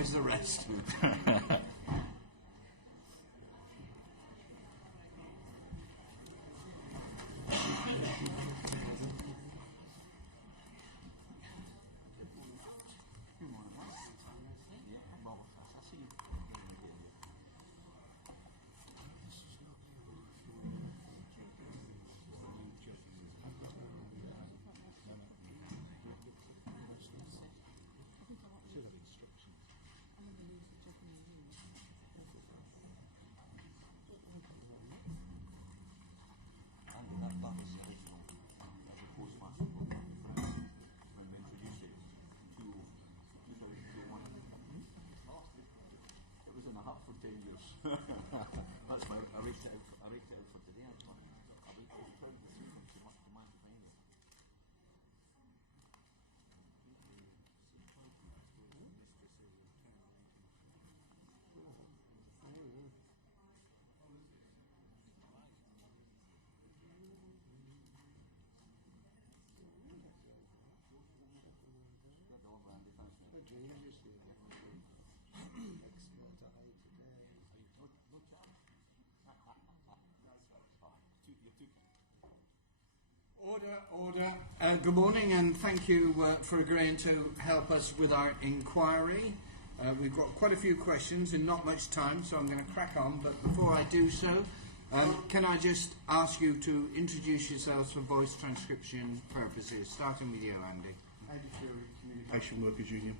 is the rest. That's why I reached out for today. Order. Good morning, and thank you for agreeing to help us with our inquiry. We've got quite a few questions and not much time, so I'm going to crack on. But before I do so, can I just ask you to introduce yourselves for voice transcription purposes, starting with you, Andy. Andy Furey, Communication Workers Union.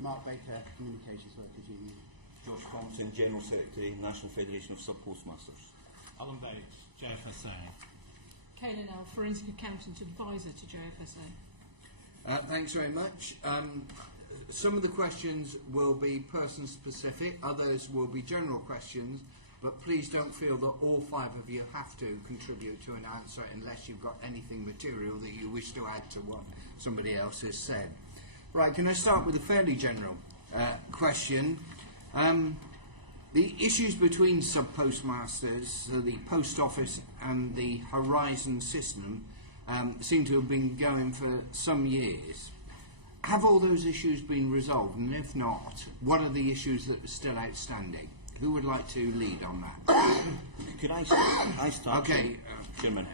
Mark Baker, Communications Workers Union. Josh Thomson, General Secretary, National Federation of SubPostmasters. Alan Bates, JFSA. Linnell, Forensic Accountant Advisor to JFSA. Thanks very much. Some of the questions will be person specific, others will be general questions, but please don't feel that all five of you have to contribute to an answer unless you've got anything material that you wish to add to what somebody else has said. Right, can I start with a fairly general question? The issues between SubPostmasters, the post office and the Horizon system seem to have been going for some years. Have all those issues been resolved? And if not, what are the issues that are still outstanding? Who would like to lead on that? Could I start? Okay. Chairman.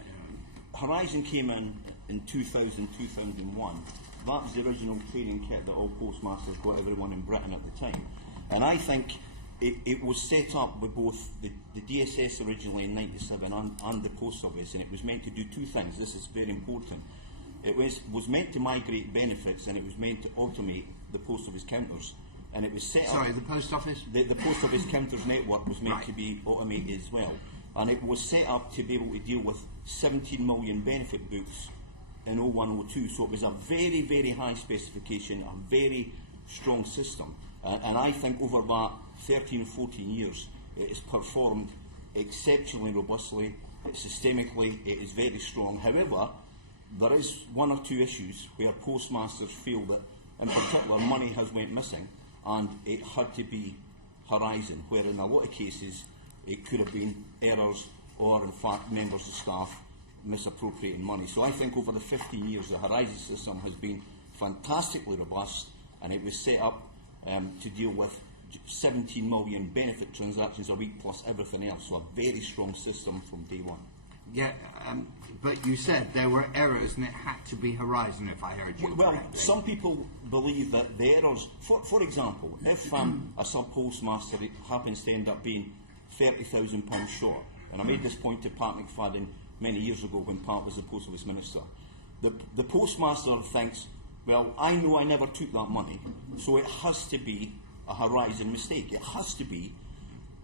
Horizon came in 2000, 2001. That was the original training kit that all postmasters got everyone in Britain at the time. And I think it was set up with both the DSS originally in 97 and the Post Office, and it was meant to do two things. This is very important. It was meant to migrate benefits, and it was meant to automate the Post Office counters. And it was set up... Sorry, the Post Office? The Post Office counters network was meant to be automated as well. And it was set up to be able to deal with 17 million benefit books in 0102. So it was a very, very high specification, a very strong system. And I think over that 13 or 14 years, it has performed exceptionally robustly, systemically, it is very strong. However, there is one or two issues where postmasters feel that, in particular, money has went missing, and it had to be Horizon, where in a lot of cases it could have been errors or, in fact, members of staff misappropriating money. So I think over the 15 years, the Horizon system has been fantastically robust, and it was set up to deal with 17 million benefit transactions a week plus everything else, so a very strong system from day one. Yeah, but you said there were errors and it had to be Horizon, if I heard you Well, correctly. some people believe that the errors, for example, if a sub-postmaster happens to end up being £30,000 short, and I made this point to Pat McFadden many years ago when Pat was the Post Office Minister, the postmaster thinks, well, I know I never took that money, so it has to be a Horizon mistake. It has to be.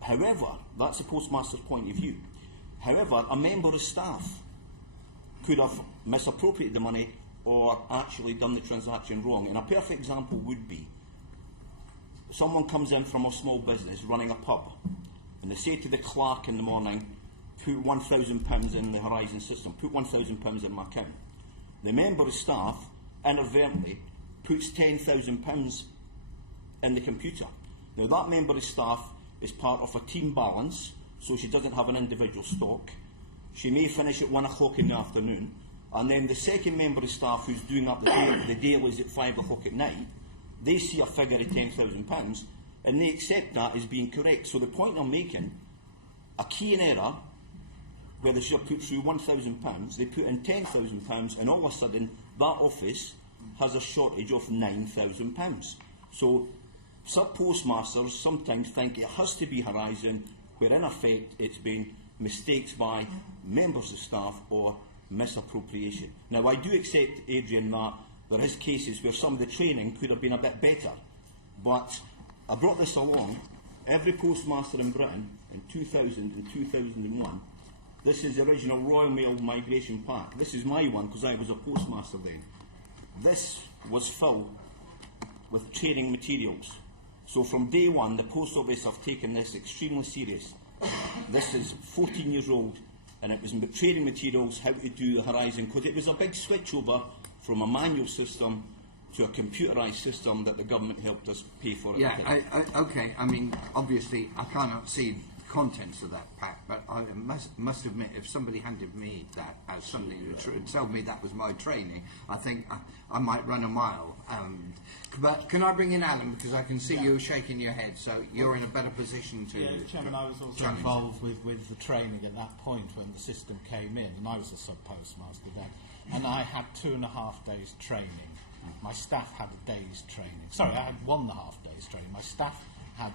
However, that's the postmaster's point of view. However, a member of staff could have misappropriated the money or actually done the transaction wrong. And a perfect example would be someone comes in from a small business running a pub, and they say to the clerk in the morning, put £1,000 in the Horizon system, put £1,000 in my account. The member of staff inadvertently puts £10,000 in the computer. Now that member of staff is part of a team balance, so she doesn't have an individual stock. She may finish at 1 o'clock in the afternoon, and then the second member of staff who's doing up the dailies at 5 o'clock at night they see a figure of £10,000 and they accept that as being correct. So the point I'm making, a key in error, where they should have put through £1,000, they put in £10,000, and all of a sudden that office has a shortage of £9,000. So SubPostmasters sometimes think it has to be Horizon, where in effect it's been mistakes by members of staff or misappropriation. Now, I do accept, Adrian, that there is cases where some of the training could have been a bit better, but I brought this along. Every postmaster in Britain in 2000 and 2001, this is the original Royal Mail Migration Pack. This is my one because I was a postmaster then. This was filled with training materials. So from day one, the Post Office have taken this extremely serious. This is 14 years old, and it was training materials, how to do the Horizon, because it was a big switch over from a manual system to a computerised system that the government helped us pay for. Yeah, okay. I mean, obviously, I cannot see the contents of that pack, but I must admit, if somebody handed me that as something to tell me that was my training, I think I might run a mile. But can I bring in Alan, because I can see you shaking your head, so you're in a better position to... Yeah, Chairman, I was also involved with the training at that point when the system came in, and I was a sub-postmaster then, and I had 2.5 days training. My staff had a day's training. Sorry, I had 1.5 days training. My staff had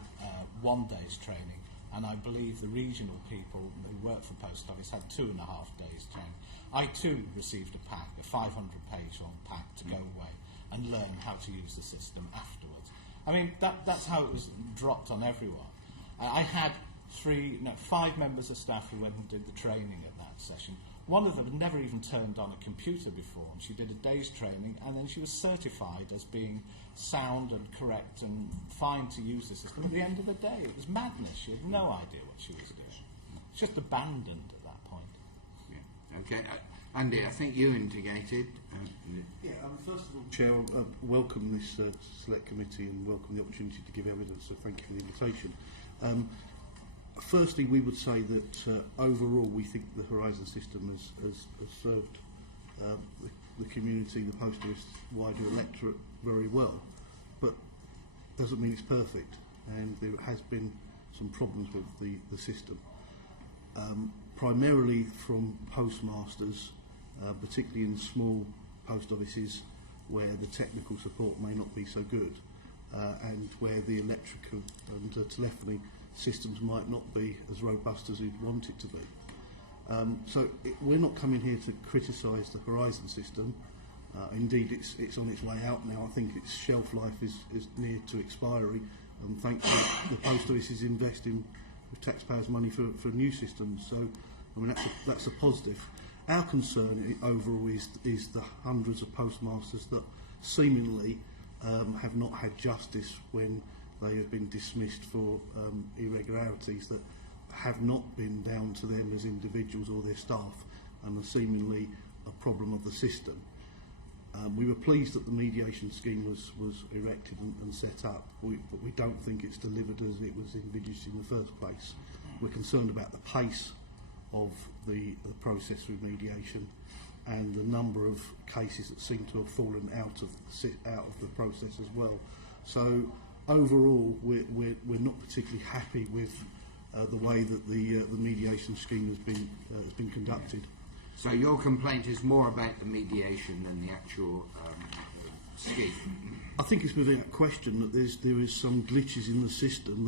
1 day's training, and I believe the regional people who work for Post Office had 2.5 days training. I too received a pack, a 500-page long pack to go away and learn how to use the system afterwards. I mean, that's how it was dropped on everyone. I had 5 members of staff who went and did the training at that session. One of them had never even turned on a computer before, and she did a day's training, and then she was certified as being sound and correct and fine to use the system. At the end of the day, it was madness. She had no idea what she was doing. It's just abandoned at that point. Yeah. Okay. Andy, I think you indicated... First of all, Chair, I welcome this select committee and welcome the opportunity to give evidence, so thank you for the invitation. Firstly, we would say that overall we think the Horizon system has served the community, the Post Office, wider electorate very well, but doesn't mean it's perfect, and there has been some problems with the system. Primarily from postmasters, particularly in small post offices where the technical support may not be so good, and where the electrical and telephony systems might not be as robust as we'd want it to be. We're not coming here to criticise the Horizon system. Indeed, it's on its way out now. I think its shelf life is near to expiry, and thankfully the Post Office is investing with taxpayers' money for new systems. So, I mean, that's a positive. Our concern overall is the hundreds of postmasters that seemingly have not had justice when they have been dismissed for irregularities that have not been down to them as individuals or their staff, and are seemingly a problem of the system. We were pleased that the mediation scheme was erected and set up, but we don't think it's delivered as it was envisaged in the first place. We're concerned about the pace of the process with mediation and the number of cases that seem to have fallen out of the process as well. So overall, we're not particularly happy with the way that the mediation scheme has been conducted. So your complaint is more about the mediation than the actual scheme? I think it's without question that there is some glitches in the system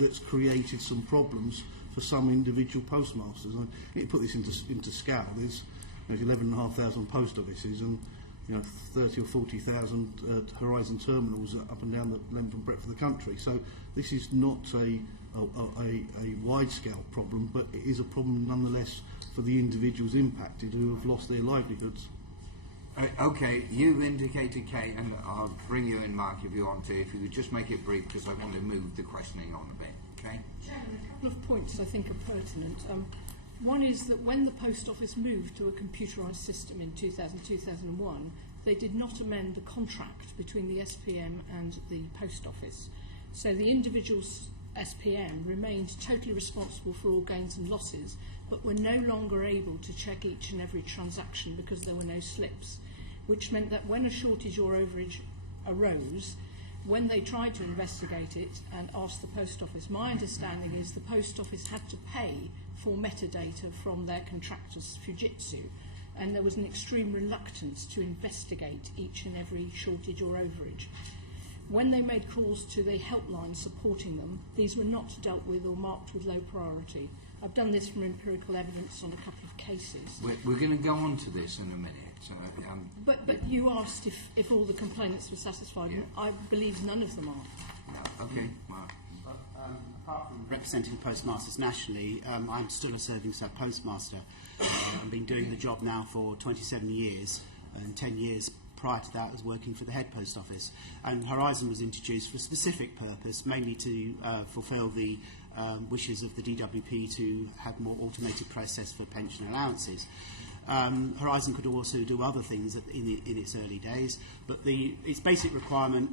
that's created some problems for some individual postmasters. And you put this into scale. There's 11,500 post offices and 30 or 40,000 Horizon terminals up and down the length and breadth of the country. So this is not a wide-scale problem, but it is a problem nonetheless for the individuals impacted who have lost their livelihoods. Okay, you've indicated, Kate, and I'll bring you in, Mark, if you want to. If you could just make it brief, because I want to move the questioning on a bit. Okay? Chairman, a couple of points I think are pertinent. One is that when the Post Office moved to a computerised system in 2000-2001, they did not amend the contract between the SPM and the Post Office. So the individual SPM remained totally responsible for all gains and losses, but were no longer able to check each and every transaction because there were no slips, which meant that when a shortage or overage arose, when they tried to investigate it and asked the post office, my understanding is the post office had to pay for metadata from their contractors, Fujitsu, and there was an extreme reluctance to investigate each and every shortage or overage. When they made calls to the helpline supporting them, these were not dealt with or marked with low priority. I've done this from empirical evidence on a couple of cases. We're going to go on to this in a minute. But you asked if all the complainants were satisfied, and I believe none of them are. No, okay, Mark. Apart from representing Postmasters nationally, I'm still a serving sub-postmaster. I've been doing the job now for 27 years, and 10 years prior to that I was working for the head post office. And Horizon was introduced for a specific purpose, mainly to fulfil the wishes of the DWP to have more automated process for pension allowances. Horizon could also do other things in its early days, but its basic requirement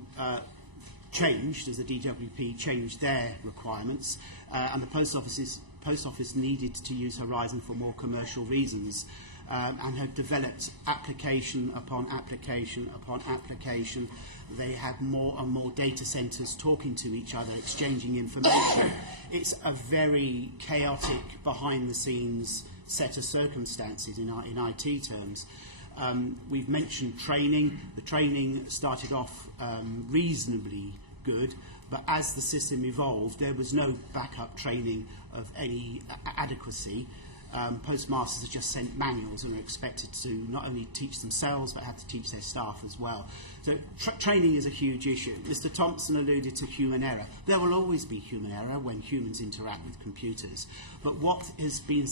changed as the DWP changed their requirements, and the post office needed to use Horizon for more commercial reasons, and had developed application upon application upon application. They had more and more data centres talking to each other, exchanging information. It's a very chaotic, behind-the-scenes set of circumstances in IT terms. We've mentioned training. The training started off reasonably good, but as the system evolved, there was no backup training of any adequacy. Postmasters have just sent manuals and are expected to not only teach themselves but have to teach their staff as well. So training is a huge issue. Mr. Thomson alluded to human error. There will always be human error when humans interact with computers. But what has been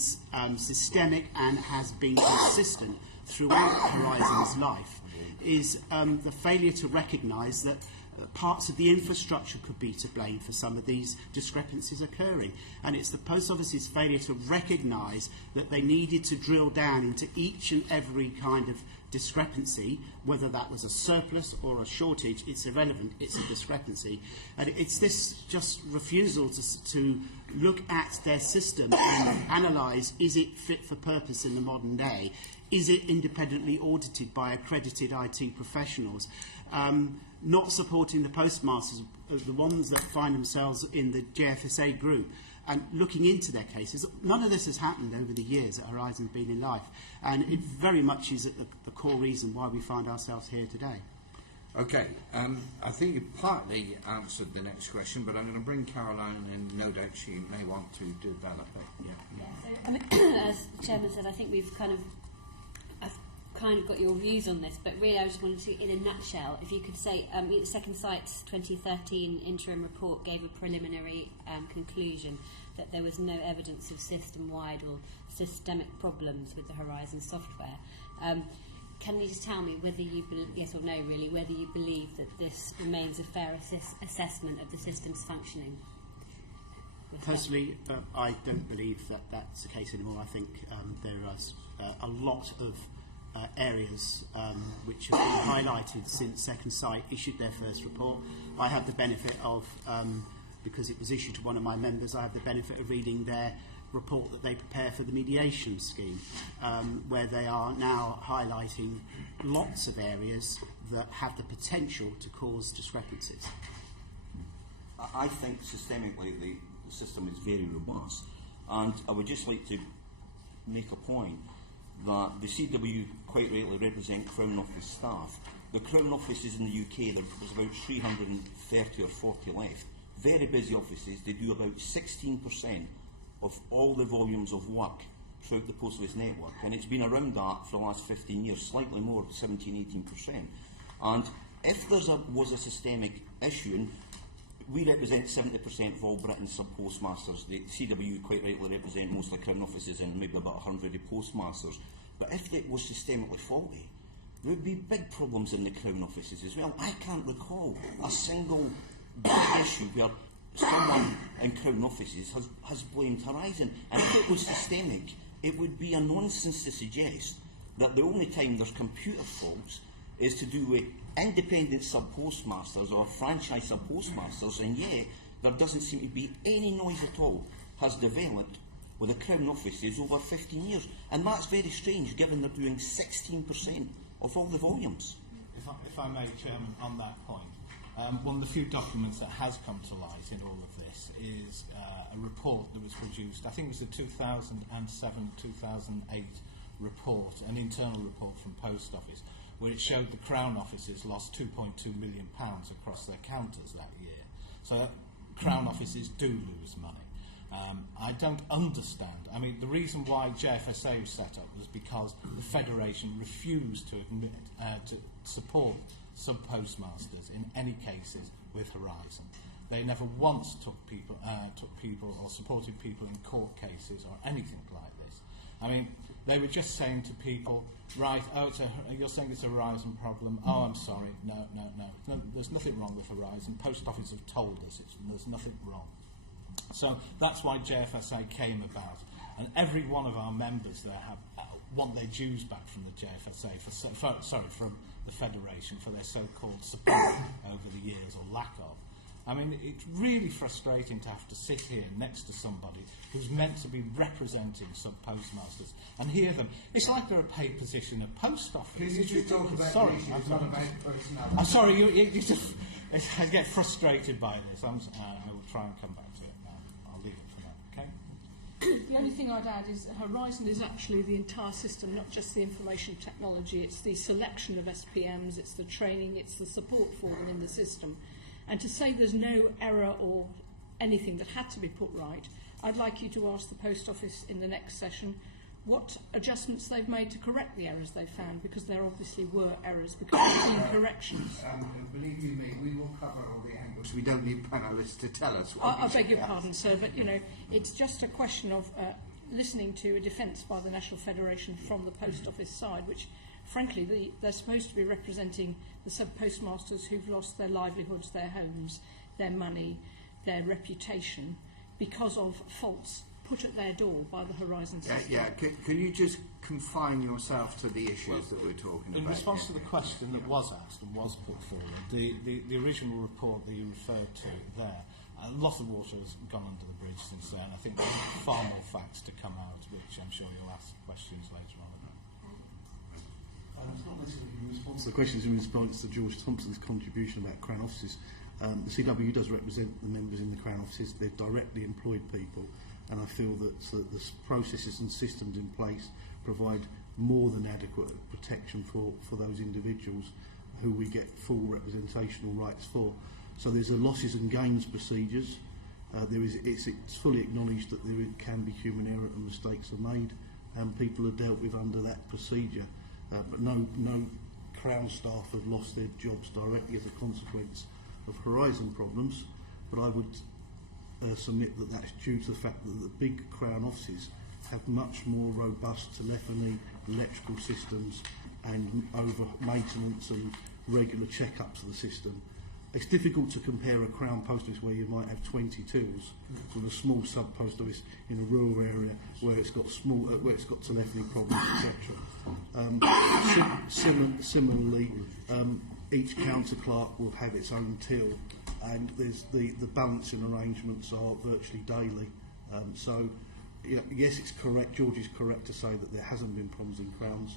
systemic and has been consistent throughout Horizon's life is the failure to recognise that parts of the infrastructure could be to blame for some of these discrepancies occurring. And it's the Post Office's failure to recognise that they needed to drill down into each and every kind of discrepancy, whether that was a surplus or a shortage. It's irrelevant, it's a discrepancy. And it's this just refusal to look at their system and analyse, is it fit for purpose in the modern day? Is it independently audited by accredited IT professionals? Not supporting the postmasters, the ones that find themselves in the JFSA group, and looking into their cases. None of this has happened over the years that Horizon's been in life, and it very much is the core reason why we find ourselves here today. Okay, I think you partly answered the next question, but I'm going to bring Caroline in. No doubt she may want to develop it. Yeah, so, as the Chairman said, I think we've kind of got your views on this, but really I just wanted to, in a nutshell, if you could say, the Second Sight's 2013 interim report gave a preliminary conclusion that there was no evidence of system-wide or systemic problems with the Horizon software. Can you just tell me whether you yes or no, really, whether you believe that this remains a fair assessment of the system's functioning? Personally, I don't believe that that's the case anymore. I think there is a lot of areas which have been highlighted since Second Sight issued their first report. I have the benefit of, because it was issued to one of my members, I have the benefit of reading their report that they prepare for the mediation scheme, where they are now highlighting lots of areas that have the potential to cause discrepancies. I think systemically the system is very robust, and I would just like to make a point that the CW quite rightly represent Crown Office staff. The Crown offices in the UK, there's about 330 or 40 left. Very busy offices. They do about 16% of all the volumes of work throughout the Post Office network, and it's been around that for the last 15 years, slightly more, 17-18%. And if there was a systemic issue, and we represent 70% of all Britain's sub-postmasters. The CW quite rightly represent most of the Crown offices and maybe about 100 of postmasters. But if it was systemically faulty, there would be big problems in the Crown offices as well. I can't recall a single big issue where someone in Crown offices has blamed Horizon. And if it was systemic, it would be a nonsense to suggest that the only time there's computer faults is to do with independent sub-postmasters or franchise sub-postmasters, and yet there doesn't seem to be any noise at all has developed with the Crown offices over 15 years. And that's very strange, given they're doing 16% of all the volumes. if I may, Chairman, on that point, one of the few documents that has come to light in all of this is a report that was produced, I think it was a 2007-2008 report, an internal report from Post Office, where it showed the Crown offices lost £2.2 million across their counters that year. So Crown offices do lose money. I don't understand. I mean, the reason why JFSA was set up was because the Federation refused to admit to support sub-postmasters in any cases with Horizon. They never once took people or supported people in court cases or anything like this. I mean, they were just saying to people, right, you're saying it's a Horizon problem. Oh, I'm sorry. No, there's nothing wrong with Horizon. Post Office have told us there's nothing wrong. So that's why JFSA came about. And every one of our members there have want their dues back from the JFSA, from the Federation, for their so-called support over the years, or lack of. I mean, it's really frustrating to have to sit here next to somebody who's meant to be representing sub-postmasters and hear them. It's like they're a paid position at Post Office. Please, you talk about sorry, issues, not about personnel. I'm sorry, you just, I get frustrated by this. I will try and come back to it now. I'll leave it for now, okay? The only thing I'd add is Horizon is actually the entire system, not just the information technology. It's the selection of SPMs, it's the training, it's the support for them in the system. And to say there's no error or anything that had to be put right, I'd like you to ask the Post Office in the next session what adjustments they've made to correct the errors they found, because there obviously were errors because of incorrections. Believe you me, we will cover all the angles. We don't need panellists to tell us. I beg your pardon, sir, but it's just a question of listening to a defence by the National Federation from the Post Office side, which, frankly, they're supposed to be representing the sub-postmasters who've lost their livelihoods, their homes, their money, their reputation, because of faults put at their door by the Horizon system. Can you just confine yourself to the issues that we're talking about? In response to the question that was asked and was put forward, the original report that you referred to there, a lot of water has gone under the bridge since then. I think there's far more facts to come out, which I'm sure you'll ask questions later on about. It's not necessarily in response to the questions, in response to George Thompson's contribution about Crown offices. The CW does represent the members in the Crown offices. They're directly employed people, and I feel that the processes and systems in place provide more than adequate protection for those individuals who we get full representational rights for. So there's a losses and gains procedures. It's fully acknowledged that there can be human error and mistakes are made, and people are dealt with under that procedure. But no Crown staff have lost their jobs directly as a consequence of Horizon problems. But I would submit that that's due to the fact that the big Crown offices have much more robust telephony, electrical systems, and over maintenance and regular checkups of the system. It's difficult to compare a Crown post office where you might have 20 tills with a small sub-post office in a rural area where it's got telephony problems, etc. Similarly, each counter clerk will have its own till, and there's the balancing arrangements are virtually daily. So, yes, it's correct. George is correct to say that there hasn't been problems in Crowns,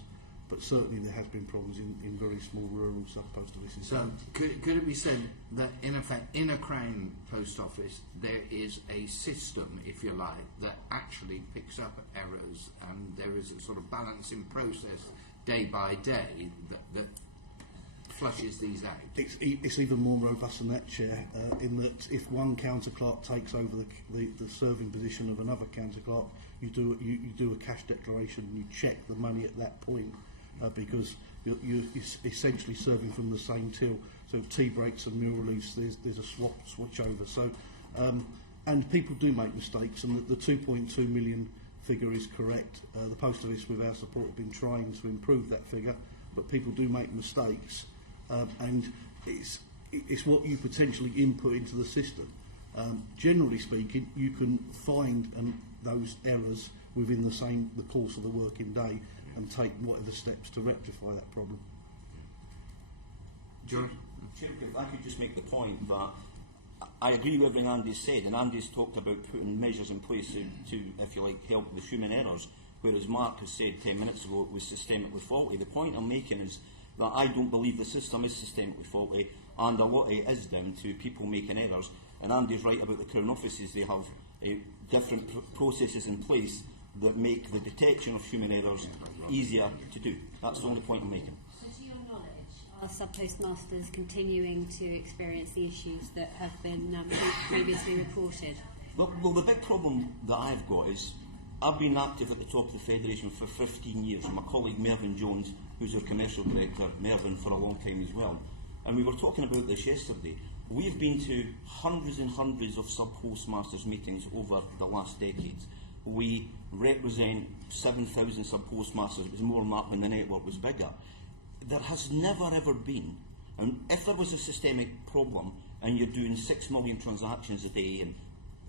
but certainly there has been problems in very small rural sub-post offices. So could it be said that in effect in a Crown post office there is a system, if you like, that actually picks up errors, and there is a sort of balancing process day by day that flushes these out? It's even more robust than that, Chair, in that if one counter clerk takes over the serving position of another counter clerk, you do a cash declaration and you check the money at that point, because you're essentially serving from the same till. So tea breaks and meal reliefs, there's a switch over. So, and people do make mistakes, and the 2.2 million figure is correct. The Post Office, with our support, have been trying to improve that figure, but people do make mistakes, and it's what you potentially input into the system. Generally speaking, you can find those errors within the course of the working day and take whatever steps to rectify that problem. George? Chair, if I could just make the point that I agree with everything Andy's said, and Andy's talked about putting measures in place to, if you like, help with human errors, whereas Mark has said 10 minutes ago it was systemically faulty. The point I'm making is that I don't believe the system is systemically faulty, and a lot of it is down to people making errors. And Andy's right about the Crown offices. They have different processes in place that make the detection of human errors easier to do. That's the only point I'm making. So to your knowledge, are sub-postmasters continuing to experience the issues that have been previously reported? Well, the big problem that I've got is I've been active at the top of the Federation for 15 years, and my colleague Mervyn Jones, who's our commercial director, Mervyn for a long time as well. And we were talking about this yesterday. We've been to hundreds and hundreds of sub-postmasters meetings over the last decades. We represent 7,000 sub-postmasters. It was more than that when the network was bigger. There has never ever been, and if there was a systemic problem and you're doing 6 million transactions a day and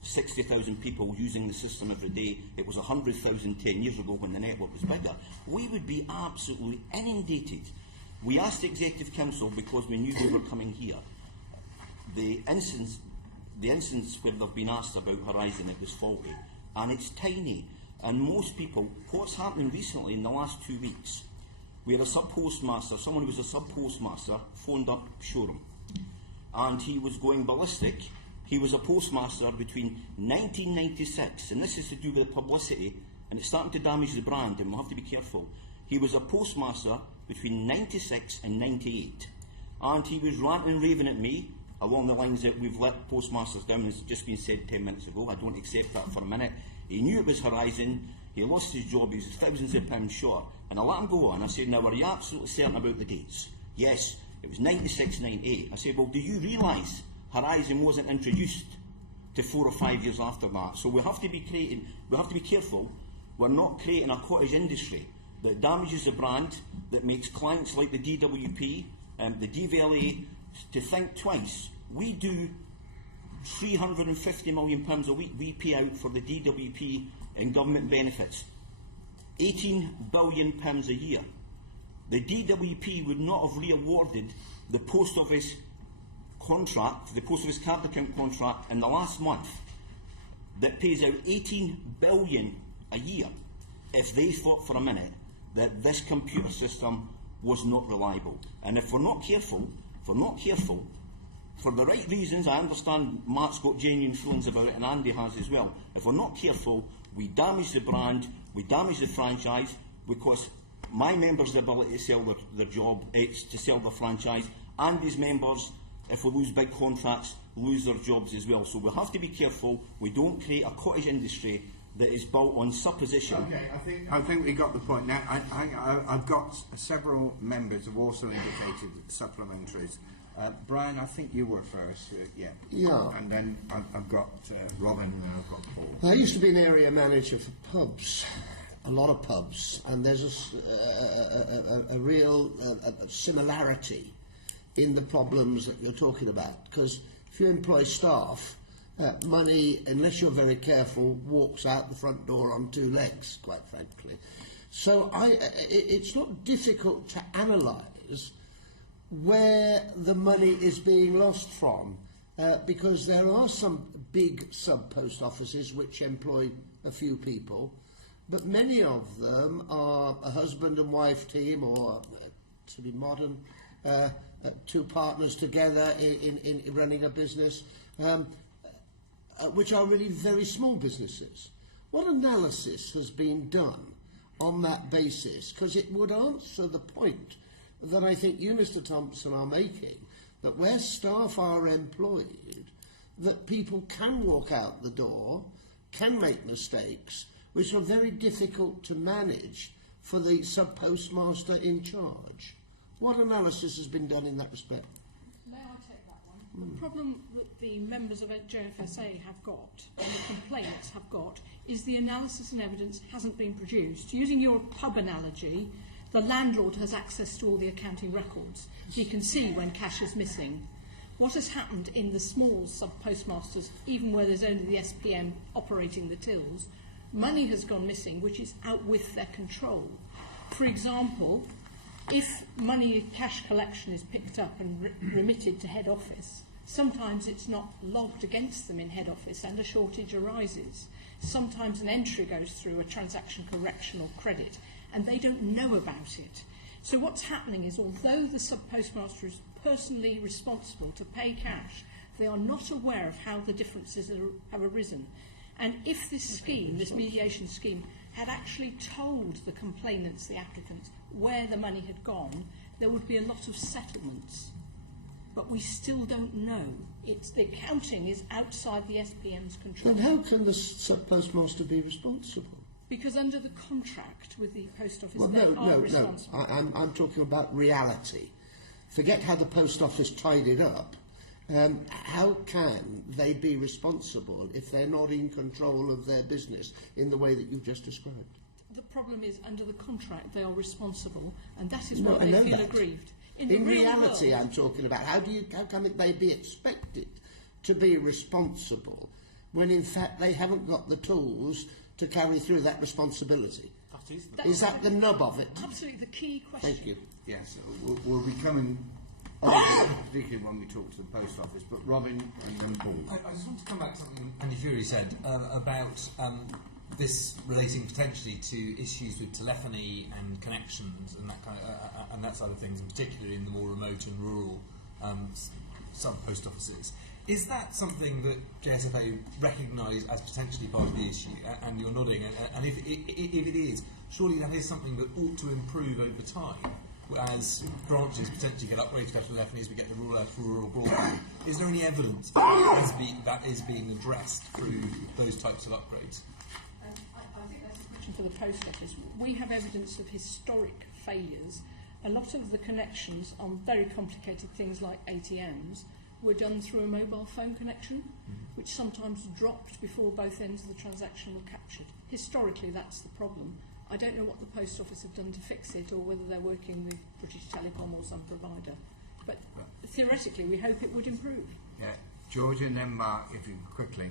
60,000 people using the system every day, it was 100,000 10 years ago when the network was bigger, we would be absolutely inundated. We asked the Executive Council because we knew they were coming here. The instance where they've been asked about Horizon, it was faulty, and it's tiny. And most people, what's happening recently in the last 2 weeks, we had a sub-postmaster, someone who was a sub-postmaster, phoned up Shoreham, and he was going ballistic. He was a postmaster between 1996, and this is to do with publicity, and it's starting to damage the brand, and we'll have to be careful. He was a postmaster between 96 and 98, and he was ranting and raving at me along the lines that we've let postmasters down, as just been said 10 minutes ago. I don't accept that for a minute. He knew it was Horizon, he lost his job, he was thousands of pounds short, and I let him go on. I said, now, are you absolutely certain about the dates? Yes, it was 96, 98. I said, well, do you realise Horizon wasn't introduced to 4 or 5 years after that? So we have to be careful. We're not creating a cottage industry that damages the brand, that makes clients like the DWP, the DVLA, to think twice. We do £350 million a week we pay out for the DWP in government benefits. £18 billion a year. The DWP would not have re-awarded the Post Office contract, the Post Office card account contract in the last month that pays out £18 billion a year if they thought for a minute that this computer system was not reliable. And if we're not careful, for the right reasons, I understand Mark's got genuine feelings about it, and Andy has as well. If we're not careful, we damage the brand, we damage the franchise, because my members' ability to sell their job, to sell their franchise, and his members, if we lose big contracts, lose their jobs as well. So we have to be careful we don't create a cottage industry that is built on supposition. Okay, I think we got the point. Now, I've got several members who also indicated supplementaries. Brian, I think you were first. Yeah. And then I've got Robin, and then I've got Paul. I used to be an area manager for pubs, a lot of pubs, and there's a real similarity in the problems that you're talking about. Because if you employ staff, money, unless you're very careful, walks out the front door on 2 legs, quite frankly. So it's not difficult to analyse where the money is being lost from, because there are some big sub-post offices which employ a few people, but many of them are a husband and wife team, or to be modern, 2 partners together in running a business, which are really very small businesses. What analysis has been done on that basis? Because it would answer the point that I think you, Mr. Thomson, are making, that where staff are employed, that people can walk out the door, can make mistakes, which are very difficult to manage for the sub-postmaster in charge. What analysis has been done in that respect? May I take that one? The problem that the members of JFSA have got, and the complaints have got, is the analysis and evidence hasn't been produced. Using your pub analogy, the landlord has access to all the accounting records. He can see when cash is missing. What has happened in the small sub-postmasters, even where there's only the SPM operating the tills, money has gone missing, which is out with their control. For example, if money cash collection is picked up and remitted to head office, sometimes it's not logged against them in head office and a shortage arises. Sometimes an entry goes through, a transaction correction or credit, and they don't know about it. So what's happening is, although the sub-postmaster is personally responsible to pay cash, they are not aware of how the differences have arisen. And if this scheme, this mediation scheme, had actually told the complainants, the applicants, where the money had gone, there would be a lot of settlements. But we still don't know. The accounting is outside the SPM's control. Then how can the sub-postmaster be responsible? Because under the contract with the post office, Well, they are no. responsible. I'm talking about reality. Forget how the post office tied it up. How can they be responsible if they're not in control of their business in the way that you've just described? The problem is, under the contract, they are responsible, and that is No, why I know they feel that. aggrieved. In the real reality, world, I'm talking about how come they be expected to be responsible when in fact they haven't got the tools to carry through that responsibility? Is that the nub of it? absolutely the key question. Thank you. Yes, we'll be coming on, particularly when we talk to the post office. But Robin and then Paul. I just want to come back to something Andy Furey said about this relating potentially to issues with telephony and connections and that kind of, and that side of things, and particularly in the more remote and rural sub-post offices. Is that something that JSFA recognise as potentially part of the issue? And you're nodding. And if it is, surely that is something that ought to improve over time, as branches potentially get upgraded to telephony as we get the rural broadband. Is there any evidence that is being addressed through those types of upgrades? I think that's a question for the post office. We have evidence of historic failures. A lot of the connections on very complicated things like ATMs were done through a mobile phone connection, which sometimes dropped before both ends of the transaction were captured. Historically, that's the problem. I don't know what the post office have done to fix it, or whether they're working with British Telecom or some provider. But theoretically, we hope it would improve. Yeah, George and then Mark, if you quickly.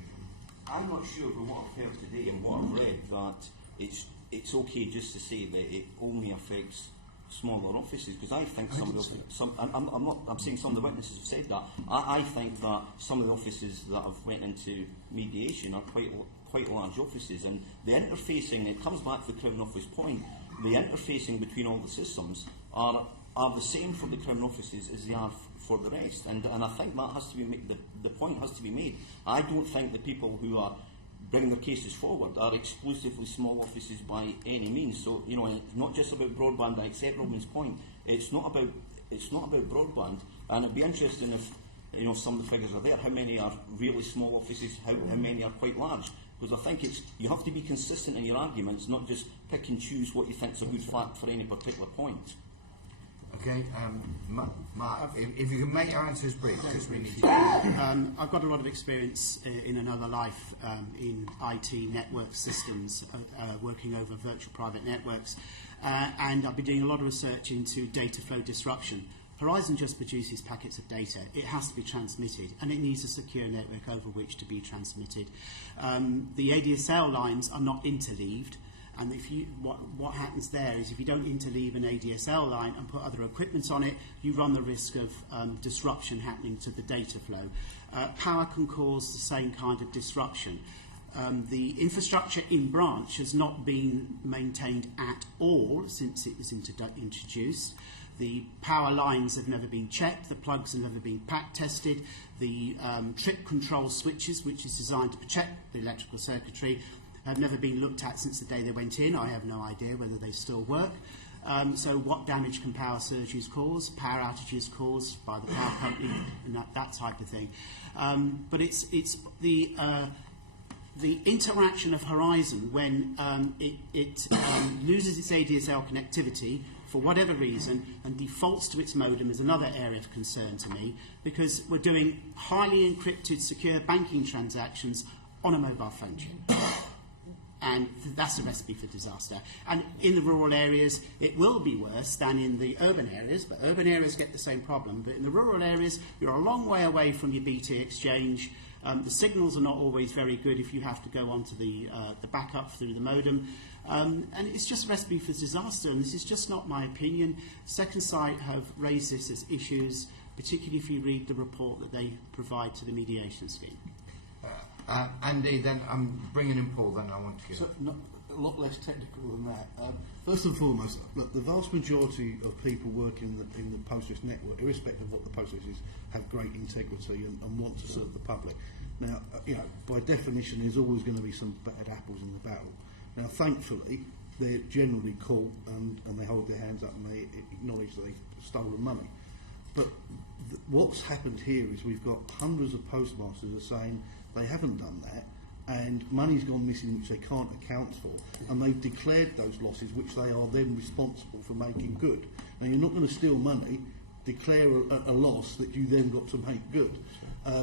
I'm not sure, but what I've heard today and what I've read, that it's okay just to say that it only affects smaller offices, because I think I'm saying some of the witnesses have said that. I think that some of the offices that have went into mediation are quite large offices, and the interfacing, it comes back to the Crown Office point, the interfacing between all the systems are the same for the Crown offices as they are for the rest, and I think that has to be the point has to be made. I don't think the people who are bringing their cases forward are exclusively small offices by any means. So, you know, it's not just about broadband. I accept Robin's point. It's not about broadband, and it'd be interesting if, you know, some of the figures are there. How many are really small offices? How many are quite large? Because I think you have to be consistent in your arguments, not just pick and choose what you think is a good fact for any particular point. Okay, Mark, if you can make your answers brief, because we need to. I've got a lot of experience in another life in IT network systems, working over virtual private networks, and I've been doing a lot of research into data flow disruption. Horizon just produces packets of data. It has to be transmitted, and it needs a secure network over which to be transmitted. The ADSL lines are not interleaved. And what happens there is, if you don't interleave an ADSL line and put other equipment on it, you run the risk of disruption happening to the data flow. Power can cause the same kind of disruption. The infrastructure in branch has not been maintained at all since it was introduced. The power lines have never been checked, the plugs have never been pack tested, the trip control switches, which is designed to protect the electrical circuitry, have never been looked at since the day they went in. I have no idea whether they still work. So what damage can power surges cause, power outages caused by the power company, and that type of thing. But it's the interaction of Horizon when it loses its ADSL connectivity for whatever reason and defaults to its modem is another area of concern to me, because we're doing highly encrypted secure banking transactions on a mobile phone chip. And that's a recipe for disaster. And in the rural areas, it will be worse than in the urban areas, but urban areas get the same problem. But in the rural areas, you're a long way away from your BT exchange. The signals are not always very good if you have to go onto the backup through the modem. And it's just a recipe for disaster, and this is just not my opinion. Second Sight have raised this as issues, particularly if you read the report that they provide to the mediation scheme. Andy, then I'm bringing in Paul, then I want to give. So, a lot less technical than that. First and foremost, look, the vast majority of people working in the post office network, irrespective of what the post office is, have great integrity and want to serve the public. Now, by definition, there's always going to be some bad apples in the battle. Now, thankfully, they're generally cool and they hold their hands up and they acknowledge that they've stolen money. But what's happened here is we've got hundreds of postmasters are saying they haven't done that, and money's gone missing which they can't account for, and they've declared those losses which they are then responsible for making good. Now, you're not going to steal money, declare a loss that you then got to make good.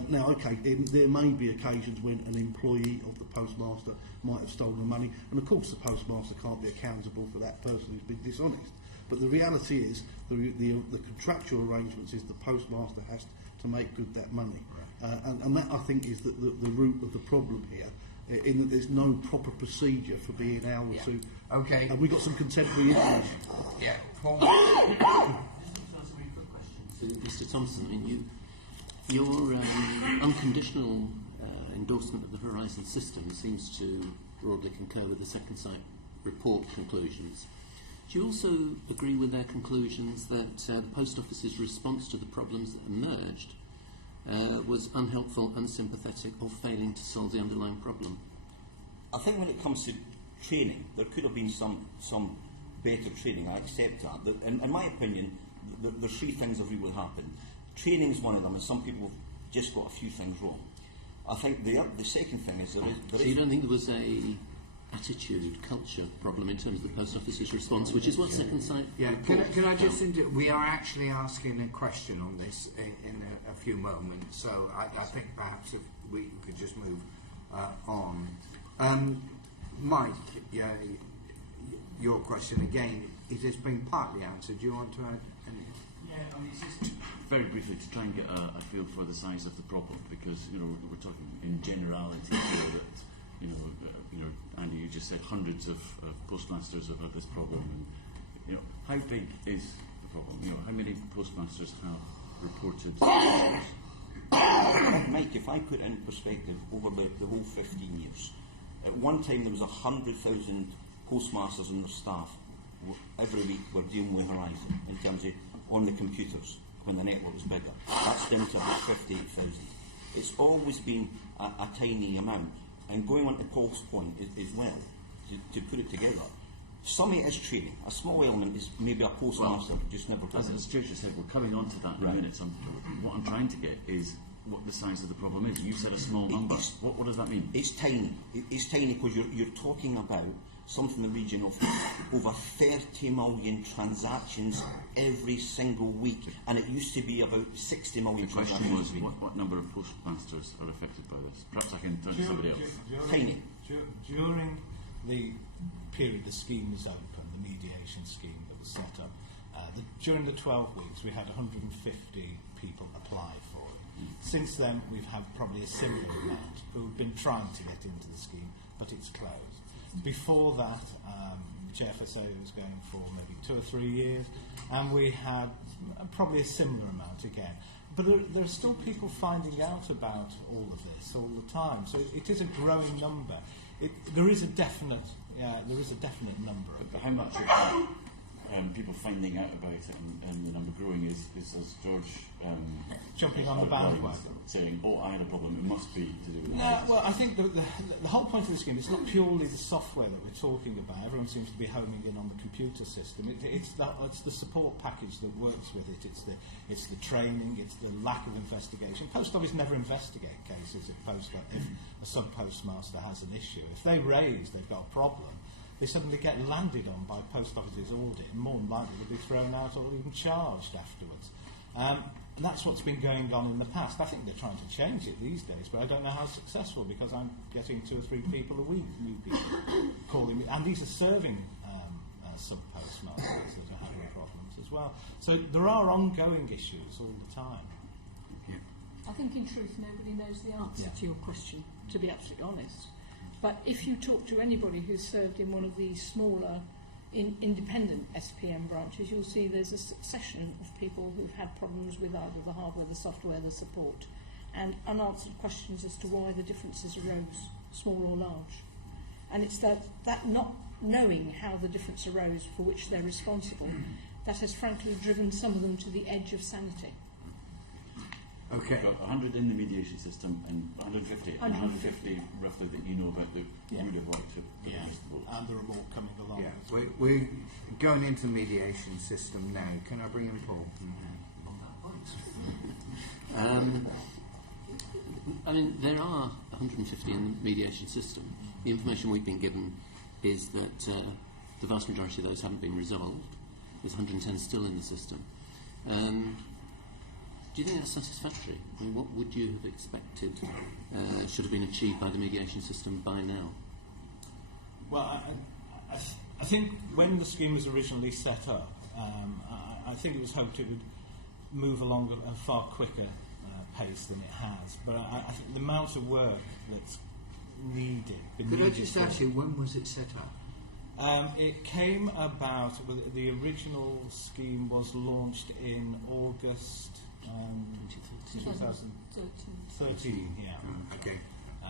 Now, okay, there may be occasions when an employee of the postmaster might have stolen money, and of course the postmaster can't be accountable for that person who's been dishonest. But the reality is, the contractual arrangements is the postmaster has to make good that money. And that, I think, is the root of the problem here, in that there's no proper procedure for being able to... Okay. And we've got some contemporary information. Yeah. Paul? Mr. Thomson, I mean, your unconditional endorsement of the Horizon system seems to broadly concur with the Second Sight report conclusions. Do you also agree with their conclusions that the Post Office's response to the problems that emerged was unhelpful, unsympathetic, or failing to solve the underlying problem? I think when it comes to training, there could have been some better training. I accept that. But in my opinion, the three things have really happened. Training is one of them, and some people have just got a few things wrong. I think the second thing is there is... So you don't think there was a attitude, culture problem in terms of the Post Office's response, which is what Second Sight... Yeah, can I just... we are actually asking a question on this in a few moments, so I think perhaps if we could just move on. Mike, your question again, it has been partly answered. Do you want to add anything? Yeah, I mean, it's just very briefly to try and get a feel for the size of the problem, because we're talking in generality here that Andy, you just said hundreds of postmasters have had this problem, and how big is the problem? How many postmasters have reported? Mike, if I put in perspective over the whole 15 years, at one time there was 100,000 postmasters and their staff every week were dealing with Horizon in terms of on the computers when the network was bigger. That's down to about 58,000. It's always been a tiny amount. And going on to Paul's point as well, to put it together, some of it is training. A small element is maybe a postmaster just never does it. As Tricia said, we're coming on to that in a minute. What I'm trying to get is what the size of the problem is. You said a small number. What does that mean? It's tiny. It's tiny because you're talking about something in the region of over 30 million transactions every single week, and it used to be about 60 million transactions. The question was, what number of postmasters are affected by this? Perhaps I can turn to somebody else. Tiny. During the period the scheme was open, the mediation scheme that was set up, during the 12 weeks we had 150 people apply for it. Since then we've had probably a similar amount who have been trying to get into the scheme, but it's closed. Before that, JFSA was going for maybe 2 or 3 years, and we had probably a similar amount again. But there are still people finding out about all of this all the time, so it is a growing number. There is a definite number. But how much of people finding out about it and the number growing is as George jumping on the bandwagon, saying, I had a problem, it must be to do with that. Well, I think the whole point of the scheme is not purely the software that we're talking about. Everyone seems to be homing in on the computer system. It's the support package that works with it. It's the training, it's the lack of investigation. Post Office never investigate cases if a sub-postmaster has an issue. If they raise they've got a problem, they suddenly get landed on by Post Office's audit, and more than likely they'll be thrown out or even charged afterwards. And that's what's been going on in the past. I think they're trying to change it these days, but I don't know how successful, because I'm getting 2 or 3 people a week, new people calling me, and these are serving sub-postmasters that are having problems as well. So there are ongoing issues all the time. Yeah. I think in truth nobody knows the answer to your question, to be absolutely honest. But if you talk to anybody who's served in one of these smaller independent SPM branches, you'll see there's a succession of people who've had problems with either the hardware, the software, the support, and unanswered questions as to why the differences arose, small or large. And it's that not knowing how the difference arose for which they're responsible, that has frankly driven some of them to the edge of sanity. Okay. We've got 100 in the mediation system and 150 roughly that you know about that would have worked for the rest of the vote. And there are more coming along. Yeah, we're going into the mediation system now. Can I bring in Paul? I mean, there are 150 in the mediation system. The information we've been given is that the vast majority of those haven't been resolved. There's 110 still in the system. Do you think that's satisfactory? I mean, what would you have expected should have been achieved by the mediation system by now? Well, I think when the scheme was originally set up, I think it was hoped it would move along at a far quicker pace than it has. But I think the amount of work that's needed... Could I just ask you, when was it set up? It came about, the original scheme was launched in August 2013, yeah. Okay. I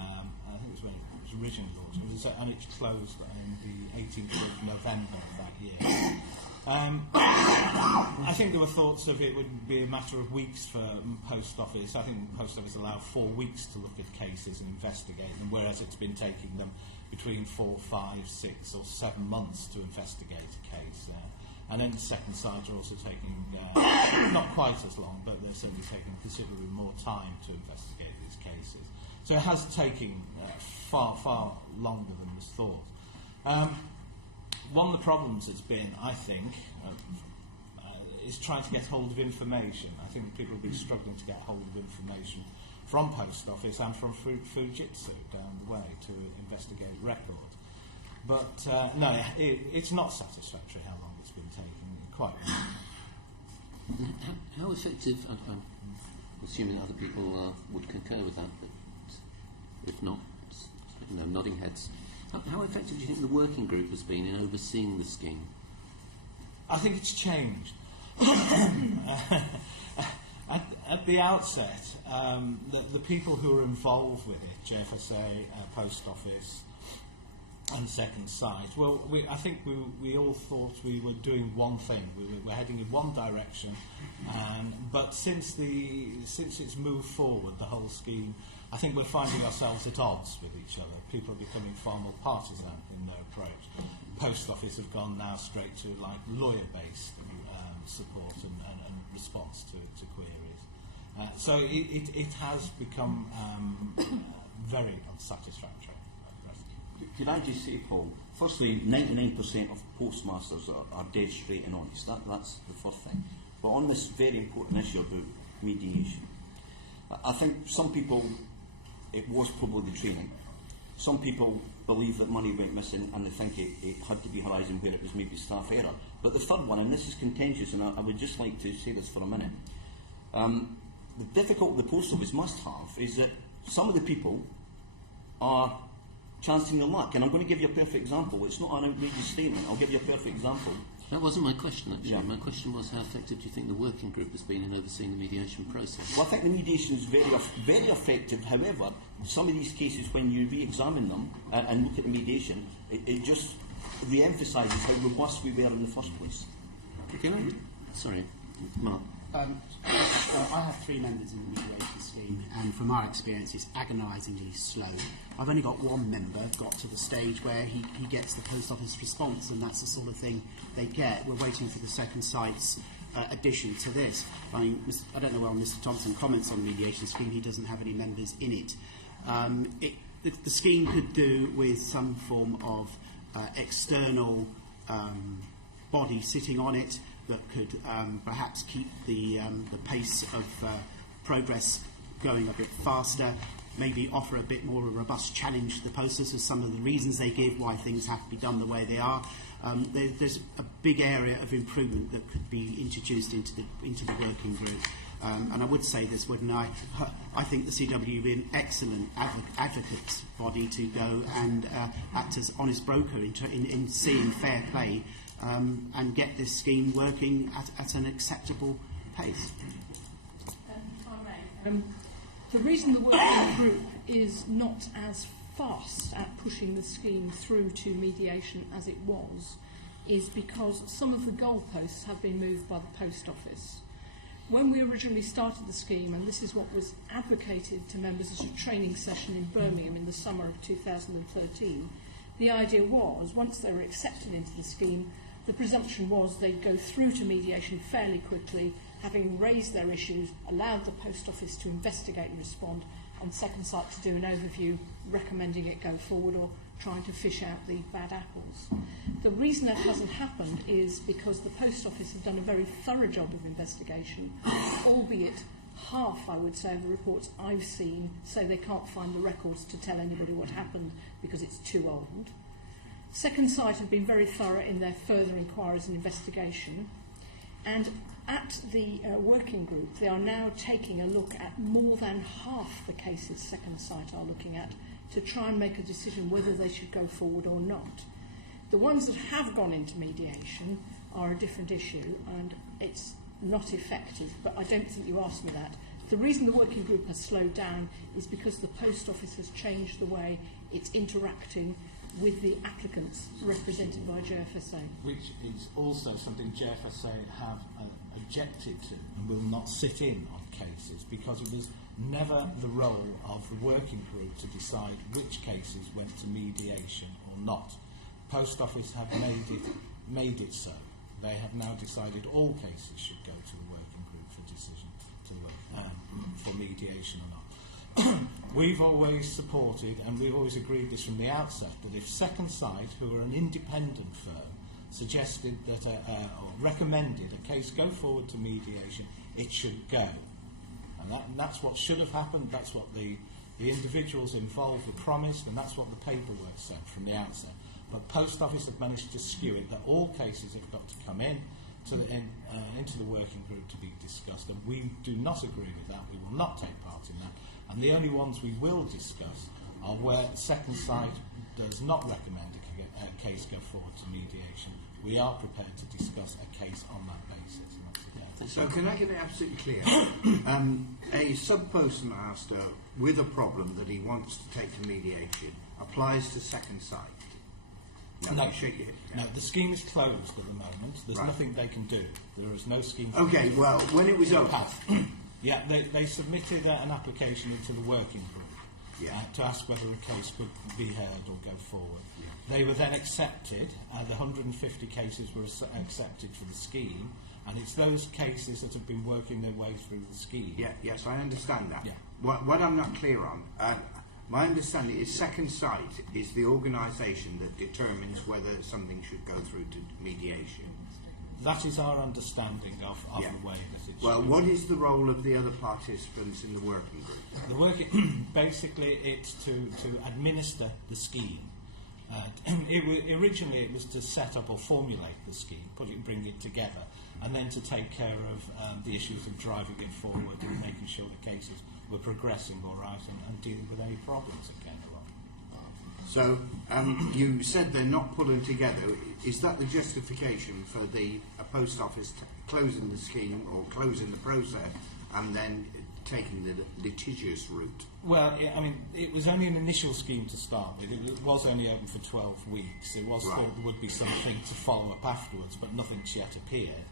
think it was when it was originally launched, and it closed on the 18th of November of that year. I think there were thoughts of it would be a matter of weeks for Post Office. I think the Post Office allowed 4 weeks to look at cases and investigate them, whereas it's been taking them between 4, 5, 6 or 7 months to investigate a case. And then the second side are also taking, not quite as long, but they're certainly taking considerably more time to investigate these cases. So it has taken far, far longer than was thought. One of the problems it's been, I think, is trying to get hold of information. I think people have been struggling to get hold of information from Post Office and from Fujitsu down the way to investigate records. But no, it's not satisfactory how long it's been taking, quite. How effective, I'm assuming other people would concur with that, but if not, nodding heads. How effective do you think the working group has been in overseeing the scheme? I think it's changed. At the outset, the people who are involved with it, JFSA, Post Office, and Second Sight, well, I think we all thought we were doing one thing. We were heading in one direction, but since it's moved forward, the whole scheme, I think we're finding ourselves at odds with each other. People are becoming far more partisan in their approach. Post Office have gone now straight to like lawyer-based support and response to queries. So it has become very unsatisfactory. Could I just say, Paul, firstly, 99% of postmasters are dead straight and honest. That's the first thing. But on this very important issue about mediation, I think some people, it was probably the training. Some people believe that money went missing and they think it had to be Horizon where it was maybe staff error. But the third one, and this is contentious, and I would just like to say this for a minute. The difficulty the Post Office must have is that some of the people are chancing their luck. And I'm going to give you a perfect example. It's not an outrageous statement. I'll give you a perfect example. That wasn't my question, actually. Yeah. My question was, how effective do you think the working group has been in overseeing the mediation process? Well, I think the mediation is very effective. However, some of these cases, when you re-examine them and look at the mediation, it just re-emphasises how robust we were in the first place. Sorry, Mark. Well, I have 3 members in the mediation scheme, and from our experience, it's agonisingly slow. I've only got one member got to the stage where he gets the Post Office response, and that's the sort of thing they get. We're waiting for the Second Sight's addition to this. I mean, I don't know where Mr. Thomson comments on the mediation scheme. He doesn't have any members in it. The scheme could do with some form of external body sitting on it that could perhaps keep the pace of progress going a bit faster, maybe offer a bit more a robust challenge to the posters as some of the reasons they give why things have to be done the way they are. There's a big area of improvement that could be introduced into the working group. And I would say this, wouldn't I? I think the CW would be an excellent advocate body to go and act as honest broker in seeing fair play and get this scheme working at an acceptable pace. The reason the working group is not as fast at pushing the scheme through to mediation as it was is because some of the goalposts have been moved by the Post Office. When we originally started the scheme, and this is what was advocated to members as a training session in Birmingham in the summer of 2013, the idea was, once they were accepted into the scheme, the presumption was they'd go through to mediation fairly quickly, having raised their issues, allowed the Post Office to investigate and respond, and Second Sight to do an overview recommending it go forward or trying to fish out the bad apples. The reason that hasn't happened is because the Post Office has done a very thorough job of investigation, albeit half, I would say, of the reports I've seen say they can't find the records to tell anybody what happened because it's too old. Second Sight have been very thorough in their further inquiries and investigation, and at the working group they are now taking a look at more than half the cases Second Sight are looking at to try and make a decision whether they should go forward or not. The ones that have gone into mediation are a different issue, and it's not effective, but I don't think you asked me that. The reason the working group has slowed down is because the Post Office has changed the way it's interacting with the applicants represented by JFSA. Which is also something JFSA have objected to and will not sit in on cases, because it was never the role of the working group to decide which cases went to mediation or not. Post Office have made it so. They have now decided all cases should go to the working group for decision for mediation or not. We've always supported, and we've always agreed this from the outset, that if Second Sight, who are an independent firm, suggested that or recommended a case go forward to mediation, it should go. And that's what should have happened, that's what the individuals involved were promised, and that's what the paperwork said from the outset. But Post Office have managed to skew it, that all cases have got to come in to into the working group to be discussed, and we do not agree with that. We will not take part in that. And the only ones we will discuss are where Second Sight does not recommend a case go forward to mediation. We are prepared to discuss a case on that basis. So can I get it absolutely clear? A sub-postmaster with a problem that he wants to take to mediation applies to Second Sight. No, the scheme is closed at the moment. There's nothing they can do. There is no scheme. Okay, well, when it was open... Yeah, they submitted an application into the working group to ask whether a case could be heard or go forward. Yeah. They were then accepted, and the 150 cases were accepted for the scheme, and it's those cases that have been working their way through the scheme. Yeah, yes, I understand that. Yeah. What I'm not clear on, my understanding is Second Sight is the organisation that determines whether something should go through to mediation. That is our understanding of the way that it's... Well, what is the role of the other participants in the working group? Basically, it's to administer the scheme. Originally, it was to set up or formulate the scheme, bring it together, and then to take care of the issues of driving it forward and making sure the cases were progressing all right and dealing with any problems that came along. So, you said they're not pulling together. Is that the justification for the Post Office closing the scheme or closing the process and then taking the litigious route? Well, it was only an initial scheme to start with. It was only open for 12 weeks. It was thought there would be something to follow up afterwards, but nothing's yet appeared.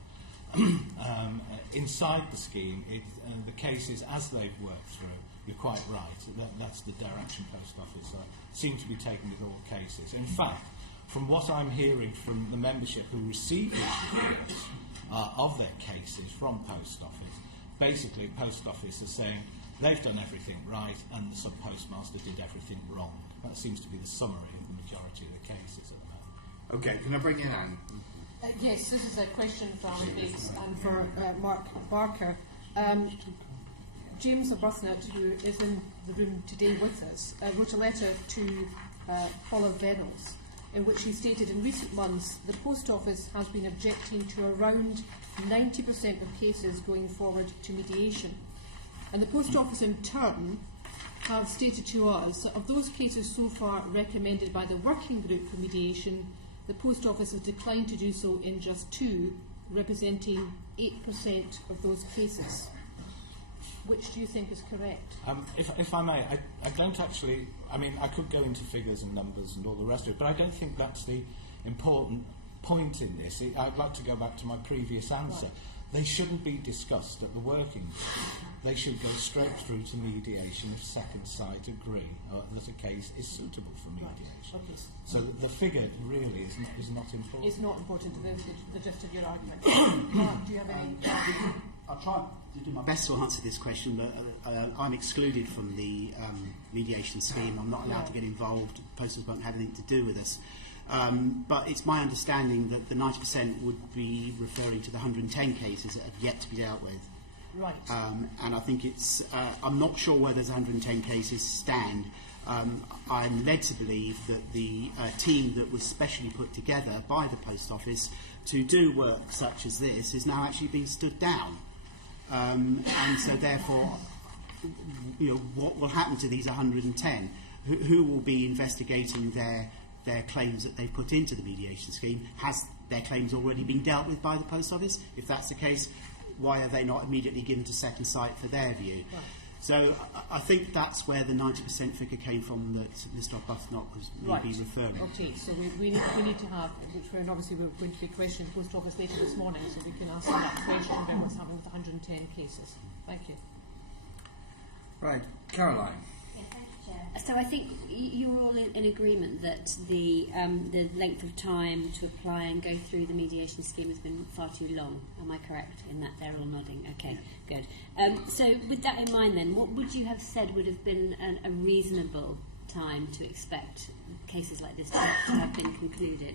Inside the scheme, the cases, as they've worked through, you're quite right, that's the direction Post Office seem to be taking with all cases. In fact, from what I'm hearing from the membership who received these reports of their cases from Post Office, basically Post Office is saying they've done everything right and the SubPostmaster did everything wrong. That seems to be the summary of the majority of the cases at the moment. Okay, can I bring in Anne? Yes, this is a question from Biggs and for Mark Barker. James Arbuthnot, who is in the room today with us, wrote a letter to Paula Vennells in which he stated in recent months the Post Office has been objecting to around 90% of cases going forward to mediation. And the Post Office in turn have stated to us that of those cases so far recommended by the working group for mediation, the Post Office has declined to do so in just 2, representing 8% of those cases. Which do you think is correct? If I may, I don't actually, I mean, I could go into figures and numbers and all the rest of it, but I don't think that's the important point in this. I'd like to go back to my previous answer. Right. They shouldn't be discussed at the working group. They should go straight through to mediation if second side agree that a case is suitable for mediation. Right. Okay. So the figure really is not important. It's not important to the gist of your argument. Mark, do you have any... I'll try to do my best to answer this question, but I'm excluded from the mediation scheme. I'm not allowed to get involved. Posters won't have anything to do with us. But it's my understanding that the 90% would be referring to the 110 cases that have yet to be dealt with. Right. And I think it's... I'm not sure where those 110 cases stand. I'm led to believe that the team that was specially put together by the Post Office to do work such as this is now actually being stood down. And so therefore, you know, what will happen to these 110? Who will be investigating their claims that they've put into the mediation scheme? Has their claims already been dealt with by the Post Office? If that's the case, why are they not immediately given to Second Sight for their view? Right. So I think that's where the 90% figure came from that Mr. Arbuthnot was maybe referring to. Okay, so we need to have, which we're obviously we're going to be questioning the Post Office later this morning, so we can answer that question about what's happening with 110 cases. Thank you. Right, Caroline. So I think you're all in agreement that the length of time to apply and go through the mediation scheme has been far too long. Am I correct in that? They're all nodding. Okay, good. So with that in mind then, what would you have said would have been a reasonable time to expect cases like this to have been concluded?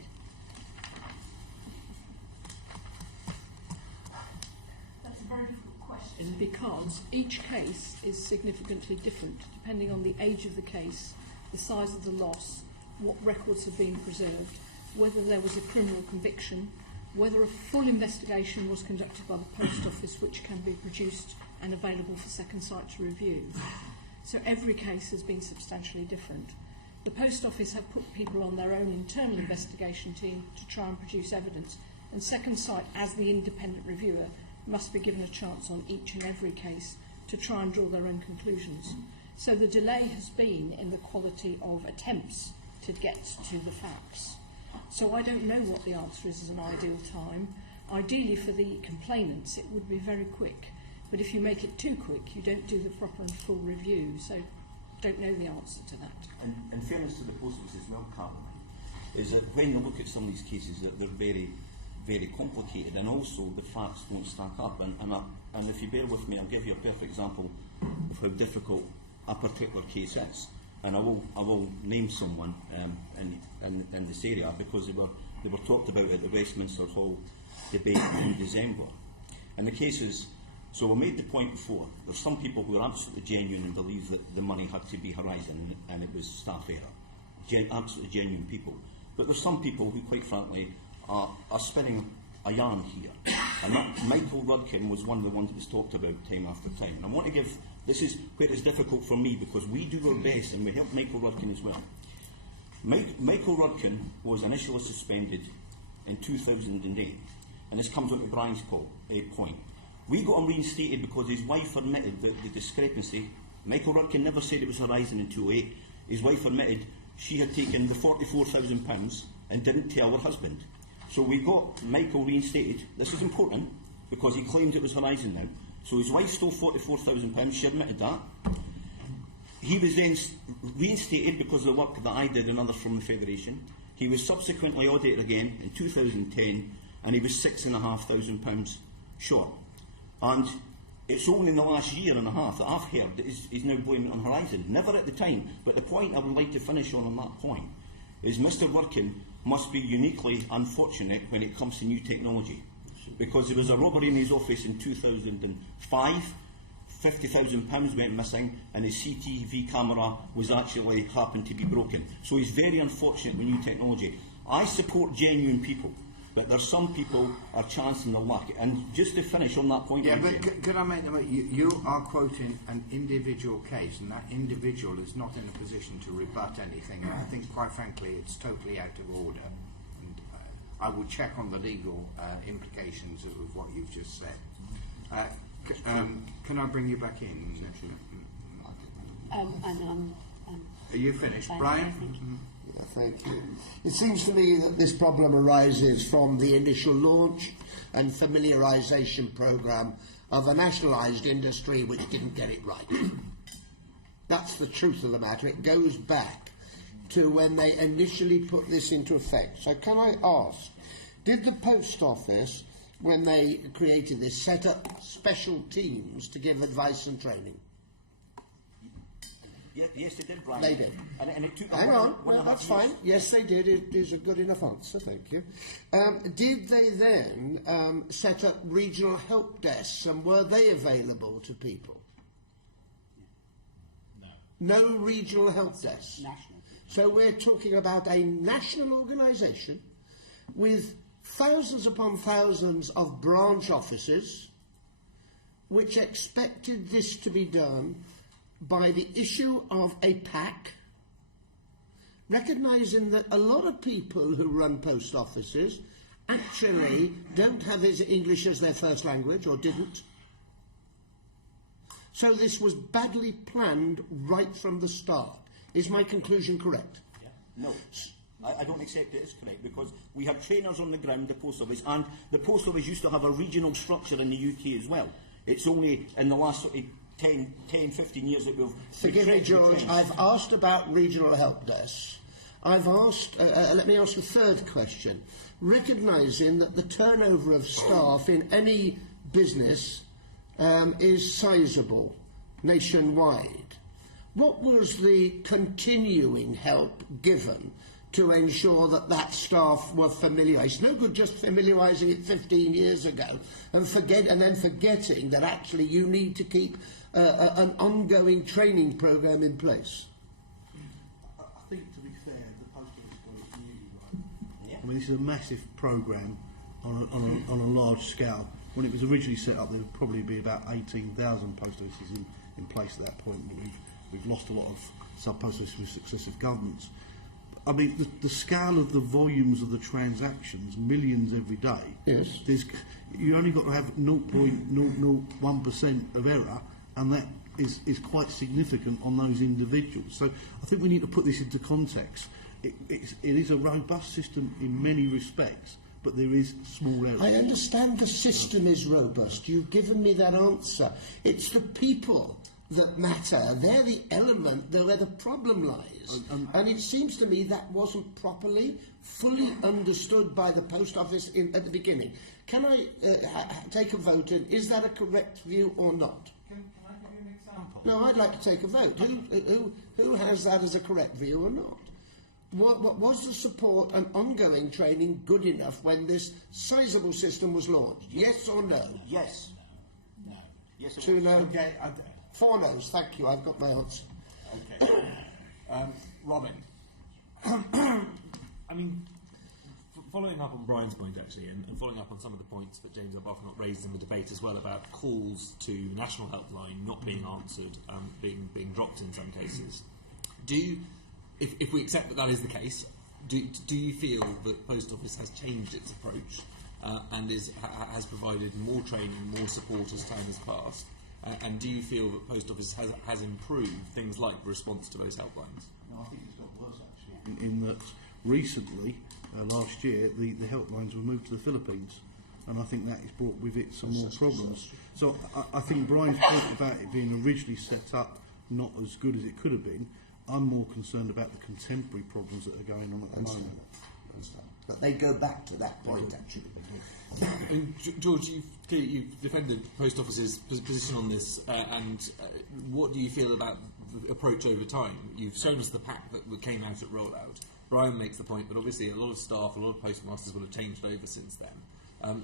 That's a very difficult question, because each case is significantly different depending on the age of the case, the size of the loss, what records have been preserved, whether there was a criminal conviction, whether a full investigation was conducted by the Post Office which can be produced and available for Second Sight to review. So every case has been substantially different. The Post Office have put people on their own internal investigation team to try and produce evidence, and Second Sight, as the independent reviewer, must be given a chance on each and every case to try and draw their own conclusions. So the delay has been in the quality of attempts to get to the facts. So I don't know what the answer is as an ideal time. Ideally for the complainants it would be very quick, but if you make it too quick you don't do the proper and full review, so don't know the answer to that. And in fairness to the Post Office as well, Caroline, is that when you look at some of these cases that they're very, very complicated, and also the facts don't stack up, and if you bear with me, I'll give you a perfect example of how difficult a particular case is, and I will name someone in this area because they were talked about at the Westminster Hall debate in December. And the cases, so we made the point before, there's some people who are absolutely genuine and believe that the money had to be Horizon and it was staff error, absolutely genuine people. But there's some people who, quite frankly, are spinning a yarn here. And Michael Rudkin was one of the ones that was talked about time after time. And I want to give, this is where it's difficult for me because we do our best and we help Michael Rudkin as well. Michael Rudkin was initially suspended in 2008, and this comes on to Brian's point. We got him reinstated because his wife admitted that the discrepancy, Michael Rudkin never said it was Horizon in 2008, his wife admitted she had taken the £44,000 and didn't tell her husband. So we got Michael reinstated. This is important because he claimed it was Horizon now. So his wife stole £44,000, she admitted that. He was then reinstated because of the work that I did and others from the Federation. He was subsequently audited again in 2010 and he was £6,500 short. And it's only in the last year and a half that I've heard that he's now blaming it on Horizon. Never at the time. But the point I would like to finish on that point is Mr. Workin must be uniquely unfortunate when it comes to new technology. Because there was a robbery in his office in 2005, £50,000 went missing, and his CCTV camera was actually happened to be broken. So he's very unfortunate with new technology. I support genuine people, but there's some people are chancing their luck. And just to finish on that point... Yeah, but could I make the point? You are quoting an individual case, and that individual is not in a position to rebut anything. And I think, quite frankly, it's totally out of order. And I will check on the legal implications of what you've just said. Can I bring you back in? Are you finished, Brian? Yeah, thank you. It seems to me that this problem arises from the initial launch and familiarisation programme of a nationalised industry which didn't get it right. That's the truth of the matter. It goes back to when they initially put this into effect. So can I ask, did the Post Office, when they created this, set up special teams to give advice and training? Yes, they did, Brian. They did. And it took Hang on, well, that's fine. Yes, they did. It is a good enough answer, thank you. Did they then set up regional help desks, and were they available to people? No. No regional help desks? National. So we're talking about a national organisation with thousands upon thousands of branch offices which expected this to be done by the issue of a pack, recognising that a lot of people who run post offices actually don't have English as their first language, or didn't. So this was badly planned right from the start. Is my conclusion correct? No. I don't accept it is correct, because we have trainers on the ground, the Post Office, and the Post Office used to have a regional structure in the UK as well. It's only in the last sort of 10, 15 years that we've... Forgive me, George, I've asked about regional help desks. I've asked, let me ask a third question. Recognising that the turnover of staff in any business is sizeable nationwide, what was the continuing help given to ensure that that staff were familiarised? It's no good just familiarising it 15 years ago and then forgetting that actually you need to keep an ongoing training programme in place. I think, to be fair, the Post Office got it really right. Yeah. I mean, this is a massive programme on a large scale. When it was originally set up, there would probably be about 18,000 post offices in place at that point. We've lost a lot of sub-post offices with successive governments. I mean, the scale of the volumes of the transactions, millions every day. Yes. You only got to have 0.001% of error, and that is quite significant on those individuals. So I think we need to put this into context. It is a robust system in many respects, but there is small errors. I understand the system is robust. You've given me that answer. It's the people that matter. They're the element where the problem lies. And it seems to me that wasn't properly, fully understood by the Post Office at the beginning. Can I take a vote? And is that a correct view or not? Can I give you an example? No, I'd like to take a vote. Who has that as a correct view or not? What was the support and ongoing training good enough when this sizeable system was launched? Yes or no? Yes. No. Yes. Two no. Okay. 4 no's. Thank you. I've got my answer. Okay. Robin. I mean, following up on Brian's point, actually, and following up on some of the points that James Arbuthnot raised in the debate as well about calls to National Helpline not being answered, being dropped in some cases. If we accept that is the case, do you feel that Post Office has changed its approach and has provided more training, more support as time has passed? And do you feel that Post Office has improved things like the response to those helplines? No, I think it's got worse, actually. In that recently, last year, the helplines were moved to the Philippines, and I think that has brought with it some more problems. So I think Brian's point about it being originally set up not as good as it could have been, I'm more concerned about the contemporary problems that are going on at the moment. But they go back to that point, actually. And George, you've defended Post Office's position on this, and what do you feel about the approach over time? You've shown us the pack that came out at rollout. Brian makes the point that obviously a lot of staff, a lot of postmasters will have changed over since then.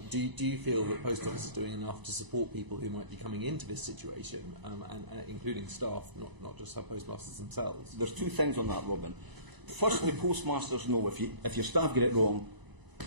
Do you feel that Post Office is doing enough to support people who might be coming into this situation, and including staff, not just our postmasters themselves? There's 2 things on that, Robin. Firstly, postmasters know if your staff get it wrong,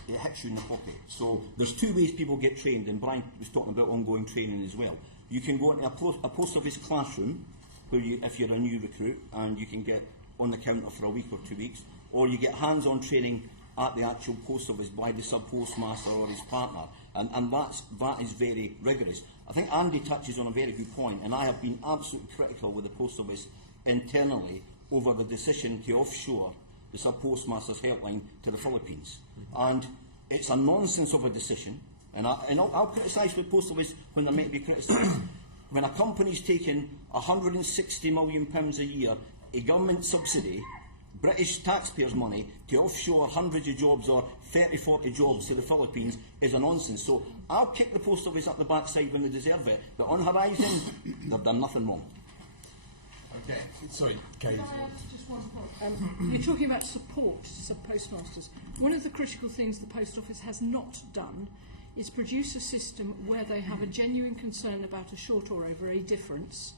it hits you in the pocket. So there's 2 ways people get trained, and Brian was talking about ongoing training as well. You can go into a Post Office classroom, where if you're a new recruit, and you can get on the counter for a week or 2 weeks, or you get hands-on training at the actual post office by the sub-postmaster or his partner, and that is very rigorous. I think Andy touches on a very good point, and I have been absolutely critical with the post office internally over the decision to offshore the sub-postmaster's helpline to the Philippines. And it's a nonsense of a decision, and I'll criticise the post office when there may be criticised. When a company's taking £160 million a year, a government subsidy, British taxpayers' money, to offshore hundreds of jobs or 30, 40 jobs to the Philippines is a nonsense. So I'll kick the post office up the backside when they deserve it, but on Horizon, they've done nothing wrong. Okay, sorry, Kate. Can I add just one point? You're talking about support to sub-postmasters. One of the critical things the Post Office has not done is produce a system where they have a genuine concern about a short or over a difference,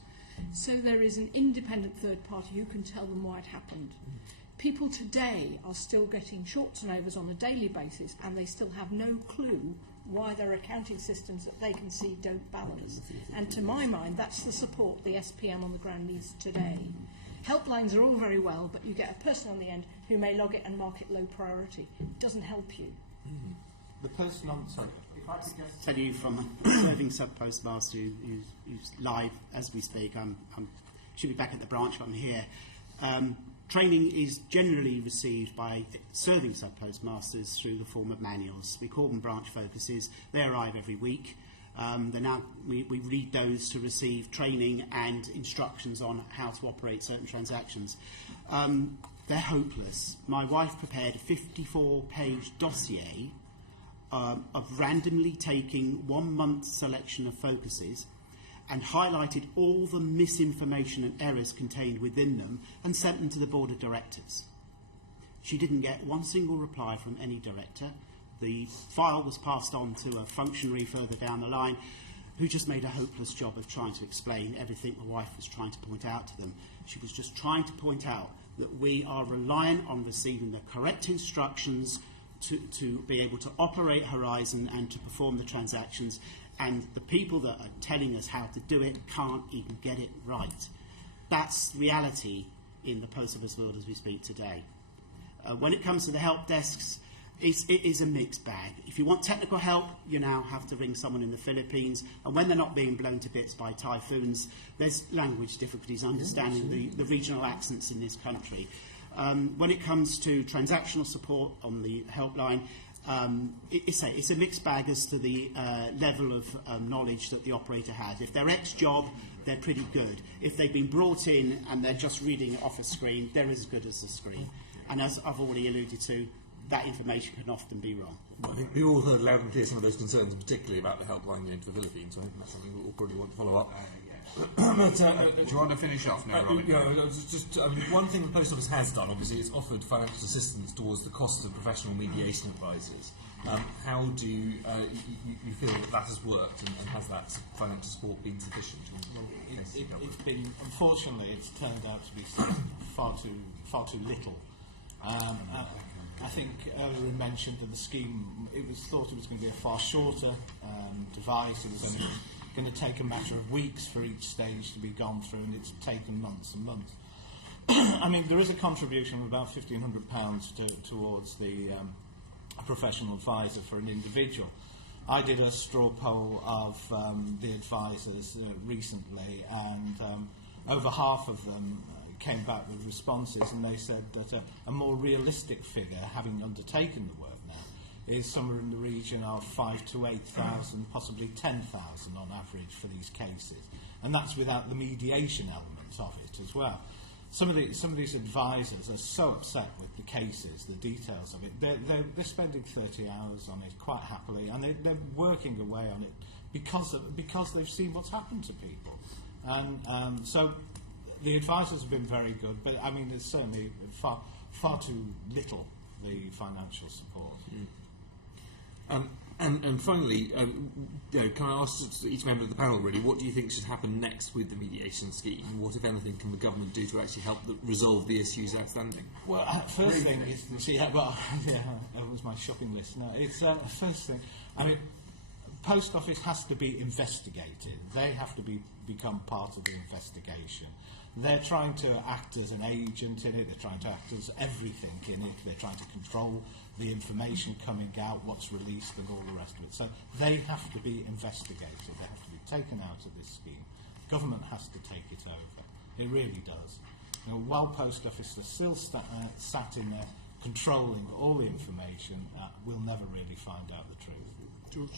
so there is an independent third party who can tell them why it happened. People today are still getting shorts and overs on a daily basis, and they still have no clue why their accounting systems that they can see don't balance. And to my mind, that's the support the SPM on the ground needs today. Helplines are all very well, but you get a person on the end who may log it and mark it low priority. It doesn't help you. The person on... Sorry. If I could just tell you from a serving sub-postmaster who's live as we speak, should be back at the branch, but I'm here. Training is generally received by serving sub-postmasters through the form of manuals. We call them branch focuses. They arrive every week. We read those to receive training and instructions on how to operate certain transactions. They're hopeless. My wife prepared a 54-page dossier of randomly taking 1 month's selection of focuses and highlighted all the misinformation and errors contained within them and sent them to the board of directors. She didn't get one single reply from any director. The file was passed on to a functionary further down the line who just made a hopeless job of trying to explain everything my wife was trying to point out to them. She was just trying to point out that we are reliant on receiving the correct instructions to be able to operate Horizon and to perform the transactions, and the people that are telling us how to do it can't even get it right. That's reality in the post office world as we speak today. When it comes to the help desks, it is a mixed bag. If you want technical help, you now have to ring someone in the Philippines, and when they're not being blown to bits by typhoons, there's language difficulties understanding the regional accents in this country. When it comes to transactional support on the helpline, it's a mixed bag as to the level of knowledge that the operator has. If they're ex-job, they're pretty good. If they've been brought in and they're just reading it off a screen, they're as good as the screen. And as I've already alluded to, that information can often be wrong. I think we all heard loud and clear some of those concerns, particularly about the helpline linked to the Philippines. I think that's something we'll probably want to follow up. Do you want to finish off now, Robin? One thing the Post Office has done, obviously, is offered financial assistance towards the costs of professional mediation advisors. How do you feel that has worked, and has that financial support been sufficient? It's been, unfortunately, it's turned out to be far too little. I think earlier we mentioned that the scheme, it was thought it was going to be a far shorter device. It was only going to take a matter of weeks for each stage to be gone through, and it's taken months and months. I mean, there is a contribution of about £1,500 towards the professional advisor for an individual. I did a straw poll of the advisors recently, and over half of them came back with responses, and they said that a more realistic figure, having undertaken the work now, is somewhere in the region of 5,000 to 8,000, possibly 10,000 on average for these cases, and that's without the mediation elements of it as well. Some of these advisors are so upset with the cases, the details of it. They're spending 30 hours on it quite happily, and they're working away on it because they've seen what's happened to people, and so the advisors have been very good. But I mean, it's certainly far too little, the financial support. And finally, can I ask each member of the panel, really, what do you think should happen next with the mediation scheme? And what, if anything, can the government do to actually help resolve the issues outstanding? Well, first thing is to see that was my shopping list. No, it's first thing. I mean, Post Office has to be investigated. They have to become part of the investigation. they're trying to act as an agent in it, they're trying to act as everything in it, they're trying to control the information coming out, what's released and all the rest of it. So they have to be investigated, they have to be taken out of this scheme. Government has to take it over. It really does. You know, while Post Office is still sat in there controlling all the information, we'll never really find out the truth.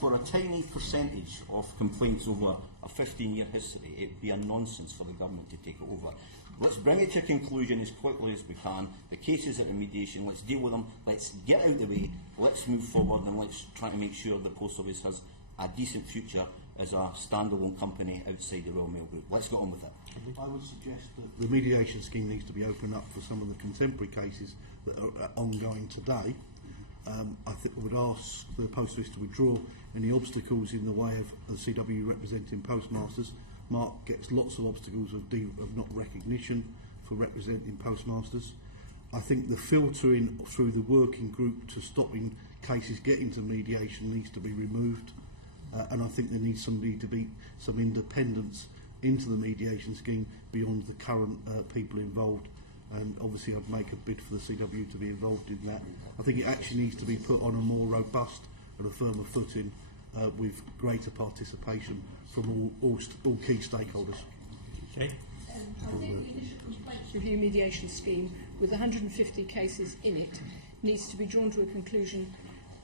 For a tiny percentage of complaints over a 15-year history, it would be a nonsense for the government to take it over. Let's bring it to a conclusion as quickly as we can. The cases are in mediation, let's deal with them, let's get out of the way, let's move forward, and let's try to make sure the Post Office has a decent future as a standalone company outside the Royal Mail Group. Let's get on with it. I would suggest that the mediation scheme needs to be opened up for some of the contemporary cases that are ongoing today. I think I would ask the Post Office to withdraw any obstacles in the way of the CW representing Postmasters. Mark gets lots of obstacles of not recognition for representing Postmasters. I think the filtering through the working group to stopping cases getting to mediation needs to be removed, and I think there needs to be some independence into the mediation scheme beyond the current people involved. And obviously I'd make a bid for the CW to be involved in that. I think it actually needs to be put on a more robust and a firmer footing with greater participation from all key stakeholders. I think the initial complaints review mediation scheme with 150 cases in it needs to be drawn to a conclusion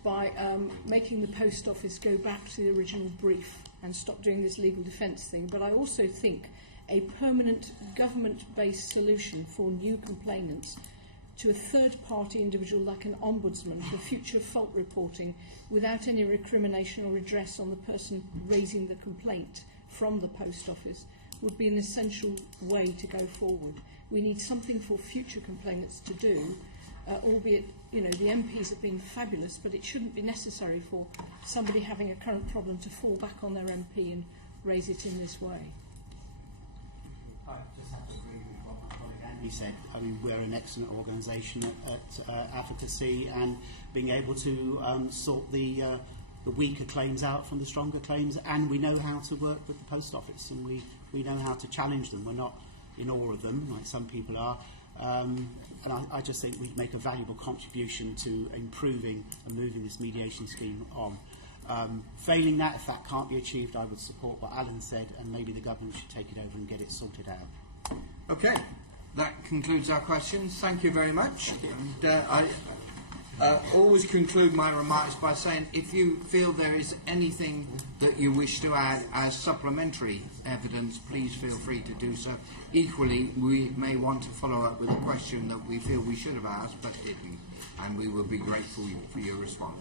by making the Post Office go back to the original brief and stop doing this legal defence thing. But I also think a permanent government-based solution for new complainants to a third-party individual like an ombudsman for future fault reporting without any recrimination or redress on the person raising the complaint from the Post Office would be an essential way to go forward. We need something for future complainants to do, albeit, you know, the MPs have been fabulous, but it shouldn't be necessary for somebody having a current problem to fall back on their MP and raise it in this way. I just have to agree with what my colleague Andy said. I mean, we're an excellent organisation at advocacy, and being able to sort the weaker claims out from the stronger claims, and we know how to work with the Post Office, and we know how to challenge them. We're not in awe of them, like some people are. And I just think we'd make a valuable contribution to improving and moving this mediation scheme on. Failing that, if that can't be achieved, I would support what Alan said, and maybe the government should take it over and get it sorted out. Okay, that concludes our questions. Thank you very much. And I always conclude my remarks by saying if you feel there is anything that you wish to add as supplementary evidence, please feel free to do so. Equally, we may want to follow up with a question that we feel we should have asked but didn't, and we will be grateful for your response.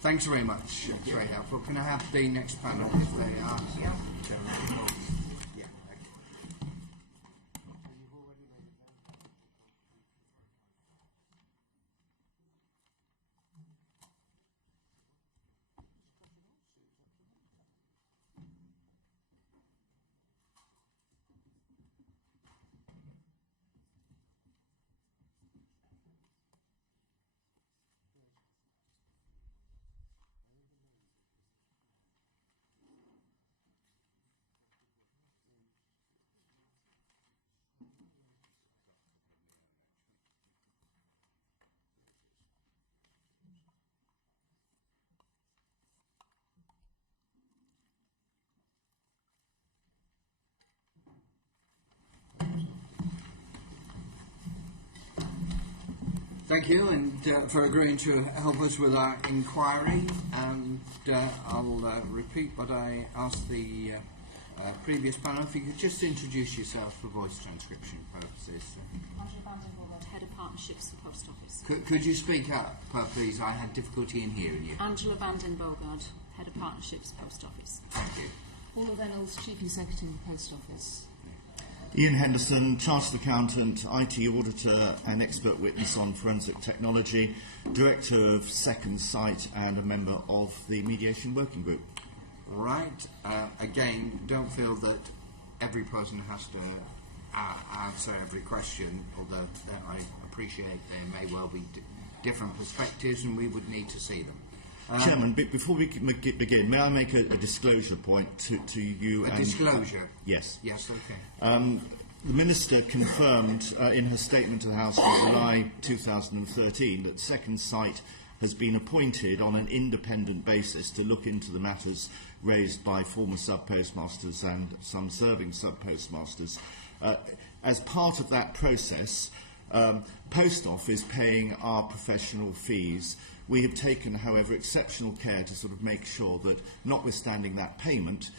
Thanks very much. It's very helpful. Can I have the next panel if they are? Yeah. Thank you, and for agreeing to help us with our inquiry. And I'll repeat what I asked the previous panel. If you could just introduce yourself for voice transcription purposes. Angela Vandenborg, Head of Partnerships for Post Office. Could you speak up, please? I had difficulty in hearing you. Angela Vandenborg, Head of Partnerships Post Office. Thank you. Paula Vennells, Chief Executive of Post Office. Ian Henderson, Chartered Accountant, IT Auditor and Expert Witness on Forensic Technology, Director of Second Sight and a member of the Mediation Working Group. Right. Again, don't feel that every person has to answer every question, although I appreciate there may well be different perspectives and we would need to see them. Chairman, before we begin, may I make a disclosure point to you? A disclosure? Yes. Yes, okay. the Minister confirmed in her statement to the House in July 2013 that Second Sight has been appointed on an independent basis to look into the matters raised by former sub-postmasters and some serving sub-postmasters. As part of that process, Post Office paying our professional fees, we have taken, however, exceptional care to sort of make sure that, notwithstanding that payment,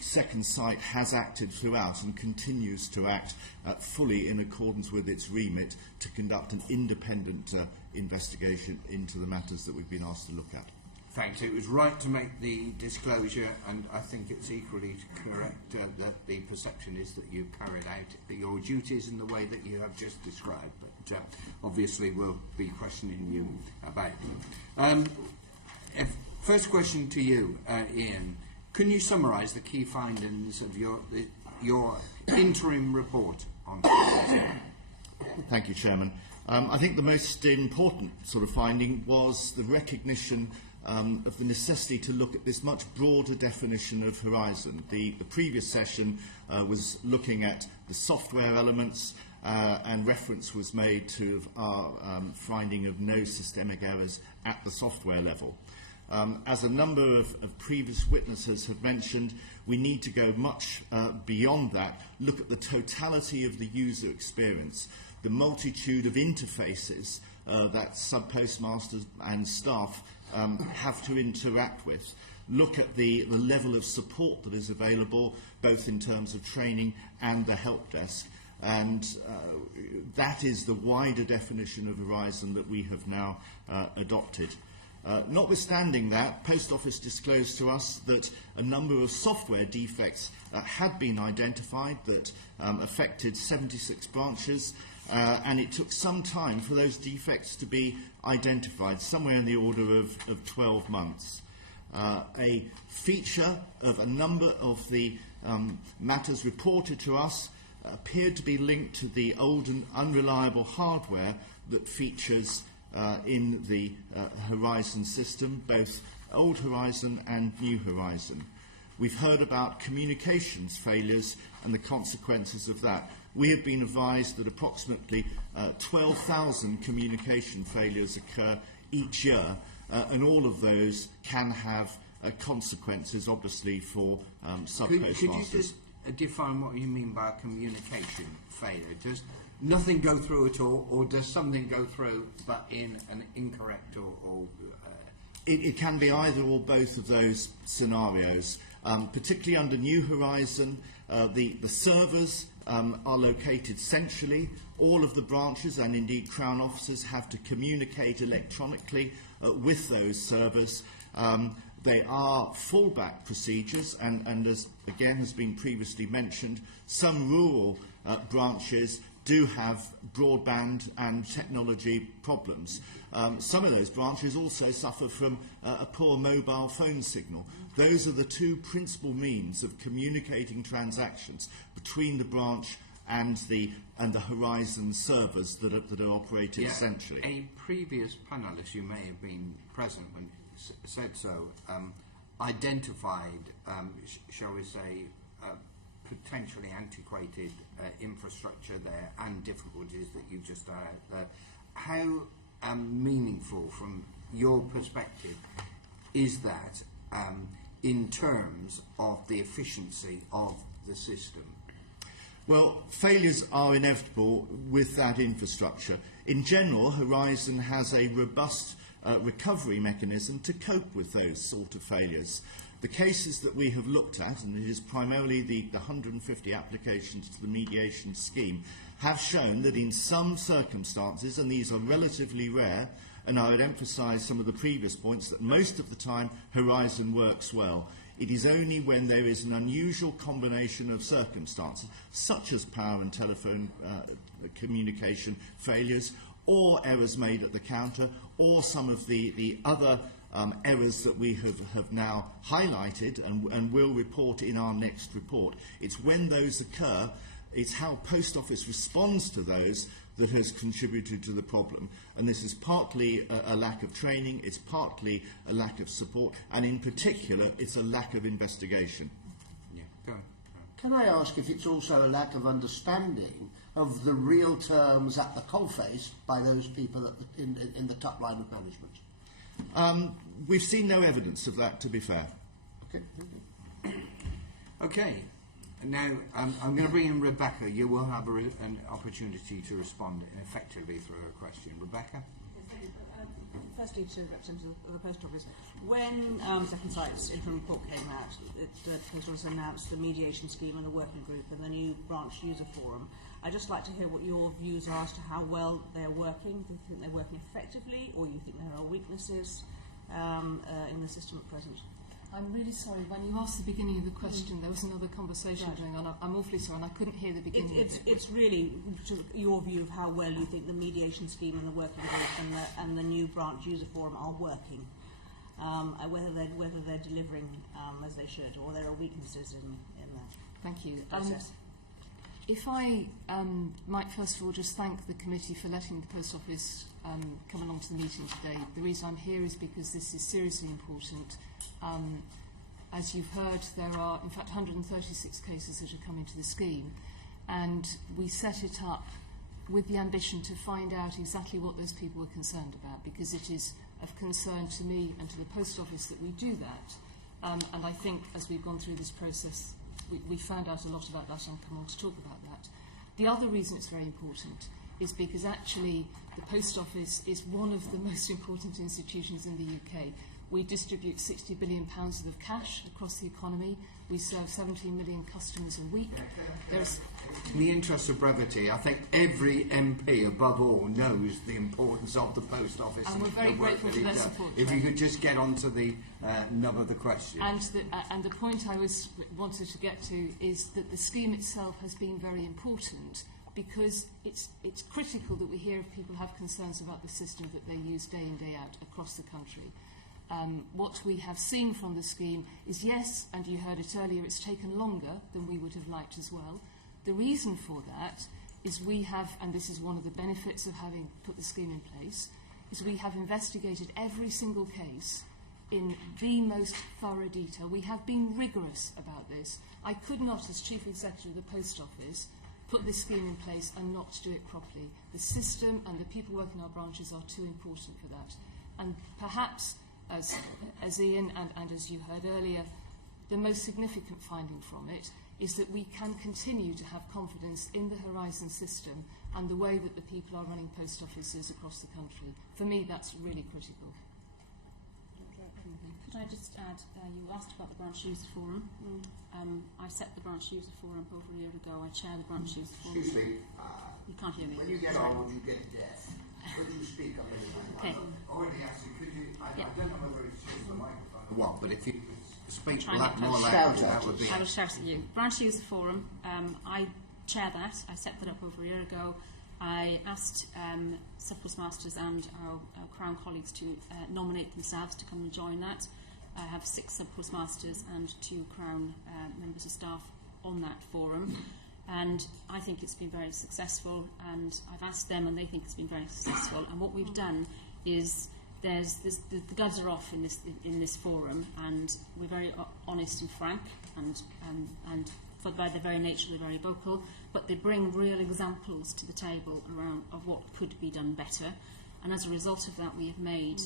Second Sight has acted throughout and continues to act fully in accordance with its remit to conduct an independent investigation into the matters that we've been asked to look at. Thanks. It was right to make the disclosure, and I think it's equally correct that the perception is that you carried out your duties in the way that you have just described. But obviously, we'll be questioning you about them. First question to you, Ian. Can you summarise the key findings of your interim report on terrorism? Thank you, Chairman. I think the most important sort of finding was the recognition of the necessity to look at this much broader definition of horizon. The previous session was looking at the software elements, and reference was made to our finding of no systemic errors at the software level. As a number of previous witnesses have mentioned, we need to go much beyond that, look at the totality of the user experience, the multitude of interfaces that sub-postmasters and staff have to interact with, look at the level of support that is available, both in terms of training and the help desk. And that is the wider definition of horizon that we have now adopted. Notwithstanding that, Post Office disclosed to us that a number of software defects had been identified that affected 76 branches, and it took some time for those defects to be identified, somewhere in the order of 12 months. A feature of a number of the matters reported to us appeared to be linked to the old and unreliable hardware that features in the Horizon system, both old Horizon and new Horizon. We've heard about communications failures and the consequences of that. We have been advised that approximately 12,000 communication failures occur each year, and all of those can have consequences, obviously, for sub-postmasters. Could you just define what you mean by communication failure? Does nothing go through at all, or does something go through but in an incorrect or It can be either or both of those scenarios. Particularly under New Horizon, the servers are located centrally. All of the branches and indeed Crown offices have to communicate electronically with those servers. They are fallback procedures, and as again has been previously mentioned, some rural branches do have broadband and technology problems. Some of those branches also suffer from a poor mobile phone signal. Those are the two principal means of communicating transactions between the branch and the Horizon servers that are operated centrally. A previous panellist, you may have been present when said so, identified, shall we say, potentially antiquated infrastructure there and difficulties that you just had there. How meaningful, from your perspective, is that in terms of the efficiency of the system? Well, failures are inevitable with that infrastructure. In general, Horizon has a robust recovery mechanism to cope with those sort of failures. The cases that we have looked at, and it is primarily the 150 applications to the mediation scheme, have shown that in some circumstances, and these are relatively rare, and I would emphasise some of the previous points, that most of the time Horizon works well. It is only when there is an unusual combination of circumstances, such as power and telephone communication failures, or errors made at the counter, or some of the other errors that we have now highlighted and will report in our next report. It's when those occur, it's how Post Office responds to those that has contributed to the problem. And this is partly a lack of training, it's partly a lack of support, and in particular, it's a lack of investigation. Yeah, go on. Can I ask if it's also a lack of understanding of the real terms at the coalface by those people in the top line of management? We've seen no evidence of that, to be fair. Okay, thank you. Okay. Now, I'm going to bring in Rebecca. You will have an opportunity to respond effectively through her question. Rebecca? Firstly, to representative of the Post Office, when Second Sight's interim report came out, the Post Office announced the mediation scheme and the working group and the new branch user forum. I'd just like to hear what your views are as to how well they're working. Do you think they're working effectively, or you think there are weaknesses in the system at present? I'm really sorry. When you asked the beginning of the question, there was another conversation going on. I'm awfully sorry, and I couldn't hear the beginning. It's really your view of how well you think the mediation scheme and the working group and the new branch user forum are working, whether they're delivering as they should, or there are weaknesses in that. Thank you. Process. If I might first of all just thank the committee for letting the Post Office come along to the meeting today. The reason I'm here is because this is seriously important. As you've heard, there are in fact 136 cases that have come into the scheme, and we set it up with the ambition to find out exactly what those people were concerned about, because it is of concern to me and to the Post Office that we do that. And I think as we've gone through this process, we found out a lot about that, and come on to talk about that. The other reason it's very important is because actually the Post Office is one of the most important institutions in the UK. We distribute £60 billion of cash across the economy. We serve 17 million customers a week. In the interest of brevity, I think every MP above all knows the importance of the Post Office. And we're very grateful for their support. If you could just get on to the nub of the question. And the point I wanted to get to is that the scheme itself has been very important, because it's critical that we hear if people have concerns about the system that they use day in, day out across the country. What we have seen from the scheme is, yes, and you heard it earlier, it's taken longer than we would have liked as well. The reason for that is we have, and this is one of the benefits of having put the scheme in place, is we have investigated every single case in the most thorough detail. We have been rigorous about this. I could not, as Chief Executive of the Post Office, put this scheme in place and not do it properly. The system and the people working in our branches are too important for that. And perhaps, as Ian and as you heard earlier, the most significant finding from it is that we can continue to have confidence in the Horizon system and the way that the people are running post offices across the country. For me, that's really critical. Could I just add, you asked about the Branch User Forum. I set the Branch User Forum over a year ago. I chair the Branch User Forum. Excuse me. You can't hear me. When you get on, you get deaf. Could you speak up a little bit? Okay. Already asked you, could you, I don't know whether it's just the microphone or what, but if you speak a lot more loud, that would be... I will shout at you. Branch User Forum, I chair that. I set that up over a year ago. I asked SubPostmasters and our Crown colleagues to nominate themselves to come and join that. I have 6 SubPostmasters and 2 Crown members of staff on that forum. And I think it's been very successful, and I've asked them and they think it's been very successful. And what we've done is the gloves are off in this forum, and we're very honest and frank, and by their very nature they're very vocal, but they bring real examples to the table around of what could be done better. And as a result of that, we have made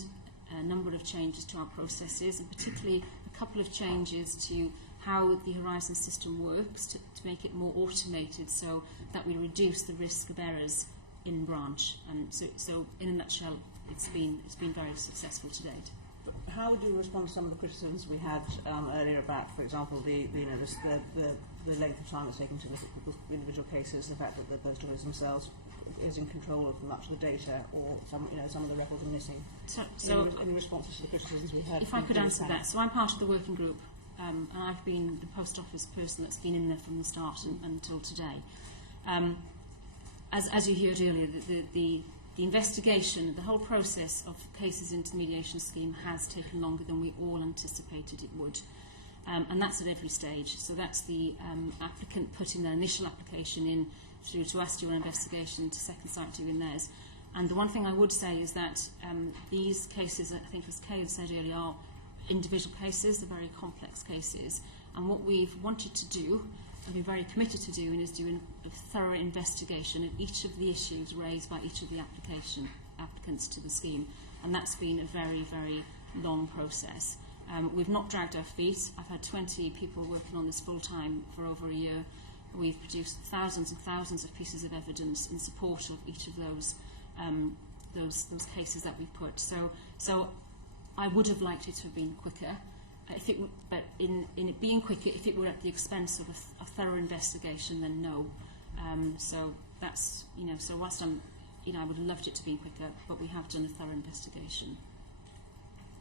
a number of changes to our processes, and particularly a couple of changes to how the Horizon system works to make it more automated, so that we reduce the risk of errors in branch. And so in a nutshell, it's been very successful to date. How do you respond to some of the criticisms we had earlier about, for example, the length of time it's taken to look at people's individual cases, the fact that the Post Office themselves is in control of much of the data, or some of the records are missing? So any responses to the criticisms we had? If I could answer that. So I'm part of the working group, and I've been the Post Office person that's been in there from the start until today. As you heard earlier, the investigation, the whole process of cases into the mediation scheme has taken longer than we all anticipated it would. And that's at every stage. So that's the applicant putting their initial application in through to us doing an investigation, to Second Sight doing theirs. And the one thing I would say is that these cases, I think as Kay said earlier, are individual cases, they're very complex cases. And what we've wanted to do I've been very committed to doing is doing a thorough investigation of each of the issues raised by each of the applicants to the scheme, and that's been a very, very long process. We've not dragged our feet. I've had 20 people working on this full-time for over a year. We've produced thousands and thousands of pieces of evidence in support of each of those cases that we put. So I would have liked it to have been quicker. But in it being quicker, if it were at the expense of a thorough investigation, then no. So that's, so whilst I would have loved it to be quicker, but we have done a thorough investigation.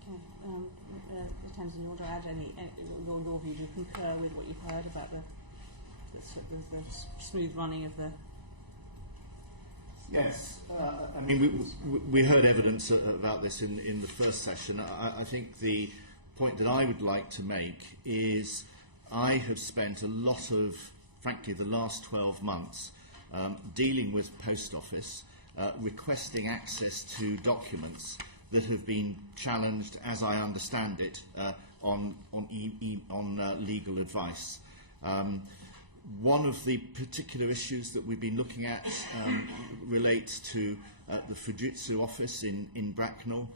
In terms of you want to add any, your view, do you concur with what you've heard about the smooth running of the... Yes, I mean, we heard evidence about this in the first session. I think the point that I would like to make is I have spent a lot of, frankly, the last 12 months dealing with Post Office, requesting access to documents that have been challenged, as I understand it, on legal advice. One of the particular issues that we've been looking at relates to the Fujitsu office in Bracknell.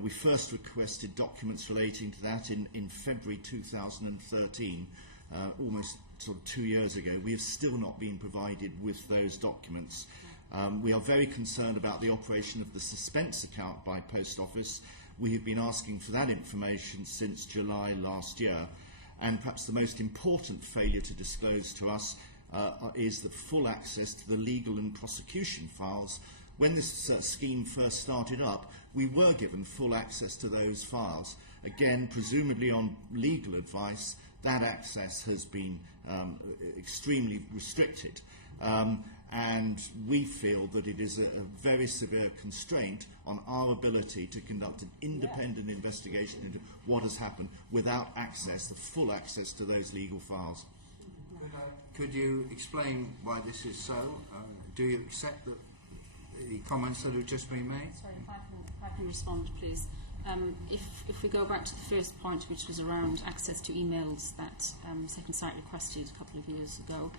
We first requested documents relating to that in February 2013, almost sort of 2 years ago. We have still not been provided with those documents. We are very concerned about the operation of the suspense account by Post Office. We have been asking for that information since July last year. And perhaps the most important failure to disclose to us is the full access to the legal and prosecution files. When this scheme first started up, we were given full access to those files. Again, presumably on legal advice, that access has been extremely restricted. And we feel that it is a very severe constraint on our ability to conduct an independent investigation into what has happened without access, the full access to those legal files. Could you explain why this is so? Do you accept the comments that have just been made? Sorry, if I can respond, please. If we go back to the first point, which was around access to emails that Second Sight requested a couple of years ago,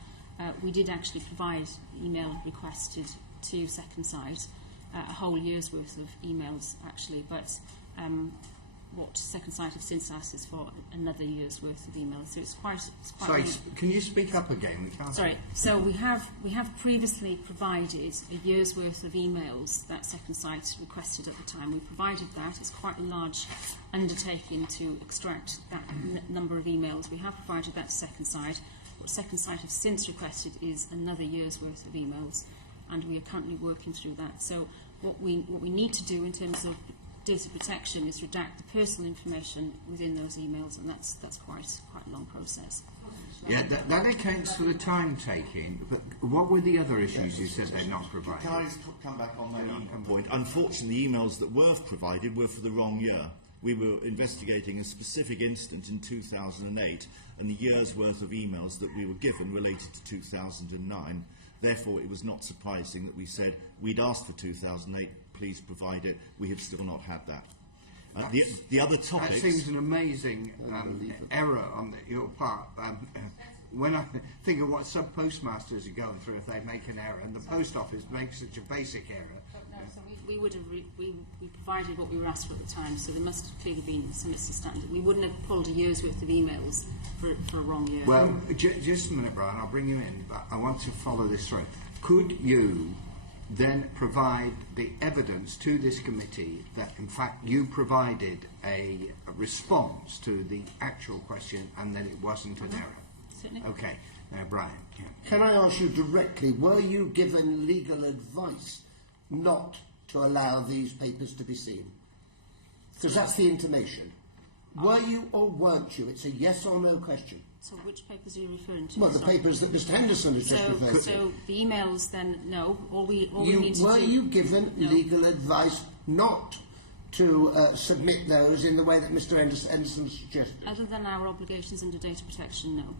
we did actually provide email requested to Second Sight, a whole year's worth of emails actually, but what Second Sight have since asked is for another year's worth of emails. So it's quite Sorry, can you speak up again? We can't. Sorry. So we have previously provided a year's worth of emails that Second Sight requested at the time. We provided that. It's quite a large undertaking to extract that number of emails. We have provided that to Second Sight. What Second Sight have since requested is another year's worth of emails, and we are currently working through that. So what we need to do in terms of data protection is redact the personal information within those emails, and that's quite a long process. Yeah, that accounts for the time taking. But what were the other issues you said they're not provided? Can I come back on that point? Unfortunately, the emails that were provided were for the wrong year. We were investigating a specific incident in 2008, and the year's worth of emails that we were given related to 2009. Therefore, it was not surprising that we said we'd asked for 2008, please provide it. We have still not had that. The other topics... That seems an amazing error on your part. When I think of what SubPostmasters are going through if they make an error, and the Post Office makes such a basic error. No, so we would have we provided what we were asked for at the time, so there must have clearly been some misunderstanding. We wouldn't have pulled a year's worth of emails for a wrong year. Well, just a minute, Brian, I'll bring you in, but I want to follow this through. Could you then provide the evidence to this committee that, in fact, you provided a response to the actual question and then it wasn't an error? Certainly. Okay. Brian. Yeah. Can I ask you directly, were you given legal advice not to allow these papers to be seen? Because that's the intimation. Were you or weren't you? It's a yes or no question. So which papers are you referring to? Well, the papers that Mr. Henderson has just referred to. So the emails, then, no. All we need to do... Were you given legal advice not to submit those in the way that Mr. Henderson suggested? Other than our obligations under data protection, no.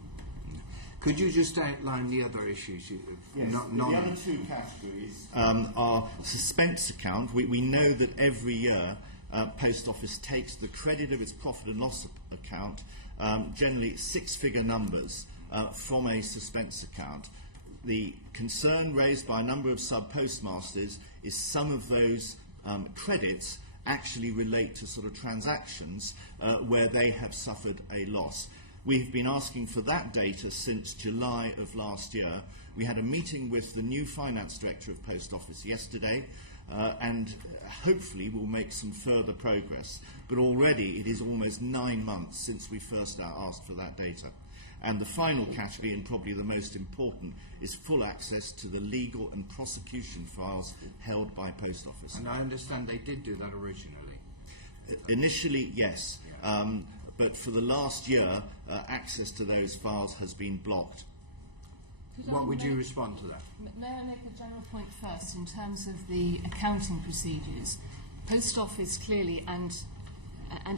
Could you just outline the other issues? Yes, the other two categories are suspense account. We know that every year Post Office takes the credit of its profit and loss account, generally six-figure numbers, from a suspense account. The concern raised by a number of sub-postmasters is some of those credits actually relate to sort of transactions where they have suffered a loss. We've been asking for that data since July of last year. We had a meeting with the new finance director of Post Office yesterday, and hopefully we'll make some further progress. But already it is almost 9 months since we first asked for that data. And the final category, and probably the most important, is full access to the legal and prosecution files held by Post Office. And I understand they did do that originally. Initially, yes. But for the last year, access to those files has been blocked. What would you respond to that? May I make a general point first in terms of the accounting procedures? Post Office clearly, and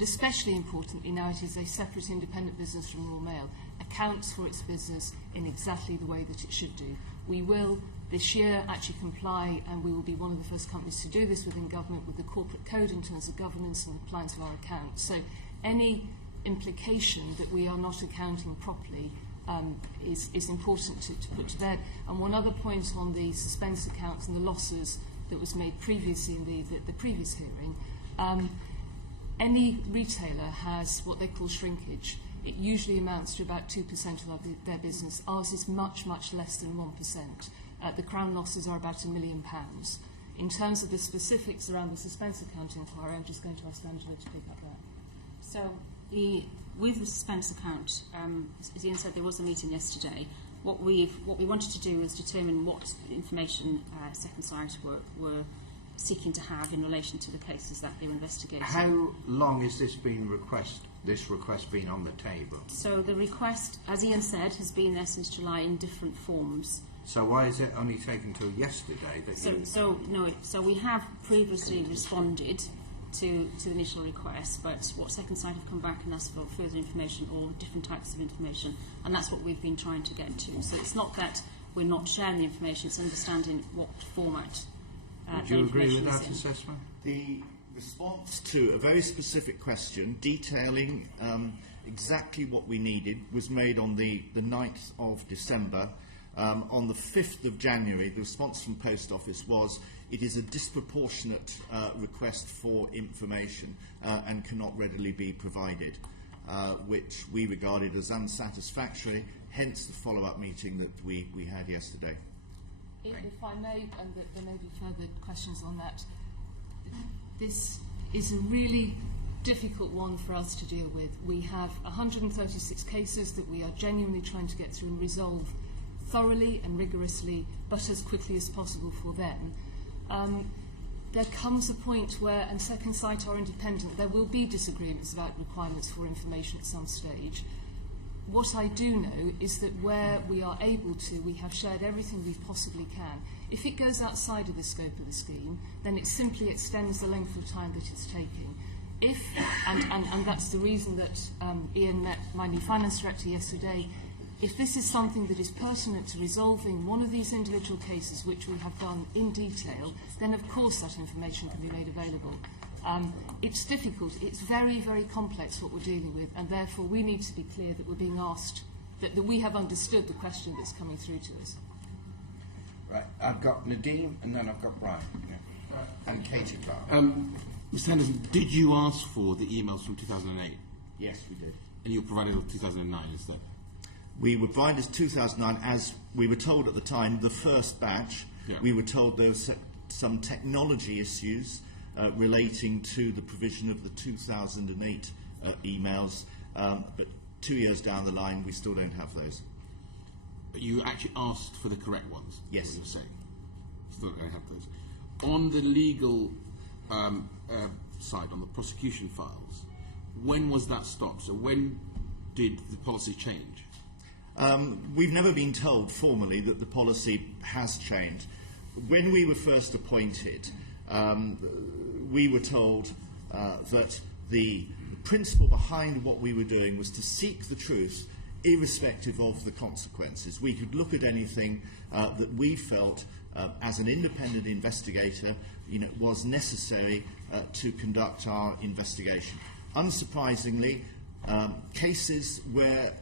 especially importantly now it is a separate independent business from Royal Mail, accounts for its business in exactly the way that it should do. We will this year actually comply, and we will be one of the first companies to do this within government, with the corporate code in terms of governance and compliance of our accounts. So any implication that we are not accounting properly is important to put to bed. And one other point on the suspense accounts and the losses that was made previously in the previous hearing, any retailer has what they call shrinkage. It usually amounts to about 2% of their business. Ours is much, much less than 1%. The Crown losses are about £1 million. In terms of the specifics around the suspense account inquiry, I'm just going to ask Angela to pick up that. So, with the suspense account, as Ian said, there was a meeting yesterday. What we wanted to do was determine what information Second Sight were seeking to have in relation to the cases that they were investigating. How long has this request been on the table? So the request, as Ian said, has been there since July in different forms. So why is it only taken till yesterday? So we have previously responded to the initial request, but what Second Sight have come back and asked for further information or different types of information, and that's what we've been trying to get to. So it's not that we're not sharing the information, it's understanding what format. Would you agree with that assessment? The response to a very specific question detailing exactly what we needed was made on the 9th of December. On the 5th of January, the response from Post Office was, it is a disproportionate request for information and cannot readily be provided, which we regarded as unsatisfactory, hence the follow-up meeting that we had yesterday. If I may, and there may be further questions on that, this is a really difficult one for us to deal with. We have 136 cases that we are genuinely trying to get through and resolve thoroughly and rigorously, but as quickly as possible for them. There comes a point where, and Second Sight are independent, there will be disagreements about requirements for information at some stage. What I do know is that where we are able to, we have shared everything we possibly can. If it goes outside of the scope of the scheme, then it simply extends the length of time that it's taking. And that's the reason that Ian met my new finance director yesterday. If this is something that is pertinent to resolving one of these individual cases, which we have done in detail, then of course that information can be made available. It's difficult, it's very, very complex what we're dealing with, and therefore we need to be clear that we're being asked, that we have understood the question that's coming through to us. Right, I've got Nadeem, and then I've got Brian, and Katie Clark. Mr. Henderson, did you ask for the emails from 2008? Yes, we did. And you provided of 2009, is that? We were provided 2009, as we were told at the time, the first batch. Yeah. We were told there was some technology issues relating to the provision of the 2008 emails, but 2 years down the line, we still don't have those. But you actually asked for the correct ones? Yes. You're saying. Still don't have those. On the legal side, on the prosecution files, when was that stopped? So when did the policy change? We've never been told formally that the policy has changed. When we were first appointed, we were told that the principle behind what we were doing was to seek the truth irrespective of the consequences. We could look at anything that we felt as an independent investigator was necessary to conduct our investigation. Unsurprisingly, cases where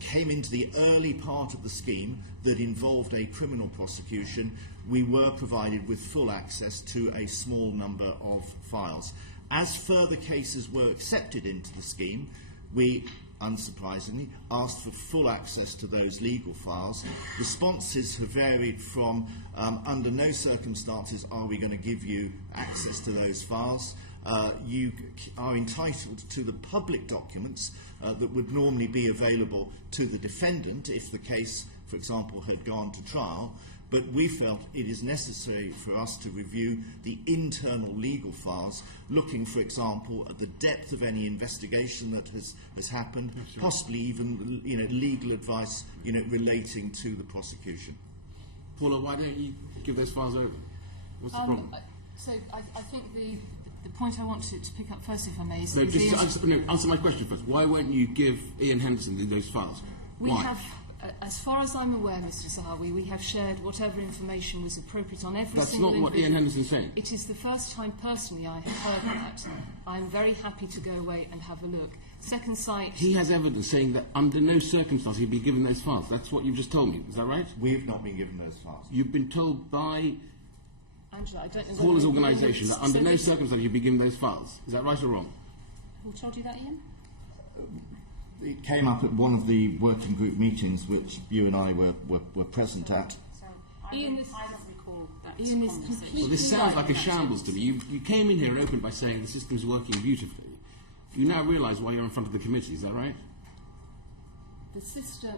came into the early part of the scheme that involved a criminal prosecution, we were provided with full access to a small number of files. As further cases were accepted into the scheme, we, unsurprisingly, asked for full access to those legal files. Responses have varied from under no circumstances are we going to give you access to those files. You are entitled to the public documents that would normally be available to the defendant if the case, for example, had gone to trial. But we felt it is necessary for us to review the internal legal files, looking, for example, at the depth of any investigation that has happened, possibly even legal advice relating to the prosecution. Paula, why don't you give those files over? What's the problem? So I think the point I want to pick up first, if I may, is... No, just answer my question first. Why won't you give Ian Henderson those files? We have... As far as I'm aware, Mr. Zahawi, we have shared whatever information was appropriate on every single... That's not what Ian Henderson's saying. It is the first time, personally, I have heard that. I'm very happy to go away and have a look. Second Sight... He has evidence saying that under no circumstance he'd be given those files. That's what you've just told me. Is that right? We have not been given those files. You've been told by Angela, I don't know... Paula's organisation that under no circumstance you'd be given those files. Is that right or wrong? Who told you that, Ian? It came up at one of the working group meetings which you and I were present at. So I don't recall that Ian is conversation. completely... Well, this sounds like a shambles to me. You came in here and opened by saying the system's working beautifully. You now realise why you're in front of the committee, is that right? The system...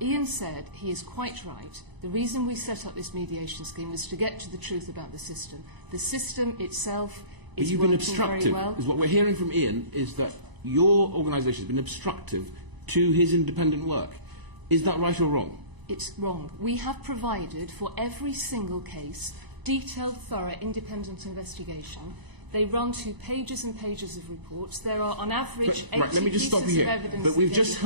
Ian said he is quite right. The reason we set up this mediation scheme was to get to the truth about the system. The system itself is you've been working obstructive. very well. Is what we're hearing from Ian is that your organisation has been obstructive to his independent work. Is that right or wrong? It's wrong. We have provided for every single case detailed, thorough, independent investigation. They run to pages and pages of reports. There are, on average, 80 let me just pieces stop you of here. evidence. But we've just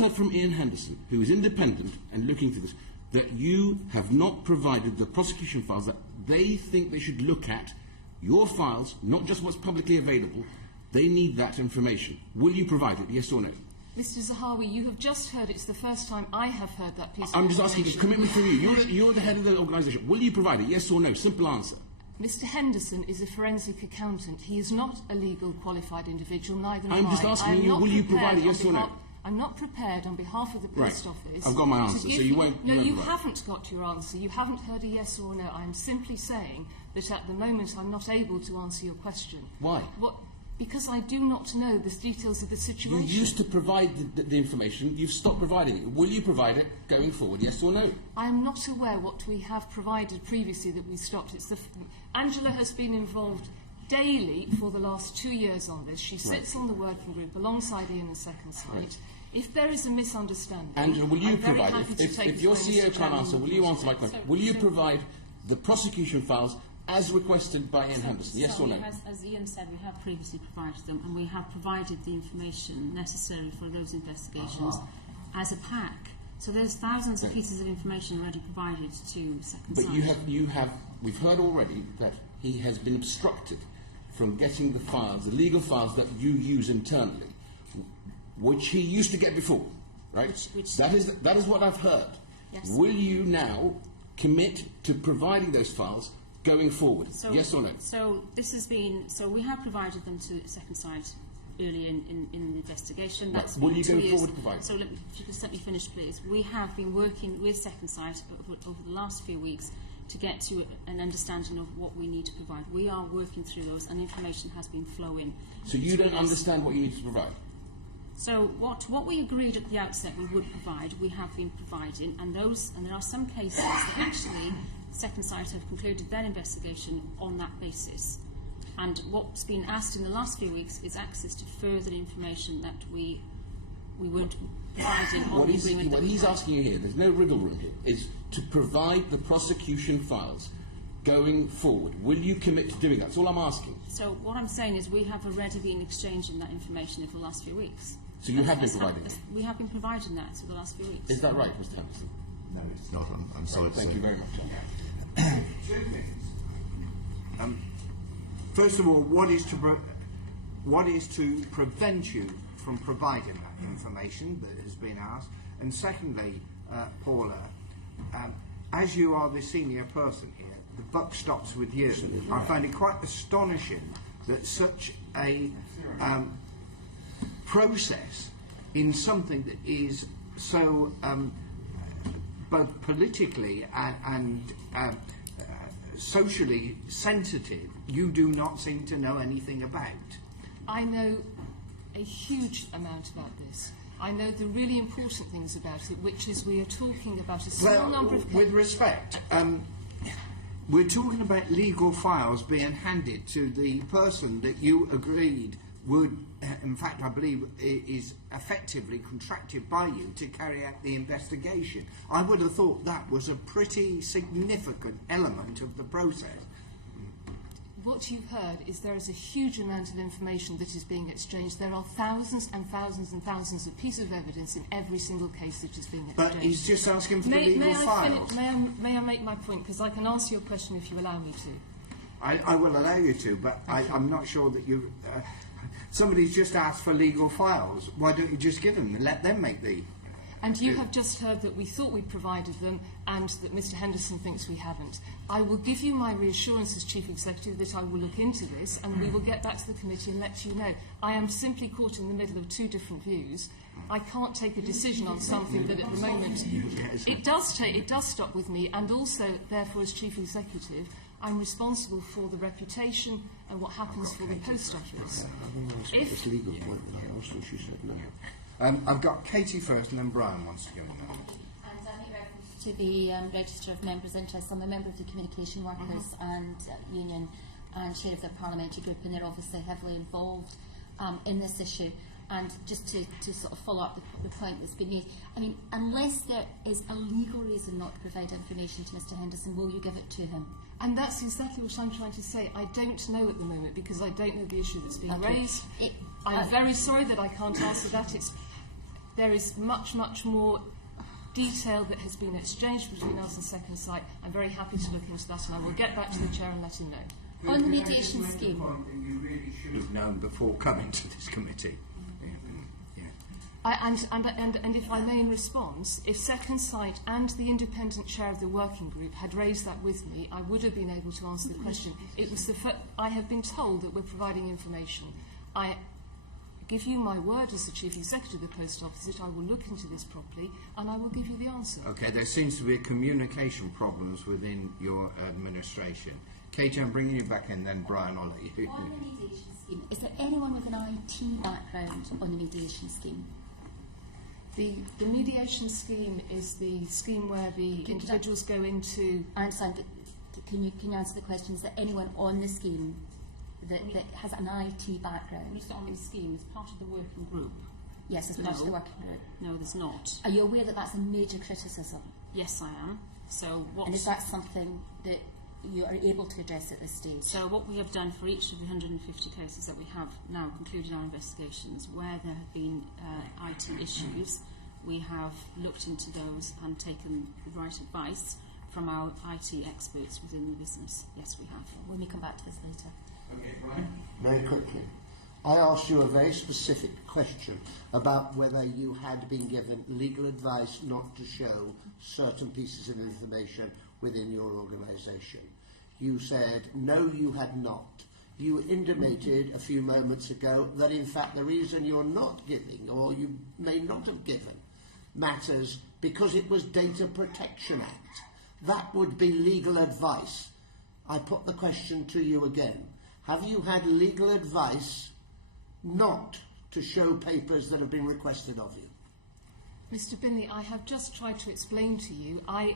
heard from Ian Henderson, who is independent and looking through this, that you have not provided the prosecution files that they think they should look at. Your files, not just what's publicly available. They need that information. Will you provide it, yes or no? Mr. Zahawi, you have just heard it's the first time I have heard that piece of I'm just information. asking a commitment from you. You're the head of the organisation. Will you provide it, yes or no? Simple answer. Mr. Henderson is a forensic accountant. He is not a legal qualified individual, neither am I. I'm just asking you, will you provide it, yes or no? I'm not prepared on behalf of the Post Office. I've got my answer, so you won't... No, you haven't got your answer. You haven't heard a yes or a no. I'm simply saying that at the moment I'm not able to answer your question. Why? Because I do not know the details of the situation. You used to provide the information. You've stopped providing it. Will you provide it going forward, yes or no? I am not aware what we have provided previously that we stopped. Angela has been involved daily for the last 2 years on this. She sits on the working group alongside Ian and Second Sight. Right. If there is a misunderstanding... Angela, will you I'm very provide happy it? to take If your this CEO Mr. can't answer, will you answer my question? Will you So- provide the prosecution files as requested by Ian Henderson, yes or no? As Ian said, we have previously provided them, and we have provided the information necessary for those investigations as a pack. So there's thousands of pieces of information already provided to Second Sight. But we've heard already that he has been obstructed from getting the files, the legal files that you use internally, which he used to get before, right? That is what I've heard. Yes. Will you now commit to providing those files going forward, yes or no? So this has been. So we have provided them to Second Sight early in the investigation. That's Will been you 2 go years. forward to provide? So if you just let me finish, please. We have been working with Second Sight over the last few weeks to get to an understanding of what we need to provide. We are working through those, and information has been flowing. So you don't understand what you need to provide? So what we agreed at the outset we would provide, we have been providing, and there are some cases that actually Second Sight have concluded their investigation on that basis. And what's been asked in the last few weeks is access to further information that we weren't providing on the agreement. What he's asking you here, there's no wriggle room here, is to provide the prosecution files going forward. Will you commit to doing that? That's all I'm asking. So what I'm saying is we have already been exchanging that information over the last few weeks. So you have been providing it? We have been providing that for the last few weeks. Is that right, Mr. Henderson? No, it's not. I'm sorry. Thank you very much. Two things. First of all, what is to prevent you from providing that information that has been asked. And secondly, Paula, as you are the senior person here, the buck stops with you. I find it quite astonishing that such a process in something that is so both politically and socially sensitive, you do not seem to know anything about. I know a huge amount about this. I know the really important things about it, which is we are talking about a small number of... With respect, we're talking about legal files being handed to the person that you agreed would, in fact, I believe, is effectively contracted by you to carry out the investigation. I would have thought that was a pretty significant element of the process. What you've heard is there is a huge amount of information that is being exchanged. There are thousands and thousands and thousands of pieces of evidence in every single case that is being exchanged. But he's just asking for the legal files. May I make my point? Because I can answer your question if you allow me to. I will allow you to, but I'm not sure that you... somebody's just asked for legal files. Why don't you just give them and let them make the... And you have just heard that we thought we provided them and that Mr Henderson thinks we haven't. I will give you my reassurance as Chief Executive that I will look into this and we will get back to the committee and let you know. I am simply caught in the middle of two different views. I can't take a decision on something that at the moment... It does stop with me, and also, therefore, as Chief Executive, I'm responsible for the reputation and what happens for the post office. I've got Katie first and then Brian wants to go now. To the Register of Members' Interests, I'm a member of the Communication Workers and Union and chair of their parliamentary group, and they're obviously heavily involved in this issue. And just to sort of follow up the point that's been made, I mean, unless there is a legal reason not to provide information to Mr Henderson, will you give it to him? And that's exactly what I'm trying to say. I don't know at the moment because I don't know the issue that's being raised. I'm very sorry that I can't answer that. There is much, much more detail that has been exchanged between us and Second Sight. I'm very happy to look into that, and I will get back to the Chair and let him know. On the mediation scheme... You really should have known before coming to this committee. And if I may in response, if Second Sight and the independent chair of the working group had raised that with me, I would have been able to answer the question. It was I have been told that we're providing information. I give you my word as the Chief Executive of the Post Office that I will look into this properly and I will give you the answer. Okay, there seems to be communication problems within your administration. Katie, I'm bringing you back in, then Brian, I'll let you. On the mediation scheme, is there anyone with an IT background on the mediation scheme? The mediation scheme is the scheme where the individuals go into... I understand, but can you answer the question? Is there anyone on the scheme that has an IT background? When you say on the scheme, as part of the working group? Yes, as part of the working group. No, there's not. Are you aware that that's a major criticism? Yes, I am. And is that something that you are able to address at this stage? So what we have done for each of the 150 cases that we have now concluded our investigations, where there have been IT issues, we have looked into those and taken the right advice from our IT experts within the business. Yes, we have. When we come back to this later. Okay, Brian. Very quickly. I asked you a very specific question about whether you had been given legal advice not to show certain pieces of information within your organisation. You said, no, you had not. You intimated a few moments ago that, in fact, the reason you're not giving, or you may not have given, matters because it was Data Protection Act. That would be legal advice. I put the question to you again. Have you had legal advice not to show papers that have been requested of you? Mr Binley, I have just tried to explain to you, I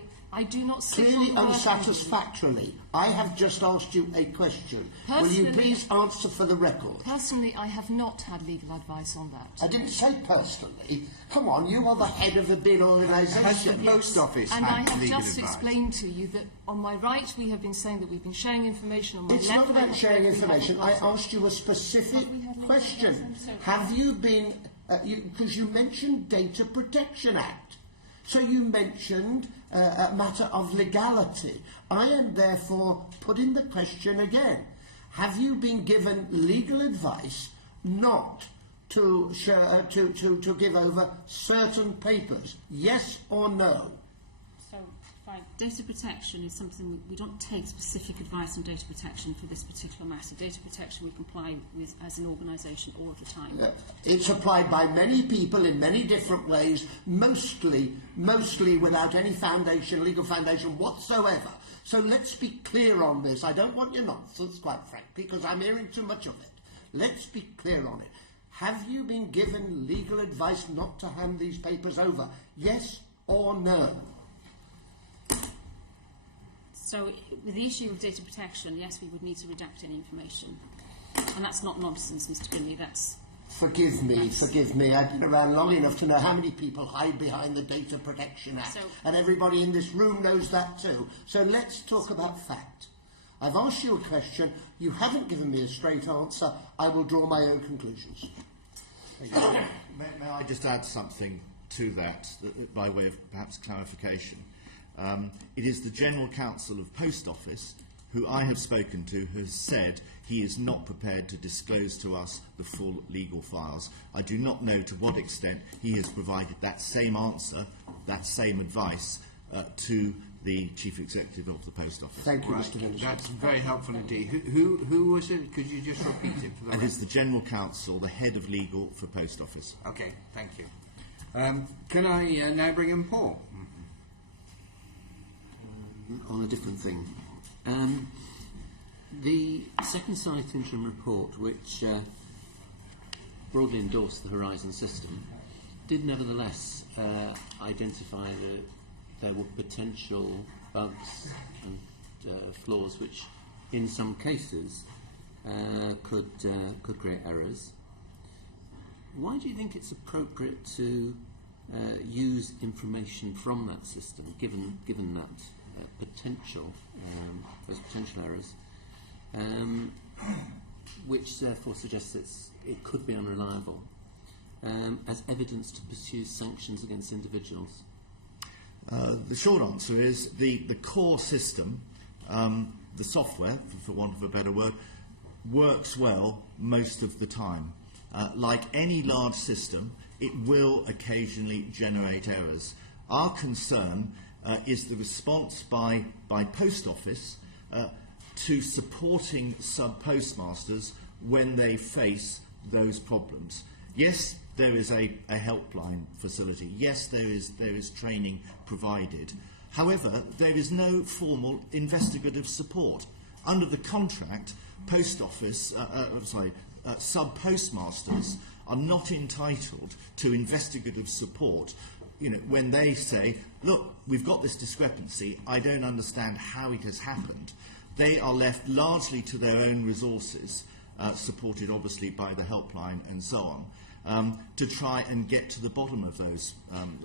do not sit clearly on unsatisfactorily. I have just asked you a question. Will you please answer for the record? Personally, I have not had legal advice on that. I didn't say personally. Come on, you are the head of a big organisation. Has the Post Office and had I have legal just advice? Explained to you that on my right we have been saying that we've been sharing information. On my It's left not about sharing information. I asked you a specific question. Have you been... because you mentioned Data Protection Act. So you mentioned a matter of legality. I am therefore putting the question again. Have you been given legal advice not to give over certain papers? Yes or no? So, fine. Data protection is something we don't take specific advice on data protection for this particular matter. Data protection we comply with as an organisation all of the time. It's applied by many people in many different ways, mostly without any legal foundation whatsoever. So let's be clear on this. I don't want your nonsense, quite frankly, because I'm hearing too much of it. Let's be clear on it. Have you been given legal advice not to hand these papers over? Yes or no? So, with the issue of data protection, yes, we would need to redact any information. And that's not nonsense, Mr. Binley, that's... Forgive me. I've been around long enough to know how many people hide behind the Data Protection Act. And everybody in this room knows that too. So let's talk about fact. I've asked you a question. You haven't given me a straight answer. I will draw my own conclusions. May I just add something to that, by way of perhaps clarification? It is the General Counsel of Post Office who I have spoken to who has said he is not prepared to disclose to us the full legal files. I do not know to what extent he has provided that same answer, that same advice, to the Chief Executive of the Post Office. Thank you, Mr. Henderson. That's very helpful indeed. Who was it? Could you just repeat it for the And it's the General Counsel, the Head of Legal for Post Office. Okay, thank you. Can I now bring in Paul? On a different thing. The second Sight interim report, which broadly endorsed the Horizon system, did nevertheless identify that there were potential bugs and flaws which, in some cases, could create errors. Why do you think it's appropriate to use information from that system, given that those potential errors, which therefore suggests it could be unreliable, as evidence to pursue sanctions against individuals? The short answer is the core system, the software, for want of a better word, works well most of the time. Like any large system, it will occasionally generate errors. Our concern is the response by Post Office to supporting sub-postmasters when they face those problems. Yes, there is a helpline facility. Yes, there is training provided. However, there is no formal investigative support. Under the contract, Post Office, sub-postmasters are not entitled to investigative support. You know, when they say, look, we've got this discrepancy, I don't understand how it has happened, they are left largely to their own resources, supported obviously by the helpline and so on, to try and get to the bottom of those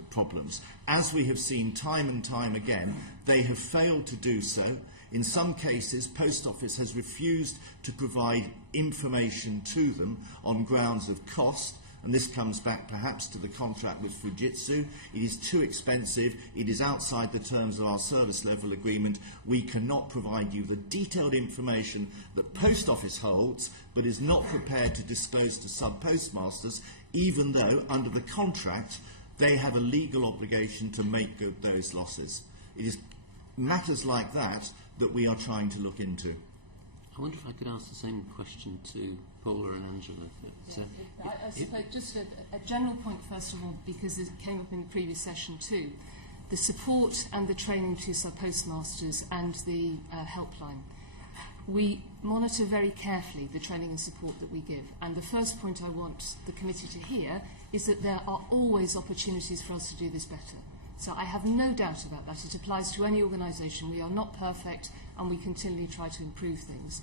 problems. As we have seen time and time again, they have failed to do so. In some cases, Post Office has refused to provide information to them on grounds of cost, and this comes back perhaps to the contract with Fujitsu. It is too expensive, it is outside the terms of our service level agreement, we cannot provide you the detailed information that Post Office holds, but is not prepared to disclose to sub-postmasters, even though, under the contract, they have a legal obligation to make good those losses. It is matters like that that we are trying to look into. I wonder if I could ask the same question to Paula and Angela. I suppose just a general point first of all, because it came up in the previous session too. The support and the training to sub-postmasters and the helpline. We monitor very carefully the training and support that we give, and the first point I want the committee to hear is that there are always opportunities for us to do this better. So I have no doubt about that. It applies to any organisation. We are not perfect and we continually try to improve things.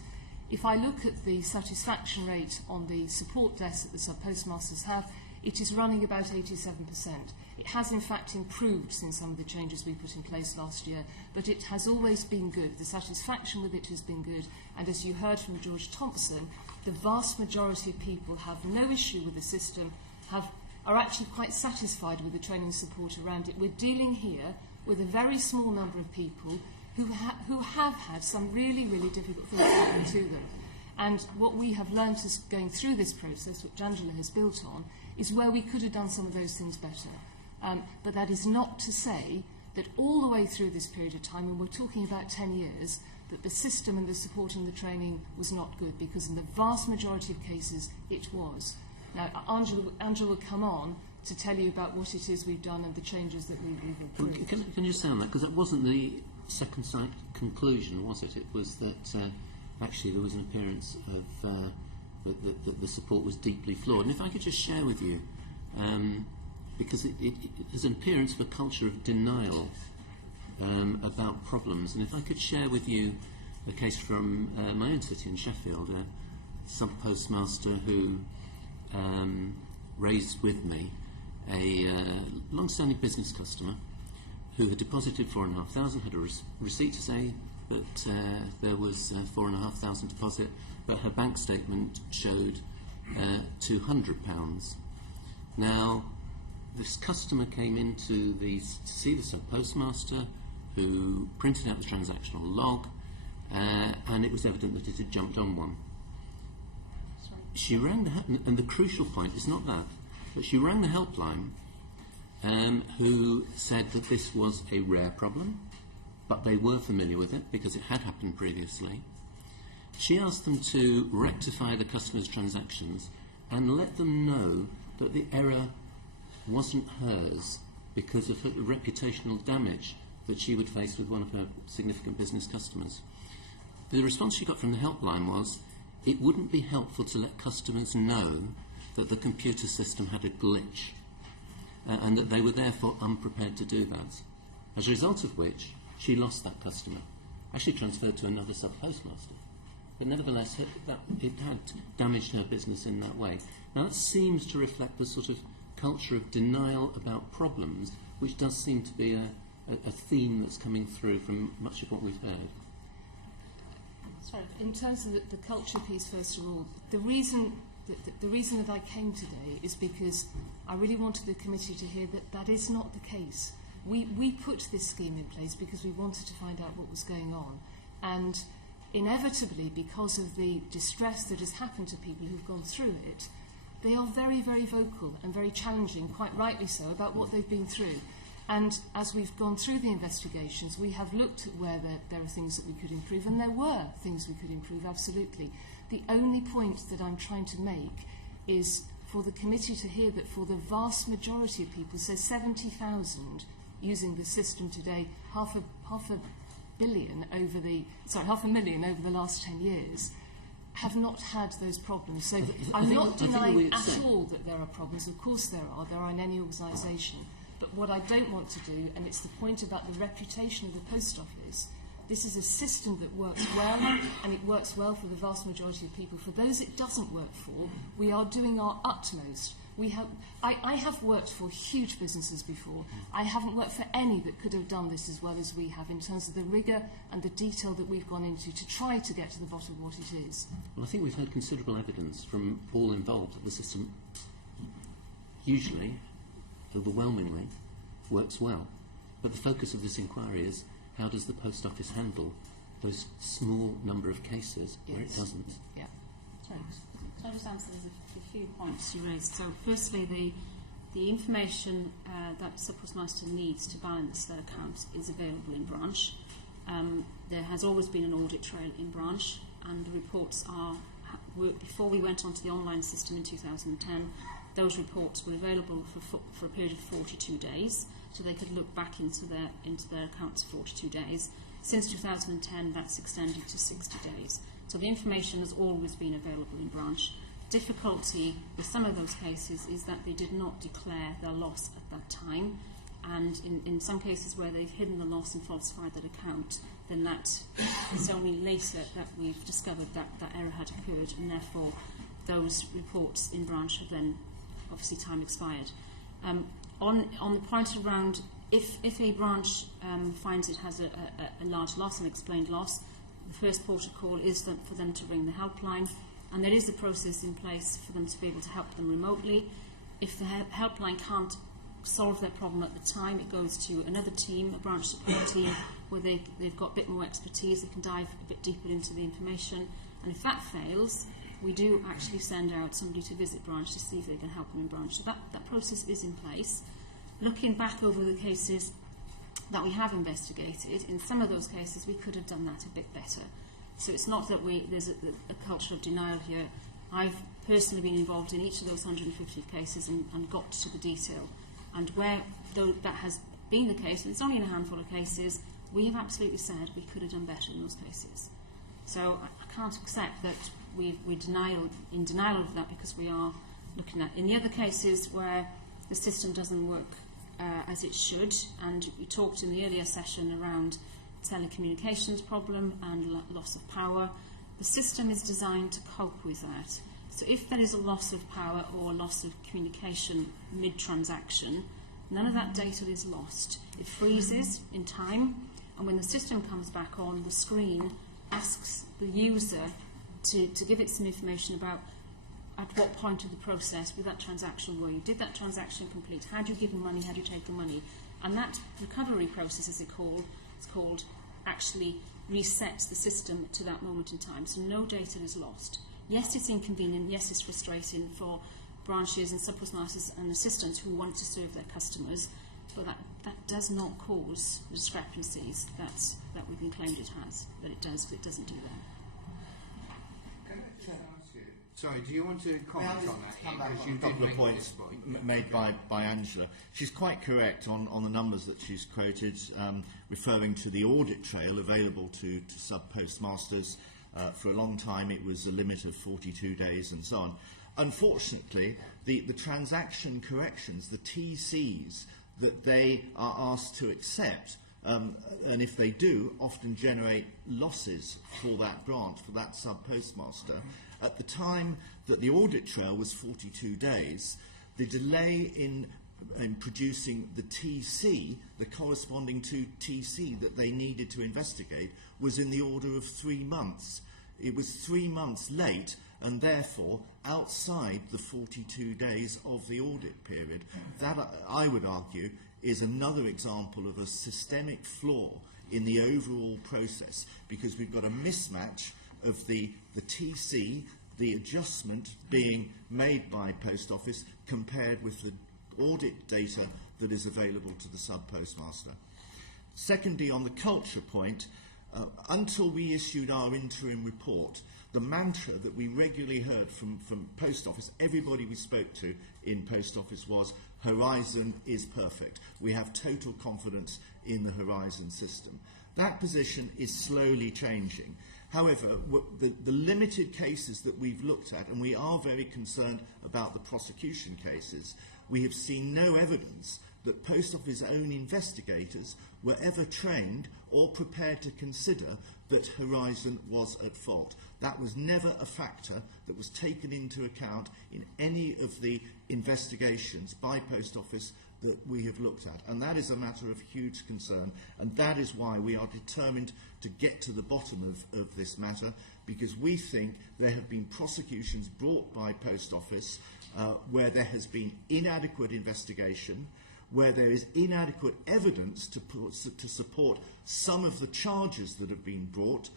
If I look at the satisfaction rate on the support desk that the sub-postmasters have, it is running about 87%. It has in fact improved since some of the changes we put in place last year, but it has always been good. The satisfaction with it has been good, and as you heard from George Thomson, the vast majority of people have no issue with the system, are actually quite satisfied with the training and support around it. We're dealing here with a very small number of people who have had some really, really difficult things happen to them. And what we have learnt as going through this process, which Angela has built on, is where we could have done some of those things better. But that is not to say that all the way through this period of time, and we're talking about 10 years, that the system and the support and the training was not good, because in the vast majority of cases it was. Now, Angela will come on to tell you about what it is we've done and the changes that we've improved. Can you say on that? Because that wasn't the second site conclusion, was it? It was that actually there was an appearance of that the support was deeply flawed. And if I could just share with you, because there's an appearance of a culture of denial about problems. And if I could share with you a case from my own city in Sheffield, a sub-postmaster who raised with me a long-standing business customer who had deposited £4,500, had a receipt to say that there was £4,500 deposit, but her bank statement showed £200. Now, this customer came in to see the sub-postmaster, who printed out the transactional log, and it was evident that it had jumped on one. She rang and the crucial point is not that, but she rang the helpline, who said that this was a rare problem, but they were familiar with it because it had happened previously. She asked them to rectify the customer's transactions and let them know that the error wasn't hers because of her reputational damage that she would face with one of her significant business customers. The response she got from the helpline was, it wouldn't be helpful to let customers know that the computer system had a glitch, and that they were therefore unprepared to do that. As a result of which, she lost that customer, actually transferred to another sub-postmaster. But nevertheless, it had damaged her business in that way. Now, that seems to reflect the sort of culture of denial about problems, which does seem to be a theme that's coming through from much of what we've heard. Sorry, in terms of the culture piece, first of all, the reason that I came today is because I really wanted the committee to hear that that is not the case. We put this scheme in place because we wanted to find out what was going on, and inevitably, because of the distress that has happened to people who've gone through it, they are very, very vocal and very challenging, quite rightly so, about what they've been through. And as we've gone through the investigations, we have looked at where there are things that we could improve, and there were things we could improve, absolutely. The only point that I'm trying to make is for the committee to hear that for the vast majority of people, so 70,000 using the system today, half a million over the last 10 years, have not had those problems. So I'm not denying at all that there are problems. Of course there are in any organisation. But what I don't want to do, and it's the point about the reputation of the post office, this is a system that works well, and it works well for the vast majority of people. For those it doesn't work for, we are doing our utmost. I have worked for huge businesses before. I haven't worked for any that could have done this as well as we have in terms of the rigour and the detail that we've gone into to try to get to the bottom of what it is. Well, I think we've had considerable evidence from all involved that the system usually, overwhelmingly, works well. But the focus of this inquiry is how does the post office handle those small number of cases where it doesn't? Yeah. Sorry, can I just answer a few points you raised? So firstly, the information that SubPostmaster needs to balance their accounts is available in branch. There has always been an audit trail in branch, and the reports before we went onto the online system in 2010, those reports were available for a period of 42 days, so they could look back into their accounts for 42 days. Since 2010, that's extended to 60 days. So the information has always been available in branch. Difficulty with some of those cases is that they did not declare their loss at that time, and in some cases where they've hidden the loss and falsified that account, then that is only later that we've discovered that error had occurred, and therefore those reports in branch have then obviously time expired. On the point around if a branch finds it has a large loss, an explained loss, the first port of call is for them to ring the helpline, and there is a process in place for them to be able to help them remotely. If the helpline can't solve their problem at the time, it goes to another team, a branch support team, where they've got a bit more expertise, they can dive a bit deeper into the information, And if that fails, we do actually send out somebody to visit branch to see if they can help them in branch. So that process is in place. Looking back over the cases that we have investigated, in some of those cases we could have done that a bit better. So it's not that there's a culture of denial here. I've personally been involved in each of those 150 cases and got to the detail. And where that has been the case, and it's only in a handful of cases, we have absolutely said we could have done better in those cases. So I can't accept that we're in denial of that, because we are looking at, in the other cases where the system doesn't work as it should, and we talked in the earlier session around telecommunications problem and loss of power, the system is designed to cope with that. So if there is a loss of power or loss of communication mid-transaction, none of that data is lost. It freezes in time, and when the system comes back on, the screen asks the user to give it some information about at what point of the process with that transaction were you. Did that transaction complete? Had you given money? Had you taken money? And that recovery process, as it's called, actually resets the system to that moment in time. So no data is lost. Yes, it's inconvenient. Yes, it's frustrating for branches and SubPostmasters and assistants who want to serve their customers, but that does not cause the discrepancies that we've been claimed it has. But it does, but it doesn't do that. Sorry, do you want to comment on that? Because you A did couple of make points this point. made by Angela. She's quite correct on the numbers that she's quoted, referring to the audit trail available to SubPostmasters. For a long time it was a limit of 42 days and so on. Unfortunately, the transaction corrections, the TCs that they are asked to accept, and if they do, often generate losses for that branch, for that sub-postmaster. At the time that the audit trail was 42 days, the delay in producing the TC, the corresponding to TC that they needed to investigate, was in the order of 3 months. It was 3 months late, and therefore outside the 42 days of the audit period. That, I would argue, is another example of a systemic flaw in the overall process, because we've got a mismatch of the TC, the adjustment being made by Post Office, compared with the audit data that is available to the sub-postmaster. Secondly, on the culture point, until we issued our interim report, the mantra that we regularly heard from Post Office, everybody we spoke to in Post Office, was Horizon is perfect. We have total confidence in the Horizon system. That position is slowly changing. However, the limited cases that we've looked at, and we are very concerned about the prosecution cases, we have seen no evidence that Post Office own investigators were ever trained or prepared to consider that Horizon was at fault. That was never a factor that was taken into account in any of the investigations by Post Office that we have looked at, and that is a matter of huge concern, and that is why we are determined to get to the bottom of this matter, because we think there have been prosecutions brought by Post Office where there has been inadequate investigation, where there is inadequate evidence to support some of the charges that have been brought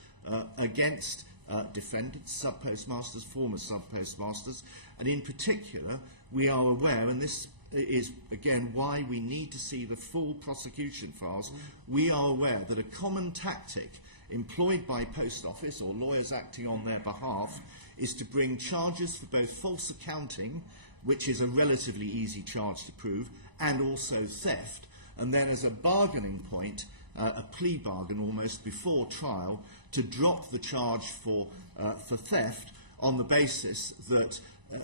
against defendants, sub-postmasters, former sub-postmasters, and in particular we are aware, and this is again why we need to see the full prosecution files, we are aware that a common tactic employed by Post Office or lawyers acting on their behalf is to bring charges for both false accounting, which is a relatively easy charge to prove, and also theft, and then as a bargaining point, a plea bargain almost before trial, to drop the charge for theft on the basis that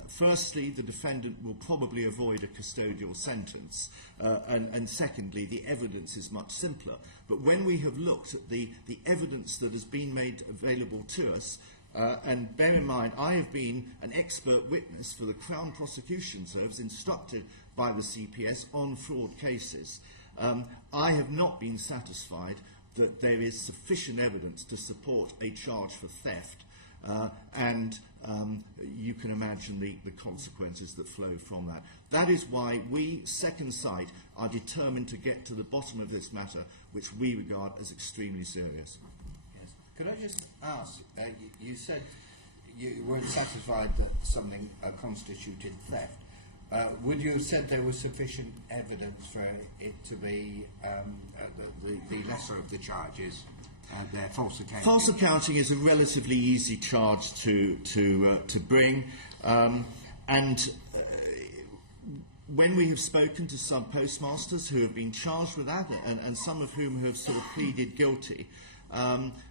firstly, the defendant will probably avoid a custodial sentence, and secondly, the evidence is much simpler. But when we have looked at the evidence that has been made available to us, and bear in mind, I have been an expert witness for the Crown Prosecution Service instructed by the CPS on fraud cases, I have not been satisfied that there is sufficient evidence to support a charge for theft, and you can imagine the consequences that flow from that. That is why we, Second Sight, are determined to get to the bottom of this matter, which we regard as extremely serious. Yes. Could I just ask, you said you weren't satisfied that something constituted theft. Would you have said there was sufficient evidence for it to be the lesser of the charges, their false accounting? False accounting is a relatively easy charge to bring, and when we have spoken to some postmasters who have been charged with that, and some of whom have sort of pleaded guilty,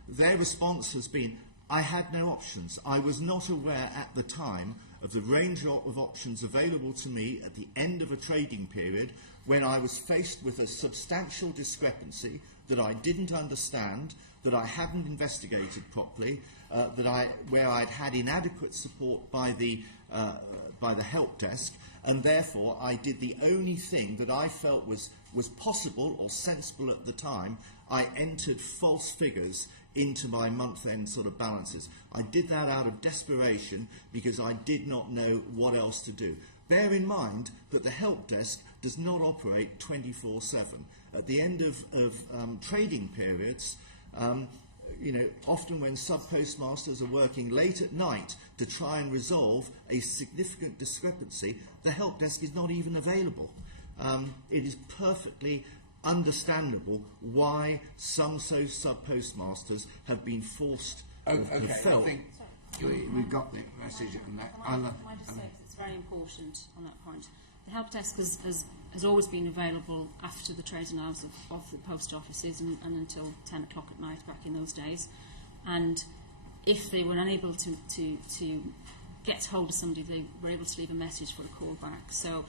their response has been, I had no options. I was not aware at the time of the range of options available to me at the end of a trading period when I was faced with a substantial discrepancy that I didn't understand, that I hadn't investigated properly, where I'd had inadequate support by the help desk, and therefore I did the only thing that I felt was possible or sensible at the time. I entered false figures into my month-end sort of balances. I did that out of desperation because I did not know what else to do. Bear in mind that the help desk does not operate 24/7. At the end of trading periods, often when sub-postmasters are working late at night to try and resolve a significant discrepancy, the help desk is not even available. It is perfectly understandable why some sub-postmasters have been forced Okay, have felt. I think we've got the message on that. Can I just say, 'cause it's very important on that point. The help desk has always been available after the trading hours of the post offices and until 10 o'clock at night back in those days. And if they were unable to get hold of somebody, they were able to leave a message for a call back. So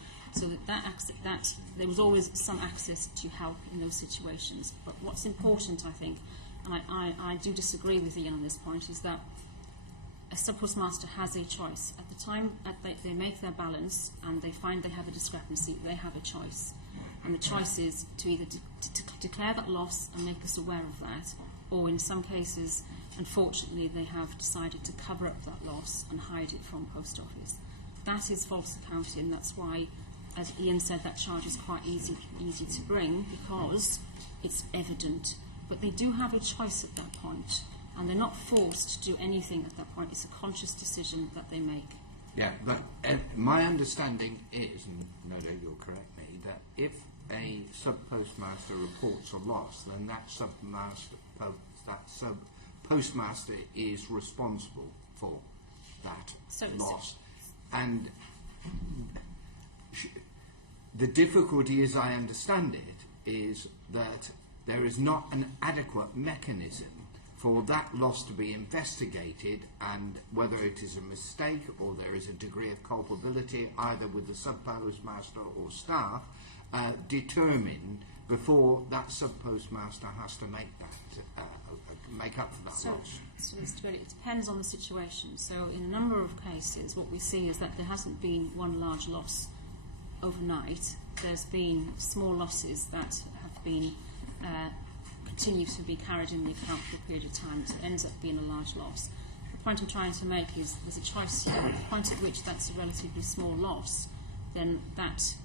that there was always some access to help in those situations. But what's important, I think, and I do disagree with Ian on this point, is that a sub-postmaster has a choice. At the time that they make their balance and they find they have a discrepancy, they have a choice. And the choice is to either to declare that loss and make us aware of that, or in some cases, unfortunately, they have decided to cover up that loss and hide it from post office. That is false accounting. That's why, as Ian said, that charge is quite easy to bring because it's evident. But they do have a choice at that point, and they're not forced to do anything at that point. It's a conscious decision that they make. Yeah, but my understanding is, and no doubt you'll correct me, that if a sub-postmaster reports a loss, then that sub-postmaster is responsible for that loss. And the difficulty, as I understand it, is that there is not an adequate mechanism for that loss to be investigated, and whether it is a mistake or there is a degree of culpability either with the sub-postmaster or staff determined before that sub-postmaster has to make that make up for that loss. So Mr. Gurley, it depends on the situation. So in a number of cases what we see is that there hasn't been one large loss overnight. There's been small losses that have been continue to be carried in the account for a period of time. So it ends up being a large loss. The point I'm trying to make is there's a choice here. At the point at which that's a relatively small loss, then that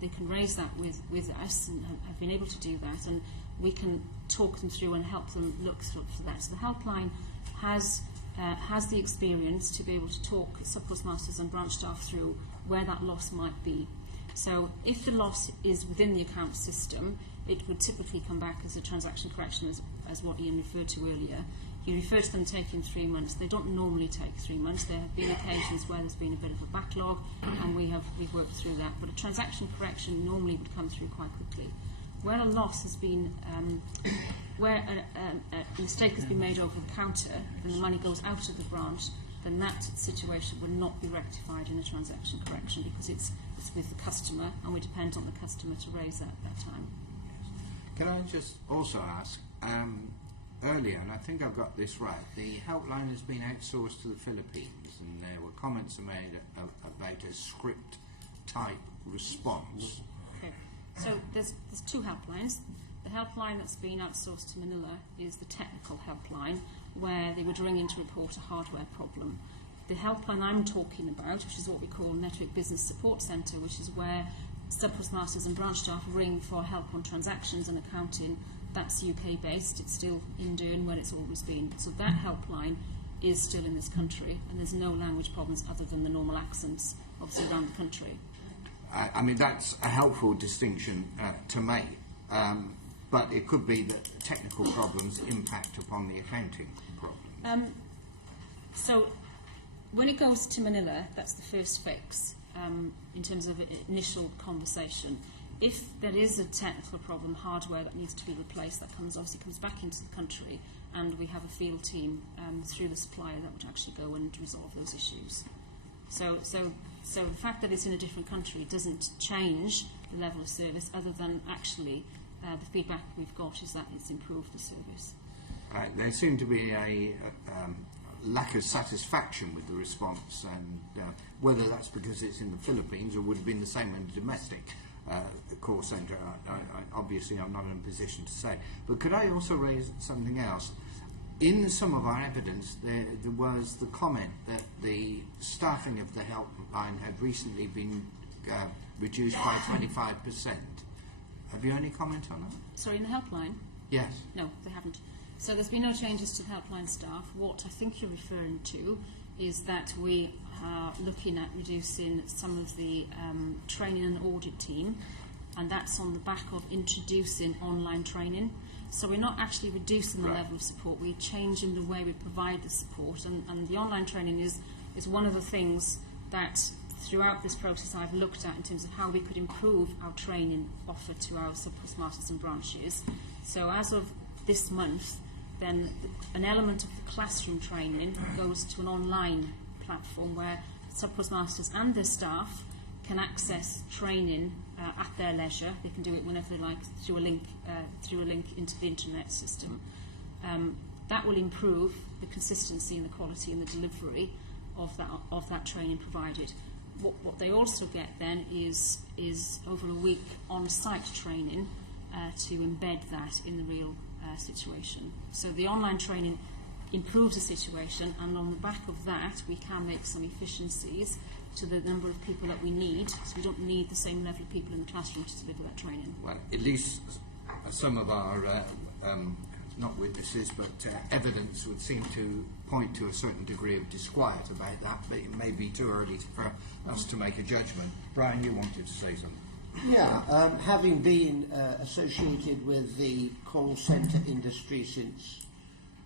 they can raise that with us and have been able to do that, and we can talk them through and help them look for that. So the helpline has the experience to be able to talk sub-postmasters and branch staff through where that loss might be. So if the loss is within the account system, it would typically come back as a transaction correction, as what Ian referred to earlier. He referred to them taking 3 months. They don't normally take 3 months. There have been occasions where there's been a bit of a backlog, and we've worked through that. But a transaction correction normally would come through quite quickly. Where a loss has been, where a mistake has been made over the counter, and the money goes out of the branch, then that situation would not be rectified in a transaction correction because it's with the customer, and we depend on the customer to raise that at that time. Can I just also ask, earlier, and I think I've got this right, the helpline has been outsourced to the Philippines, and there were comments made about a script-type response. Okay, so there's two helplines. The helpline that's been outsourced to Manila is the technical helpline, where they would ring in to report a hardware problem. The helpline I'm talking about, which is what we call Network Business Support Centre, which is where sub-postmasters and branch staff ring for help on transactions and accounting, that's UK based. It's still in Durham where it's always been. So that helpline is still in this country, and there's no language problems other than the normal accents, obviously, around the country. I mean, that's a helpful distinction to make, but it could be that technical problems impact upon the accounting problem. So, when it goes to Manila, that's the first fix in terms of initial conversation. If there is a technical problem, hardware that needs to be replaced, that obviously comes back into the country, and we have a field team through the supplier that would actually go and resolve those issues. So the fact that it's in a different country doesn't change the level of service, other than actually the feedback we've got is that it's improved the service. There seemed to be a lack of satisfaction with the response, and whether that's because it's in the Philippines or would have been the same in the domestic call centre, obviously I'm not in a position to say. But could I also raise something else? In some of our evidence, there was the comment that the staffing of the helpline had recently been reduced by 25%. Have you any comment on that? Sorry, in the helpline? Yes. No, they haven't. So there's been no changes to the helpline staff. What I think you're referring to is that we are looking at reducing some of the training and audit team, and that's on the back of introducing online training. So we're not actually reducing the level of support, we're changing the way we provide the support, and the online training is one of the things that throughout this process I've looked at in terms of how we could improve our training offer to our SubPostmasters and branches. So as of this month, then an element of the classroom training goes to an online platform where SubPostmasters and their staff can access training at their leisure. They can do it whenever they like through a link into the internet system. That will improve the consistency and the quality and the delivery of that training provided. What they also get then is over a week on-site training to embed that in the real situation. So the online training improves the situation, and on the back of that we can make some efficiencies to the number of people that we need, so we don't need the same level of people in the classroom to deliver that training. Well, at least some of our, not witnesses, but evidence would seem to point to a certain degree of disquiet about that, but it may be too early for us to make a judgment. Brian, you wanted to say something. Yeah, having been associated with the call centre industry since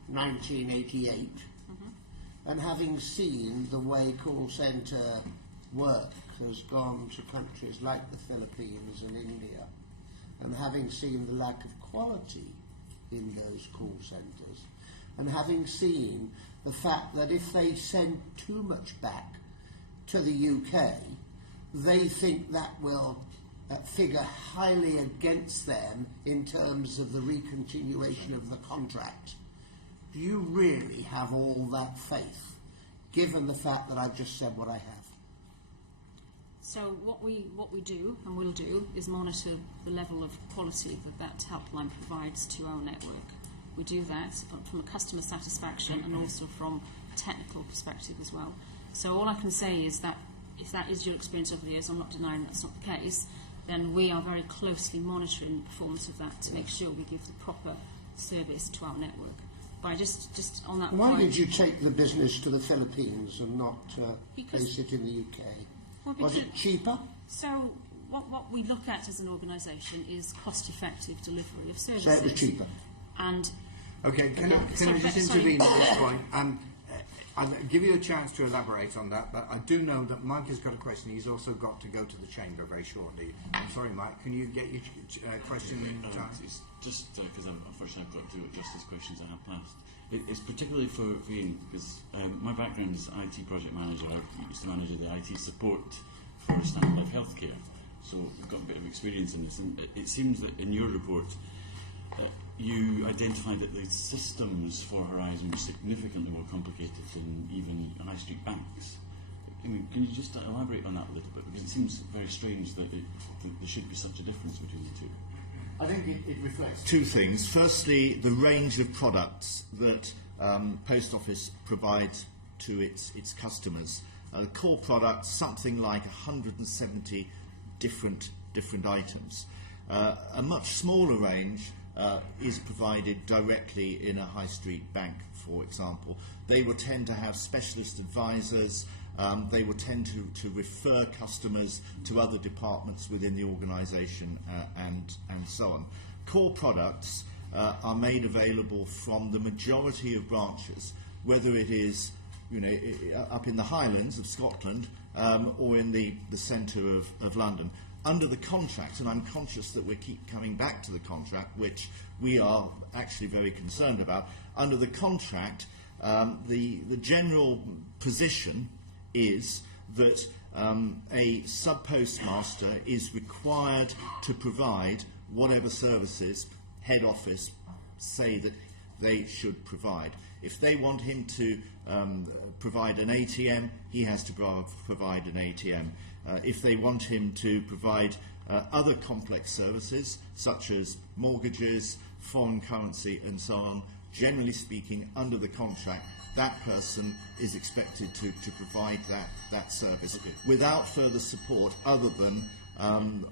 1988, and having seen the way call centre work has gone to countries like the Philippines and India, and having seen the lack of quality in those call centres, and having seen the fact that if they send too much back to the UK, they think that will figure highly against them in terms of the recontinuation of the contract. Do you really have all that faith, given the fact that I've just said what I have? So what we do and will do is monitor the level of quality that helpline provides to our network. We do that from a customer satisfaction and also from a technical perspective as well. So all I can say is that if that is your experience over the years, I'm not denying that's not the case, then we are very closely monitoring the performance of that to make sure we give the proper service to our network. But just on that Why point, did you take the business to the Philippines and not place it in the UK? Well, was it cheaper? So what we look at as an organisation is cost-effective delivery of services. So it was cheaper. And okay, can I just intervene at this point? I'll give you a chance to elaborate on that, but I do know that Mike has got a question. He's also got to go to the chamber very shortly. I'm sorry, Mike, can you get your question in time? It's just because unfortunately I've got to address these questions I have passed. It's particularly for Ian, because my background is IT project manager. I used to manage the IT support for Standard Life Healthcare, so we've got a bit of experience in this. And it seems that in your report, you identified that the systems for Horizon were significantly more complicated than even high street banks. I mean, can you just elaborate on that a little bit? Because it seems very strange that there should be such a difference between the two. I think it reflects two things. Firstly, the range of products that Post Office provides to its customers. Core products, something like 170 different items. A much smaller range is provided directly in a high street bank, for example. They will tend to have specialist advisors. They will tend to refer customers to other departments within the organisation and so on. Core products are made available from the majority of branches, whether it is up in the Highlands of Scotland or in the centre of London. Under the contract, and I'm conscious that we keep coming back to the contract, which we are actually very concerned about, under the contract, the general position is that a sub-postmaster is required to provide whatever services head office say that they should provide. If they want him to provide an ATM, he has to provide an ATM. If they want him to provide other complex services, such as mortgages, foreign currency and so on, generally speaking, under the contract, that person is expected to provide that service without further support other than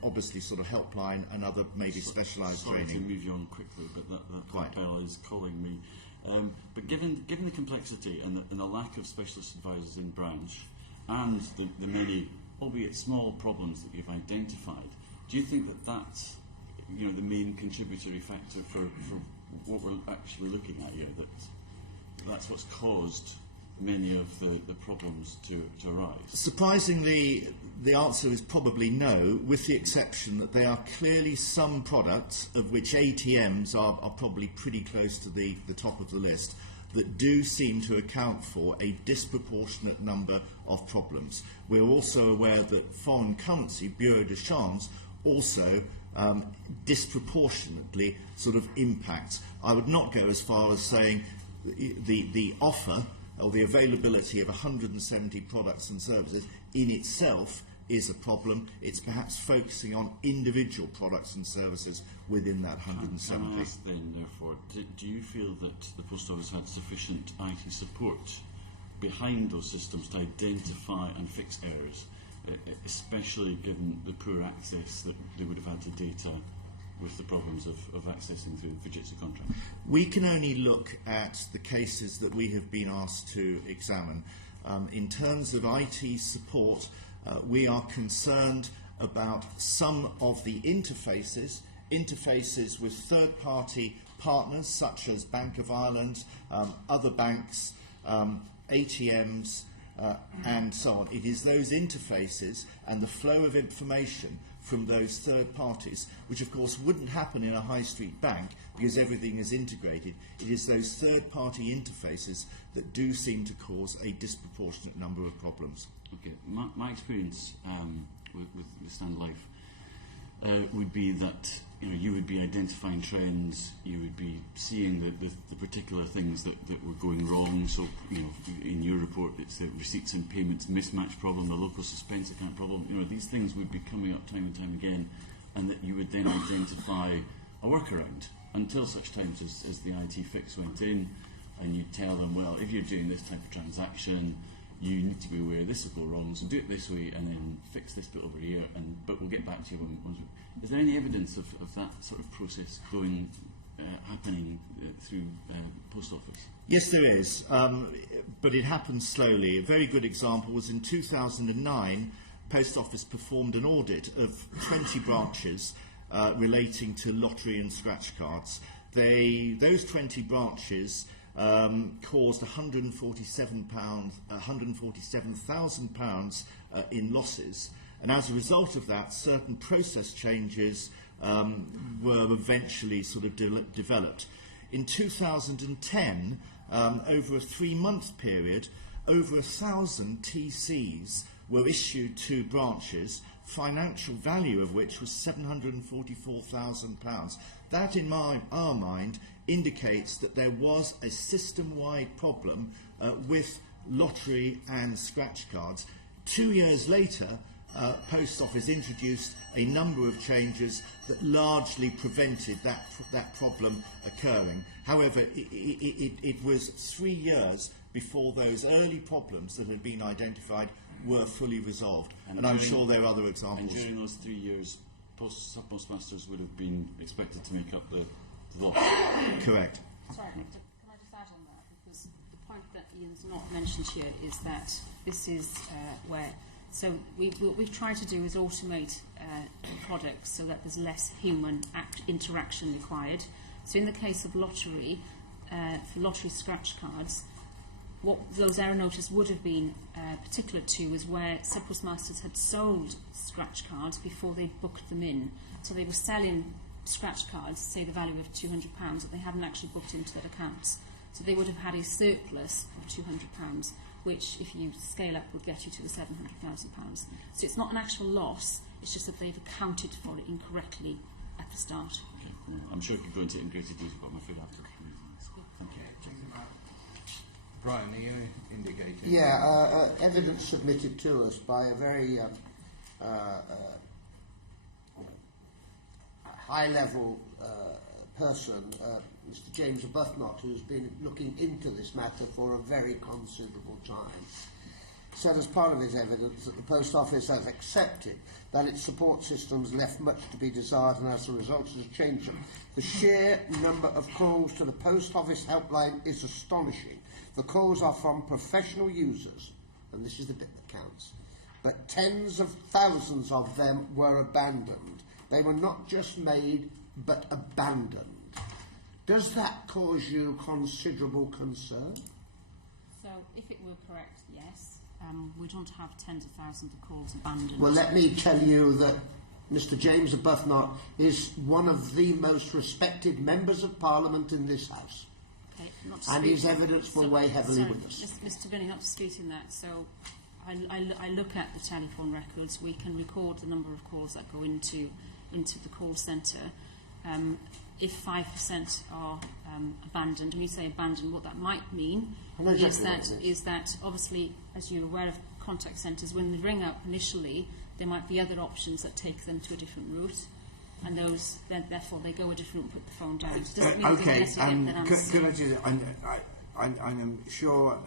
obviously sort of helpline and other maybe specialised training. Sorry to move you on quickly, but that bell is calling me. But given the complexity and the lack of specialist advisors in branch and the many, albeit small, problems that you've identified, do you think that that's the main contributory factor for what we're actually looking at here? That's what's caused many of the problems to arise? Surprisingly, the answer is probably no, with the exception that there are clearly some products, of which ATMs are probably pretty close to the top of the list, that do seem to account for a disproportionate number of problems. We're also aware that foreign currency, bureau de change, also disproportionately sort of impacts. I would not go as far as saying the offer or the availability of 170 products and services in itself is a problem. It's perhaps focusing on individual products and services within that 170. Can I ask then, therefore, do you feel that the Post Office had sufficient IT support behind those systems to identify and fix errors, especially given the poor access that they would have had to data with the problems of accessing through the Fujitsu contract? We can only look at the cases that we have been asked to examine. In terms of IT support, we are concerned about some of the interfaces with third-party partners such as Bank of Ireland, other banks, ATMs, and so on. It is those interfaces and the flow of information from those third parties, which of course wouldn't happen in a high street bank because everything is integrated. It is those third party interfaces that do seem to cause a disproportionate number of problems. Okay, my experience with Stand Life would be that you would be identifying trends, you would be seeing the particular things that were going wrong. So, in your report, it's the receipts and payments mismatch problem, the local suspense account problem. These things would be coming up time and time again, and that you would then identify a workaround until such times as the IT fix went in, and you tell them, well, if you're doing this type of transaction, you need to be aware this will go wrong, so do it this way and then fix this bit over here, but we'll get back to you when is there any evidence of that sort of process happening through Post Office? Yes, there is, but it happens slowly. A very good example was in 2009, Post Office performed an audit of 20 branches relating to lottery and scratch cards. Those 20 branches caused £147,000 in losses, and as a result of that, certain process changes were eventually sort of developed. In 2010, over a 3-month period, over 1,000 TCs were issued to branches, financial value of which was £744,000. That, in our mind, indicates that there was a system-wide problem with lottery and scratch cards. 2 years later, Post Office introduced a number of changes that largely prevented that problem occurring. However, it was 3 years before those early problems that had been identified were fully resolved. And I'm sure there are other examples. And during those 3 years, SubPostmasters would have been expected to make up the lost. Correct. Sorry, can I just add on that? Because the point that Ian's not mentioned here is that this is where... So what we've tried to do is automate products so that there's less human interaction required. So in the case of lottery, for lottery scratch cards, what those error notices would have been particular to is where SubPostmasters had sold scratch cards before they booked them in. So they were selling scratch cards, say the value of £200, that they hadn't actually booked into their accounts. So they would have had a surplus of £200, which, if you scale up, would get you to the £700,000. So it's not an actual loss, it's just that they've accounted for it incorrectly at the start. Okay. I'm sure you could go into it in greater detail, but I'm afraid I have to. Thank you. Brian, are you indicating? Yeah, evidence submitted to us by a very high-level person, Mr. James Arbuthnot, who's been looking into this matter for a very considerable time, said as part of his evidence that the Post Office has accepted that its support systems left much to be desired and as a result has changed them. The sheer number of calls to the Post Office helpline is astonishing. The calls are from professional users, and this is the bit that counts, but tens of thousands of them were abandoned. They were not just made, but abandoned. Does that cause you considerable concern? So, if it were correct, yes. We don't have tens of thousands of calls abandoned. Well, let me tell you that Mr. James Arbuthnot is one of the most respected members of Parliament in this House. Okay, and his evidence will weigh heavily with us. Mr. Vinnie, not disputing that. So, I look at the telephone records. We can record the number of calls that go into the call centre. If 5% are abandoned, when you say abandoned, what that might mean is that obviously, as you're aware of contact centres, when they ring up initially, there might be other options that take them to a different route, and those then therefore they go a different route, put the phone down. It doesn't mean Okay, could I just, I'm sure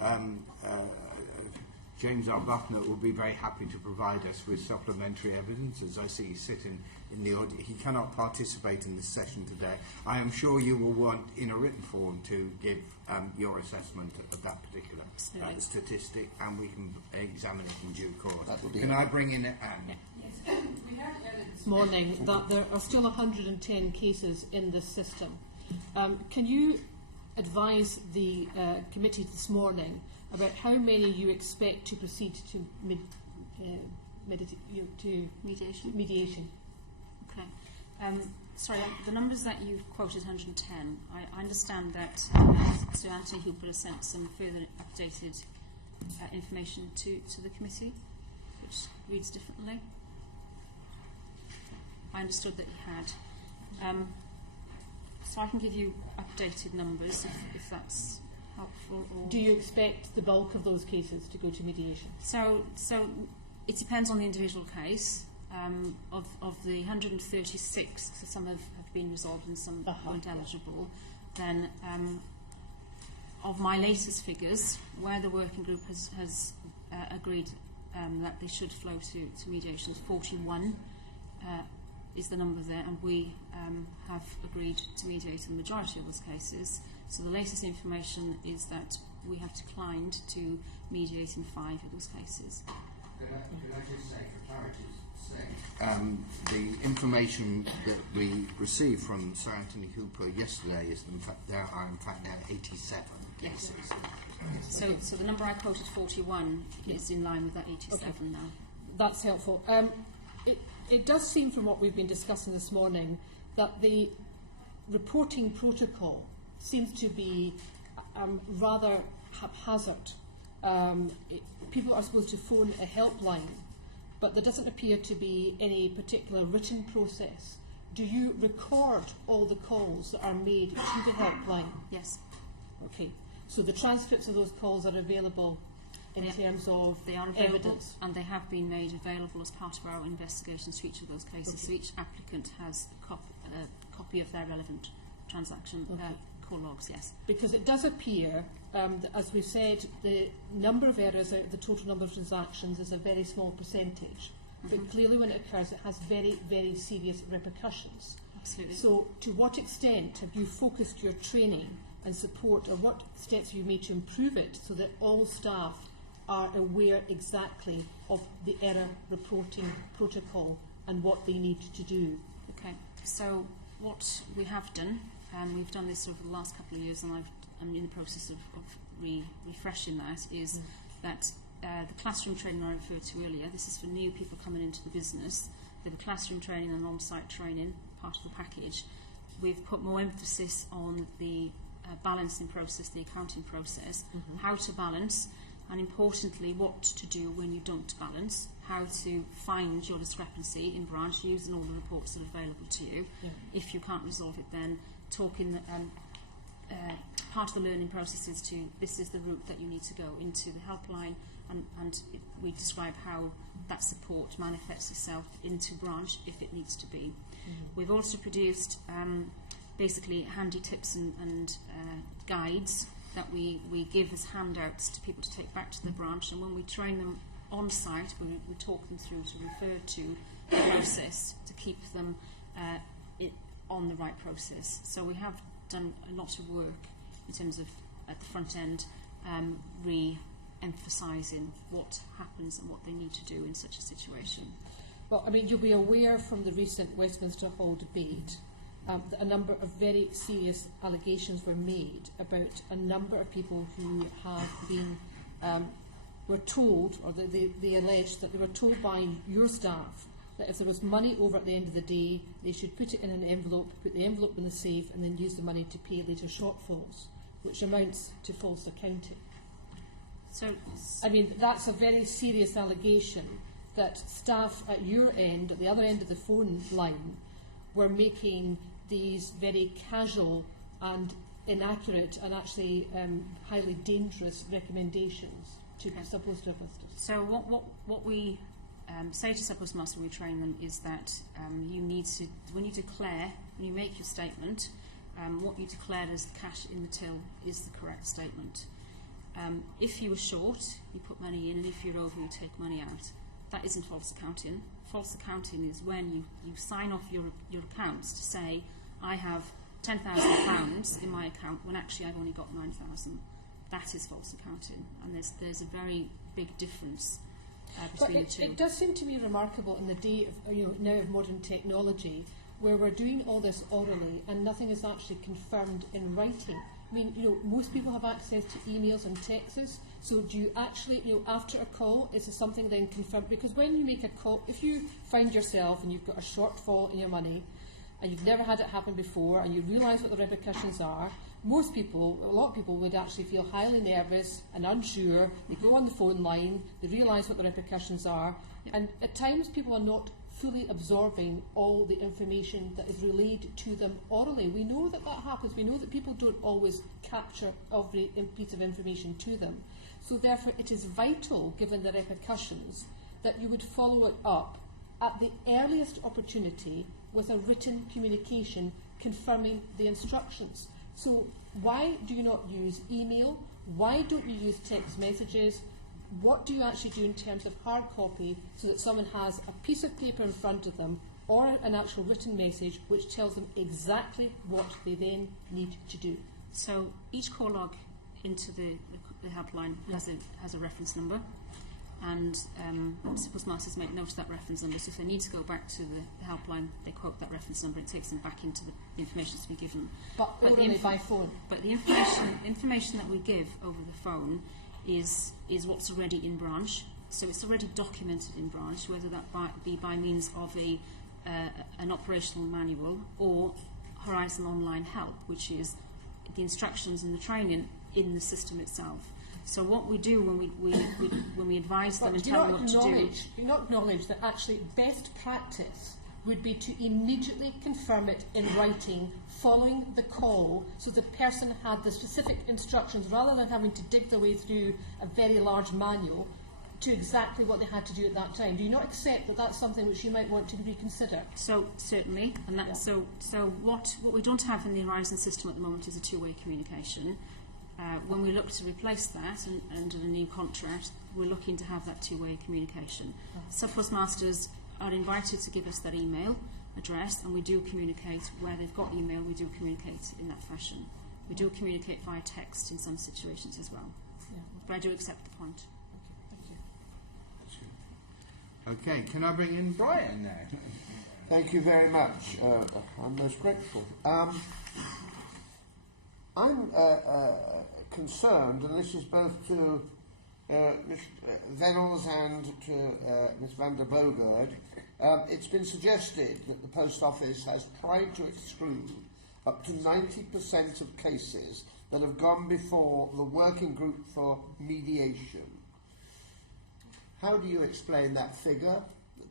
James Arbuthnot will be very happy to provide us with supplementary evidence. As I see he's sitting in the audience, he cannot participate in this session today. I am sure you will want, in a written form, to give your assessment of that particular statistic, and we can examine it in due course. Can I bring in Anne? Yes. We heard earlier this morning that there are still 110 cases in this system. Can you advise the committee this morning about how many you expect to proceed to mediation? Okay. Sorry, the numbers that you've quoted, 110, I understand that Sir Anthony Hooper has sent some further updated information to the committee, which reads differently. I understood that he had. So I can give you updated numbers if that's helpful. Or do you expect the bulk of those cases to go to mediation? So it depends on the individual case. Of the 136, so some have been resolved and some weren't eligible, then of my latest figures, where the working group has agreed that they should flow to mediation, 41 is the number there, and we have agreed to mediate in the majority of those cases. So the latest information is that we have declined to mediate in 5 of those cases. Could I just say, for clarity's sake, the information that we received from Sir Anthony Hooper yesterday is there are in fact now 87 cases. So the number I quoted, 41, is in line with that 87 now. That's helpful. It does seem from what we've been discussing this morning that the reporting protocol seems to be rather haphazard. People are supposed to phone a helpline, but there doesn't appear to be any particular written process. Do you record all the calls that are made to the helpline? Yes. Okay. So the transcripts of those calls are available in terms of they are available, evidence? and they have been made available as part of our investigations to each of those cases. Okay. So each applicant has a copy of their relevant transaction call logs, yes. Because it does appear, as we've said, the number of errors, the total number of transactions is a very small percentage. But clearly when it occurs, it has very, very serious repercussions. Absolutely. So, to what extent have you focused your training and support, or what steps have you made to improve it so that all staff are aware exactly of the error reporting protocol and what they need to do? Okay, so what we have done, and we've done this over the last couple of years, and I'm in the process of refreshing that, is that the classroom training I referred to earlier, this is for new people coming into the business, the classroom training and on-site training, part of the package. We've put more emphasis on the balancing process, the accounting process, how to balance, and importantly, what to do when you don't balance, how to find your discrepancy in branch using all the reports that are available to you. If you can't resolve it, then talking part of the learning process is to, this is the route that you need to go into the helpline, and we describe how that support manifests itself into branch if it needs to be. We've also produced basically handy tips and guides that we give as handouts to people to take back to the branch, and when we train them on site, we talk them through to refer to the process to keep them on the right process. So we have done a lot of work in terms of at the front end re-emphasising what happens and what they need to do in such a situation. Well, I mean, you'll be aware from the recent Westminster Hall debate that a number of very serious allegations were made about a number of people who have been, were told, or they alleged that they were told by your staff that if there was money over at the end of the day, they should put it in an envelope, put the envelope in the safe, and then use the money to pay later shortfalls, which amounts to false accounting. So, I mean, that's a very serious allegation that staff at your end, at the other end of the phone line, were making these very casual and inaccurate and actually highly dangerous recommendations to SubPostmasters. So what we say to SubPostmasters when we train them is that you need to, when you declare, when you make your statement, what you declared as cash in the till is the correct statement. If you were short, you put money in, and if you're over, you take money out. That isn't false accounting. False accounting is when you sign off your accounts to say, I have £10,000 in my account when actually I've only got 9,000. That is false accounting, and there's a very big difference between the two. It does seem to me remarkable in the day of now of modern technology, where we're doing all this orally and nothing is actually confirmed in writing. I mean, most people have access to emails and texts. So do you actually, after a call, is there something then confirmed? Because when you make a call, if you find yourself and you've got a shortfall in your money, and you've never had it happen before, and you realise what the repercussions are, most people, a lot of people would actually feel highly nervous and unsure. They go on the phone line, they realise what the repercussions are, and at times people are not fully absorbing all the information that is relayed to them orally. We know that happens. We know that people don't always capture every piece of information to them. So therefore it is vital, given the repercussions, that you would follow it up at the earliest opportunity with a written communication confirming the instructions. So why do you not use email? Why don't you use text messages? What do you actually do in terms of hard copy so that someone has a piece of paper in front of them or an actual written message which tells them exactly what they then need to do? So each call log into the helpline has a reference number, and SubPostmasters make note of that reference number. So if they need to go back to the helpline, they quote that reference number. It takes them back into the information to be given. But only by phone. But the information that we give over the phone is what's already in branch. So it's already documented in branch, whether that be by means of an operational manual or Horizon Online Help, which is the instructions and the training in the system itself. So what we do when we advise them and tell them what to do... Do you not acknowledge that actually best practice would be to immediately confirm it in writing following the call, so the person had the specific instructions rather than having to dig their way through a very large manual to exactly what they had to do at that time? Do you not accept that that's something which you might want to reconsider? So certainly, and that, so what we don't have in the Horizon system at the moment is a two-way communication. When we look to replace that and under a new contract, we're looking to have that two-way communication. SubPostmasters are invited to give us that email, address, and we do communicate where they've got email. We do communicate in that fashion. We do communicate via text in some situations as well. Yeah. But I do accept the point. Okay, can I bring in Brian now? Thank you very much. I'm most grateful. I'm concerned, and this is both to Ms. Vennells and to Ms. van der Bogerd. It's been suggested that the Post Office has tried to exclude up to 90% of cases that have gone before the working group for mediation. How do you explain that figure?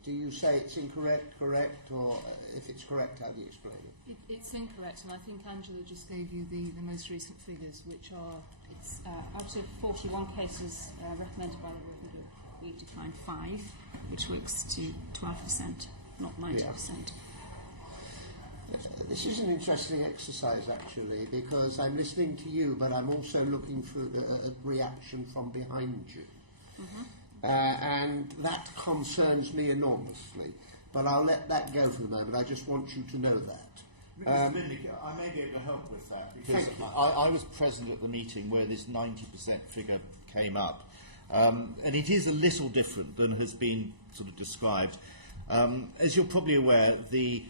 Do you say it's incorrect, correct, or if it's correct, how do you explain it? It's incorrect, and I think Angela just gave you the most recent figures, which are... It's out of 41 cases recommended by the working group, we declined 5, which works to 12%, not 90%. Yeah. This is an interesting exercise, actually, because I'm listening to you, but I'm also looking for a reaction from behind you. Mm-hmm. And that concerns me enormously. But I'll let that go for the moment. I just want you to know that. I may be able to help with that, because I was present at the meeting where this 90% figure came up. And it is a little different than has been sort of described. As you're probably aware, the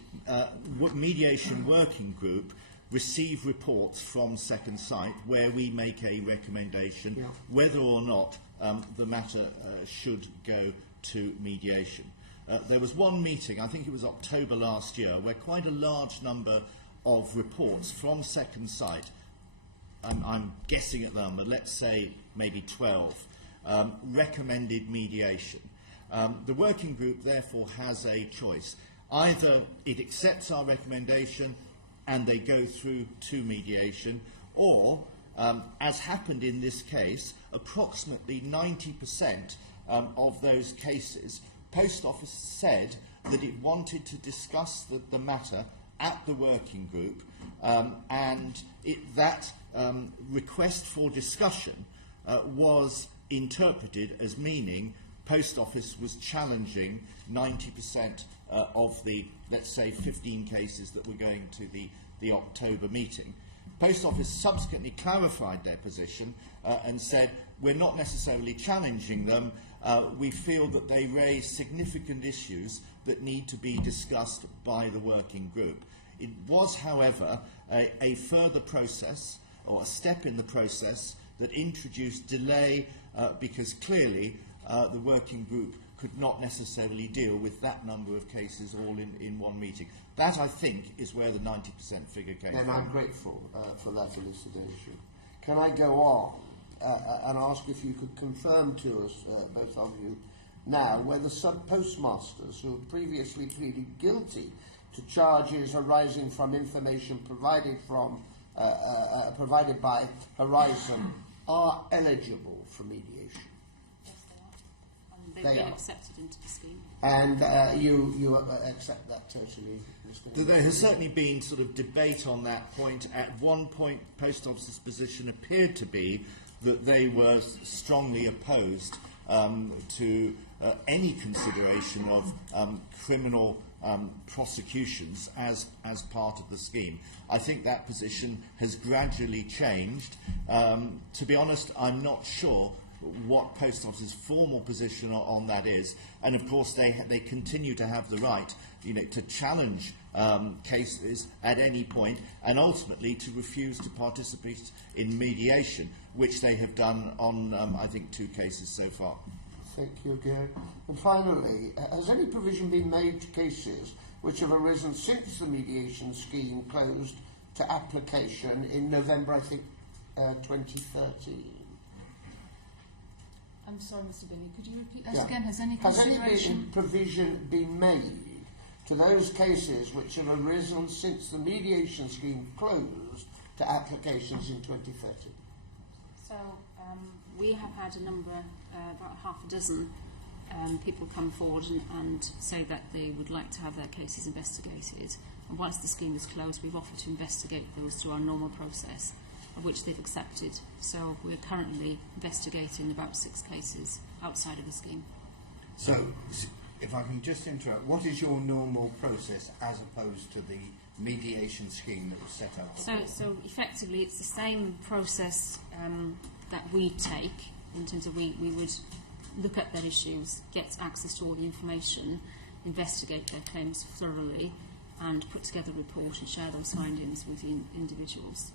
mediation working group receive reports from Second Sight where we make a recommendation whether or not the matter should go to mediation. There was one meeting, I think it was October last year, where quite a large number of reports from Second Sight, I'm guessing at them, but let's say maybe 12, recommended mediation. The working group therefore has a choice. Either it accepts our recommendation and they go through to mediation, or, as happened in this case, approximately 90% of those cases, Post Office said that it wanted to discuss the matter at the working group, and that request for discussion was interpreted as meaning Post Office was challenging 90% of the, let's say, 15 cases that were going to the October meeting. Post Office subsequently clarified their position and said, we're not necessarily challenging them, we feel that they raise significant issues that need to be discussed by the working group. It was, however, a further process, or a step in the process, that introduced delay because clearly the working group could not necessarily deal with that number of cases all in one meeting. That, I think, is where the 90% figure came from. And I'm grateful for that elucidation. Can I go on and ask if you could confirm to us, both of you, now whether SubPostmasters, who have previously pleaded guilty to charges arising from information provided by Horizon, are eligible for mediation? They've been accepted into the scheme. And you accept that totally? There has certainly been sort of debate on that point. At one point, Post Office's position appeared to be that they were strongly opposed to any consideration of criminal prosecutions as part of the scheme. I think that position has gradually changed. To be honest, I'm not sure what Post Office's formal position on that is, and of course they continue to have the right, to challenge cases at any point, and ultimately to refuse to participate in mediation, which they have done on I think 2 cases so far. Thank you, Gary. And finally, has any provision been made to cases which have arisen since the mediation scheme closed to application in November, I think, 2013? I'm sorry, Mr. Billy, could you repeat that again? Has any provision been made to those cases which have arisen since the mediation scheme closed to applications in 2013? So we have had a number, about half a dozen people come forward and say that they would like to have their cases investigated. And once the scheme is closed, we've offered to investigate those through our normal process, of which they've accepted. So we're currently investigating about 6 cases outside of the scheme. So if I can just interrupt, what is your normal process as opposed to the mediation scheme that was set up? So effectively, it's the same process that we take in terms of we would look at their issues, get access to all the information, investigate their claims thoroughly, and put together a report and share those findings with the individuals.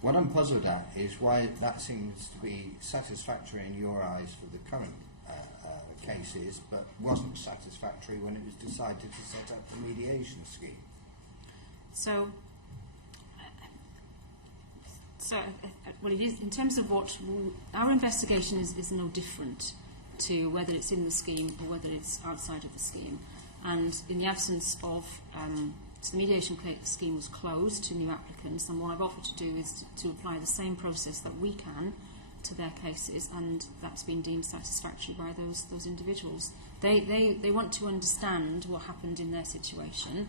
What I'm puzzled at is why that seems to be satisfactory in your eyes for the current cases, but wasn't satisfactory when it was decided to set up the mediation scheme. So well, it is in terms of what our investigation is no different to whether it's in the scheme or whether it's outside of the scheme. And in the absence of so the mediation scheme was closed to new applicants, and what I've offered to do is to apply the same process that we can to their cases, and that's been deemed satisfactory by those individuals. They want to understand what happened in their situation,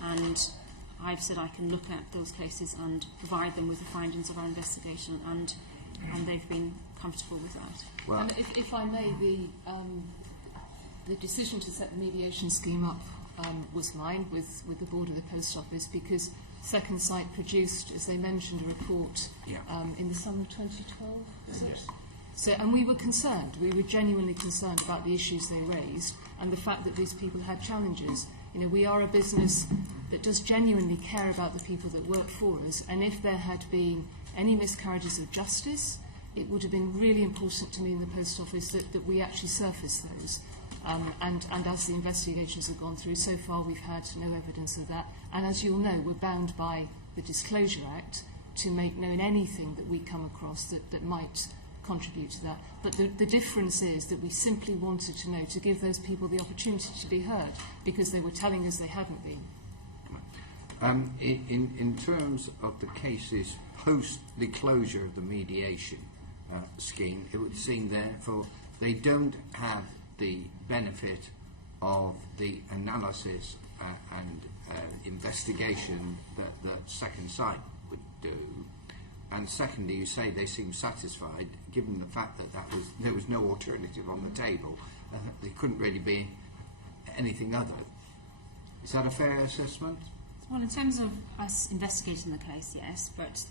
and I've said I can look at those cases and provide them with the findings of our investigation, and they've been comfortable with that. Well, and if I may, the decision to set the mediation scheme up was mine with the board of the Post Office, because Second Sight produced, as they mentioned, a report in the summer of 2012. Yes. So, and we were concerned. We were genuinely concerned about the issues they raised and the fact that these people had challenges. You know, we are a business that does genuinely care about the people that work for us, and if there had been any miscarriages of justice, it would have been really important to me in the Post Office that we actually surface those. And as the investigations have gone through, so far we've had no evidence of that. And as you'll know, we're bound by the Disclosure Act to make known anything that we come across that might contribute to that. But the difference is that we simply wanted to know, to give those people the opportunity to be heard, because they were telling us they hadn't been. In terms of the cases post the closure of the mediation scheme, it would seem therefore they don't have the benefit of the analysis and investigation that Second Sight would do. And secondly, you say they seem satisfied, given the fact that there was no alternative on the table. There couldn't really be anything other. Is that a fair assessment? Well, in terms of us investigating the case, yes, but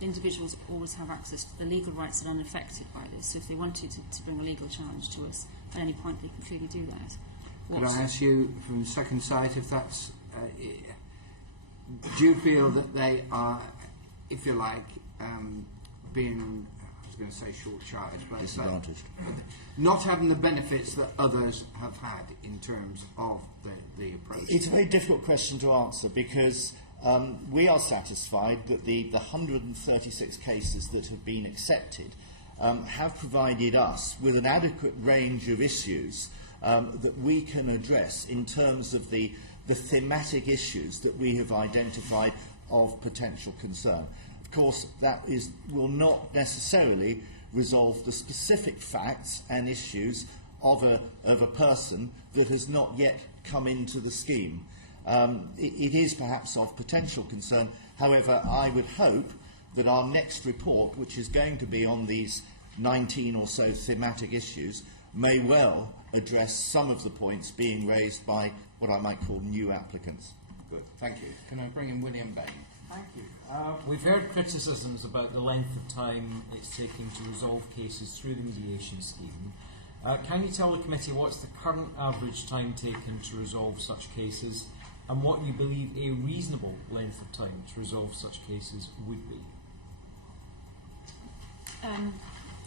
individuals always have access to the legal rights that are unaffected by this. So if they wanted to bring a legal challenge to us, at any point they can freely do that. Could I ask you from Second Sight if that's... do you feel that they are, if you like, being, I was going to say short-sighted, but disadvantaged, not having the benefits that others have had in terms of the approach? It's a very difficult question to answer, because we are satisfied that the 136 cases that have been accepted have provided us with an adequate range of issues that we can address in terms of the thematic issues that we have identified of potential concern. Of course, that will not necessarily resolve the specific facts and issues of a person that has not yet come into the scheme. It is perhaps of potential concern. However, I would hope that our next report, which is going to be on these 19 or so thematic issues, may well address some of the points being raised by what I might call new applicants. Good, thank you. Can I bring in William Bain? Thank you. We've heard criticisms about the length of time it's taking to resolve cases through the mediation scheme. Can you tell the committee what's the current average time taken to resolve such cases, and what you believe a reasonable length of time to resolve such cases would be?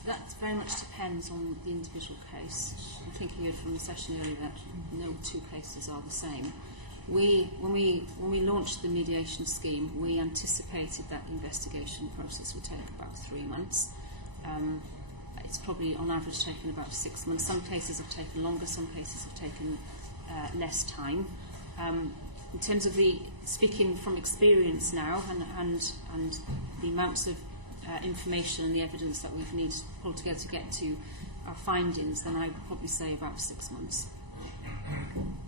That very much depends on the individual case. I think you heard from the session earlier that no two cases are the same. When we launched the mediation scheme, we anticipated that the investigation process would take about 3 months. It's probably on average taken about 6 months. Some cases have taken longer, some cases have taken less time. In terms of speaking from experience now and the amounts of information and the evidence that we've needed to pull together to get to our findings, then I would probably say about 6 months.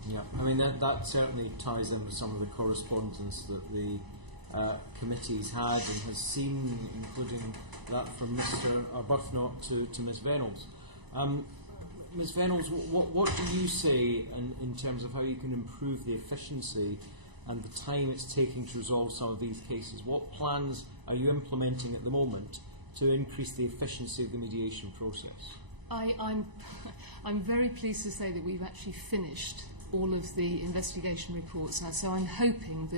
Yeah, I mean that certainly ties in with some of the correspondence that the committee's had and has seen, including that from Mr. Arbuthnot to Ms. Vennells. Ms Vennells, what do you say in terms of how you can improve the efficiency and the time it's taking to resolve some of these cases? What plans are you implementing at the moment to increase the efficiency of the mediation process? I'm very pleased to say that we've actually finished all of the investigation reports now, so I'm hoping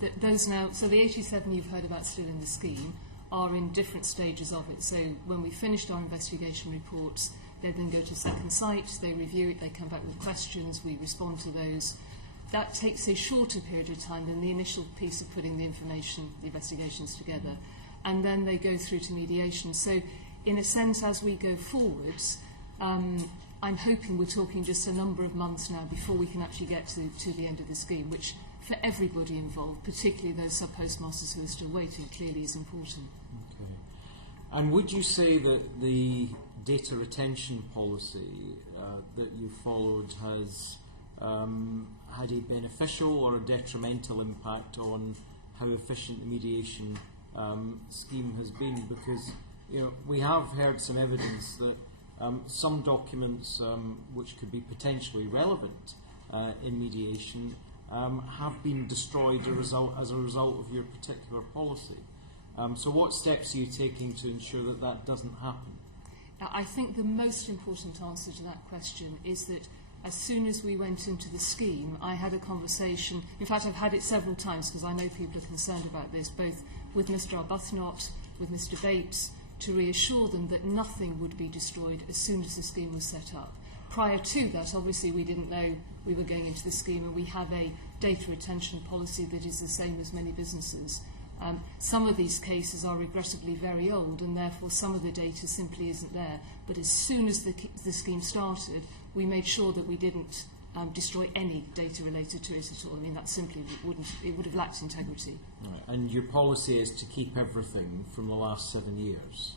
that those now, so the 87 you've heard about still in the scheme are in different stages of it. So when we finished our investigation reports, they then go to Second Sight, they review it, they come back with questions, we respond to those. That takes a shorter period of time than the initial piece of putting the information, the investigations together, and then they go through to mediation. So in a sense, as we go forwards, I'm hoping we're talking just a number of months now before we can actually get to the end of the scheme, which for everybody involved, particularly those sub-postmasters who are still waiting, clearly is important. Okay. And would you say that the data retention policy that you followed has had a beneficial or a detrimental impact on how efficient the mediation scheme has been? Because we have heard some evidence that some documents which could be potentially relevant in mediation have been destroyed as a result of your particular policy. So what steps are you taking to ensure that that doesn't happen? I think the most important answer to that question is that as soon as we went into the scheme, I had a conversation, in fact I've had it several times because I know people are concerned about this, both with Mr Arbuthnot, with Mr Bates, to reassure them that nothing would be destroyed as soon as the scheme was set up. Prior to that, obviously we didn't know we were going into the scheme, and we have a data retention policy that is the same as many businesses. Some of these cases are regrettably very old, and therefore some of the data simply isn't there. But as soon as the scheme started, we made sure that we didn't destroy any data related to it at all. I mean, that simply it would have lacked integrity. Right. And your policy is to keep everything from the last 7 years?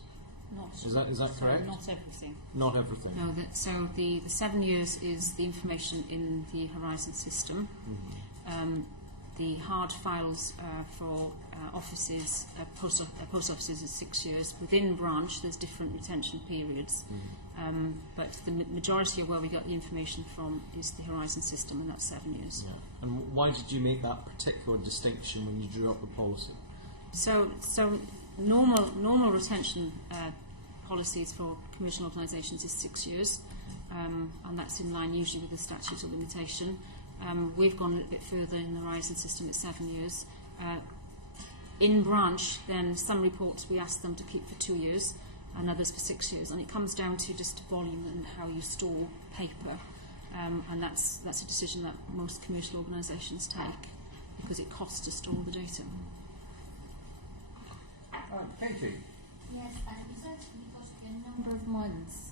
Is that correct? Not everything. Not everything. No, so the 7 years is the information in the Horizon system. Mm-hmm. The hard files for offices, post offices is 6 years. Within branch, there's different retention periods. Mm-hmm. But the majority of where we got the information from is the Horizon system, and that's 7 years. Yeah. And why did you make that particular distinction when you drew up the policy? So normal retention policies for commercial organisations is 6 years, and that's in line usually with the statute of limitation. We've gone a little bit further in the Horizon system at 7 years. In branch, then some reports we ask them to keep for 2 years, and others for 6 years, and it comes down to just volume and how you store paper, and that's a decision that most commercial organisations take because it costs to store the data. Katie. Yes, and it was actually possibly a number of months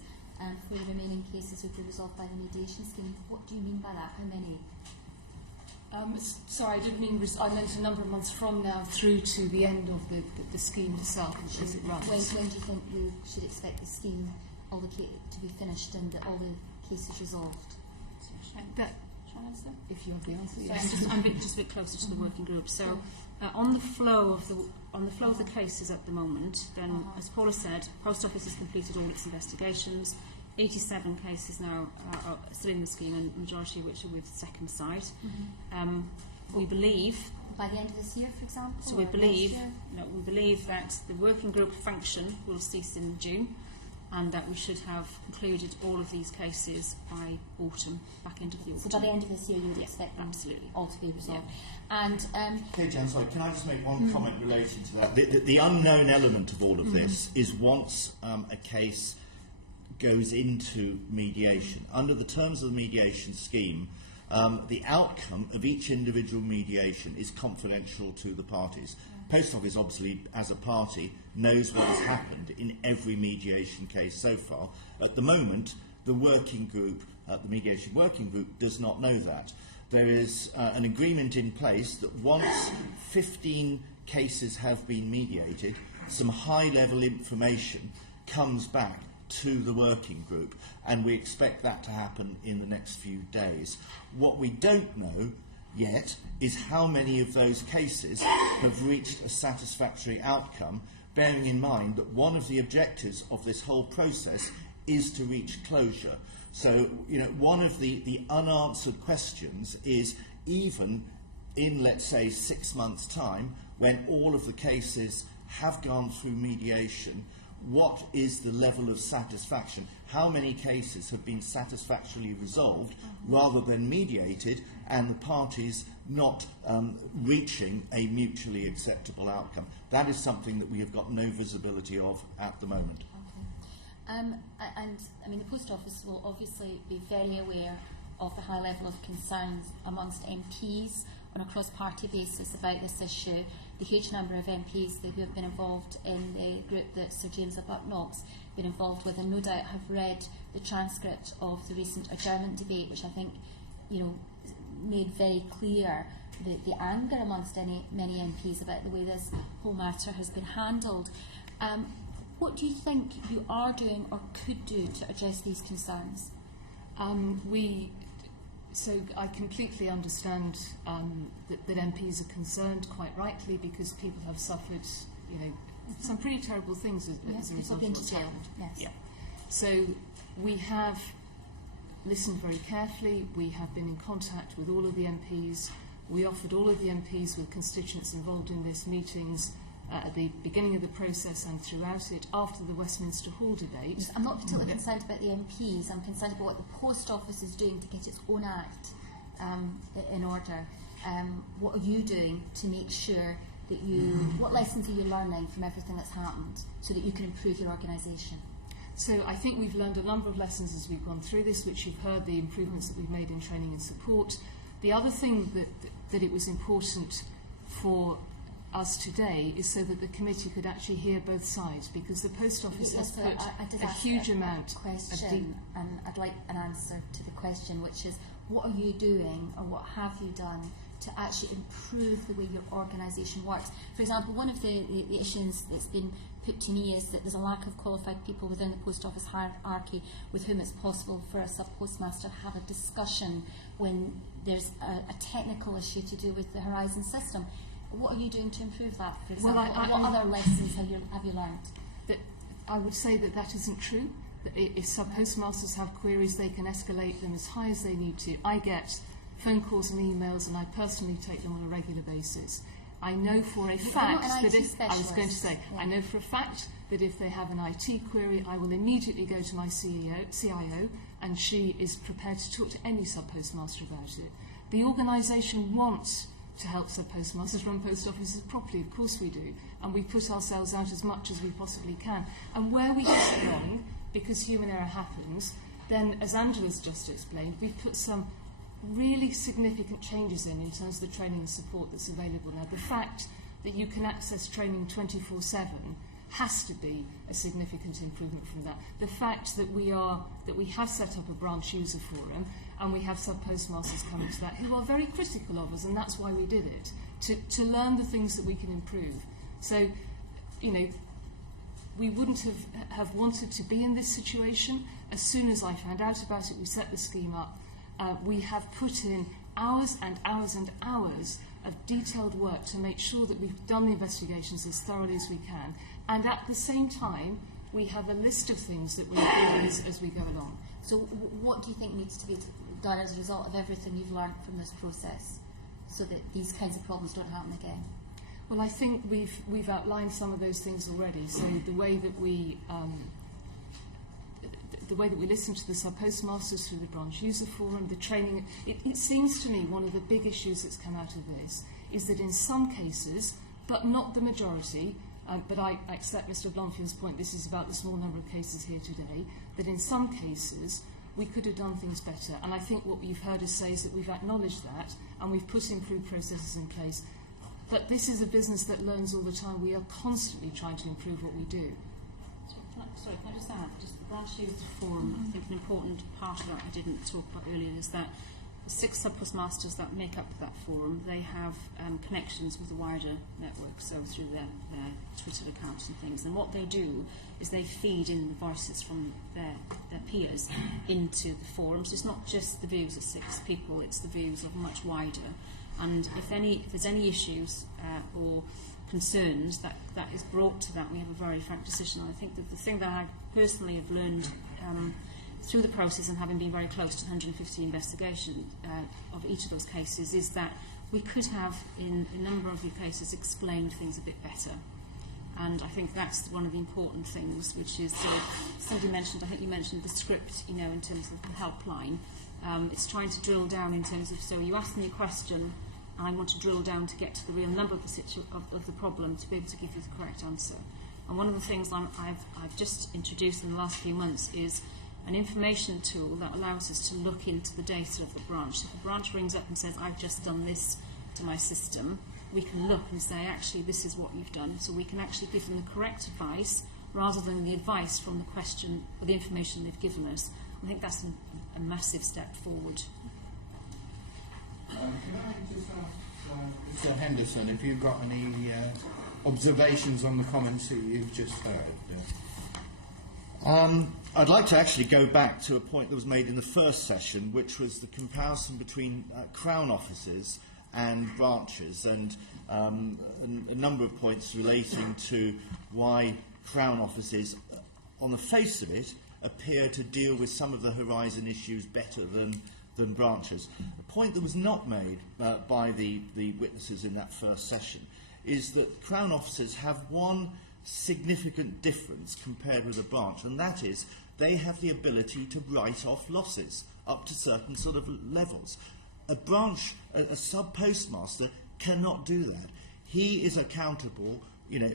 for the remaining cases would be resolved by the mediation scheme. What do you mean by that? How many? Sorry, I didn't mean I meant a number of months from now through to the end of the scheme itself as it runs. When do you think we should expect the scheme to be finished and all the cases resolved? Shall I answer? If you want the answer, yes. I'm just a bit closer to the working group. So on the flow of the cases at the moment, then as Paula said, Post Office has completed all its investigations. 87 cases now are still in the scheme, and the majority of which are with Second Sight. Mm-hmm. We believe by the end of this year, for example. So we believe that the working group function will cease in June, and that we should have concluded all of these cases by autumn, back into the autumn. So by the end of this year, you would expect them all to be resolved. Yeah. And Katie, I'm sorry, can I just make one comment related to that? The unknown element of all of this is once a case goes into mediation. Under the terms of the mediation scheme, the outcome of each individual mediation is confidential to the parties. Post Office, obviously, as a party, knows what has happened in every mediation case so far. At the moment, the working group, the mediation working group, does not know that. There is an agreement in place that once 15 cases have been mediated, some high-level information comes back to the working group, and we expect that to happen in the next few days. What we don't know yet is how many of those cases have reached a satisfactory outcome, bearing in mind that one of the objectives of this whole process is to reach closure. So, you know, one of the unanswered questions is, even in, let's say, 6 months' time, when all of the cases have gone through mediation, what is the level of satisfaction? How many cases have been satisfactorily resolved rather than mediated and the parties not reaching a mutually acceptable outcome? That is something that we have got no visibility of at the moment. And I mean, the Post Office will obviously be very aware of the high level of concerns amongst MPs on a cross-party basis about this issue. The huge number of MPs who have been involved in the group that Sir James Bucknock's been involved with, and no doubt have read the transcript of the recent adjournment debate, which I think, you know, made very clear the anger amongst many MPs about the way this whole matter has been handled. What do you think you are doing or could do to address these concerns? So I completely understand that MPs are concerned, quite rightly, because people have suffered, you know, some pretty terrible things as a result of what's happened. Yes. Yeah. So we have listened very carefully. We have been in contact with all of the MPs. We offered all of the MPs with constituents involved in these meetings at the beginning of the process and throughout it, after the Westminster Hall debate. I'm not particularly concerned about the MPs. I'm concerned about what the Post Office is doing to get its own act in order. What are you doing to make sure that what lessons are you learning from everything that's happened so that you can improve your organisation? So I think we've learned a number of lessons as we've gone through this, which you've heard, the improvements that we've made in training and support. The other thing that it was important for us today is so that the committee could actually hear both sides, because the Post Office has put a huge amount of question, and I'd like an answer to the question, which is, what are you doing or what have you done to actually improve the way your organisation works? For example, one of the issues that's been put to me is that there's a lack of qualified people within the Post Office hierarchy with whom it's possible for a sub-postmaster to have a discussion when there's a technical issue to do with the Horizon system. What are you doing to improve that, for example? What other lessons have you learned? I would say that isn't true. That if sub-postmasters have queries, they can escalate them as high as they need to. I get phone calls and emails, and I personally take them on a regular basis. I know for a fact that I know for a fact that if they have an IT query, I will immediately go to my CIO, and she is prepared to talk to any sub-postmaster about it. The organisation wants to help sub-postmasters run post offices properly. Of course we do. And we put ourselves out as much as we possibly can. And where we get it wrong, because human error happens, then, as Angela's just explained, we've put some really significant changes in terms of the training and support that's available now. The fact that you can access training 24/7 has to be a significant improvement from that. The fact that we have set up a branch user forum, and we have sub-postmasters coming to that who are very critical of us, and that's why we did it, to learn the things that we can improve. So, you know, we wouldn't have wanted to be in this situation. As soon as I found out about it, we set the scheme up. We have put in hours and hours and hours of detailed work to make sure that we've done the investigations as thoroughly as we can. And at the same time, we have a list of things that we do as we go along. So what do you think needs to be done as a result of everything you've learned from this process so that these kinds of problems don't happen again? Well, I think we've outlined some of those things already. So the way that we listen to the sub-postmasters through the branch user forum, the training, it seems to me one of the big issues that's come out of this is that in some cases, but not the majority, but I accept Mr. Blomfield's point, this is about the small number of cases here today, that in some cases we could have done things better. And I think what you've heard us say is that we've acknowledged that and we've put improved processes in place. But this is a business that learns all the time. We are constantly trying to improve what we do. Sorry, can I just add, just the branch user forum, I think an important part of that I didn't talk about earlier is that the 6 sub-postmasters that make up that forum, they have connections with the wider network, so through their Twitter accounts and things. And what they do is they feed in the voices from their peers into the forums. It's not just the views of 6 people, it's the views of much wider. And if there's any issues or concerns, that is brought to that. We have a very frank decision. I think that the thing that I personally have learned through the process, and having been very close to 150 investigations of each of those cases, is that we could have, in a number of the cases, explained things a bit better. And I think that's one of the important things, which is, somebody mentioned, I think you mentioned the script, in terms of the helpline. It's trying to drill down in terms of, so you ask me a question, and I want to drill down to get to the real number of the problem to be able to give you the correct answer. And one of the things I've just introduced in the last few months is an information tool that allows us to look into the data of the branch. If a branch rings up and says, I've just done this to my system, we can look and say, actually, this is what you've done. So we can actually give them the correct advice rather than the advice from the question or the information they've given us. I think that's a massive step forward. Can I just ask Mr. Henderson if you've got any observations on the comments that you've just heard, Bill? I'd like to actually go back to a point that was made in the first session, which was the comparison between Crown offices and branches, and a number of points relating to why Crown offices, on the face of it, appear to deal with some of the Horizon issues better than branches. The point that was not made by the witnesses in that first session is that Crown offices have one significant difference compared with a branch, and that is they have the ability to write off losses up to certain sort of levels. A branch, a sub-postmaster, cannot do that. He is accountable,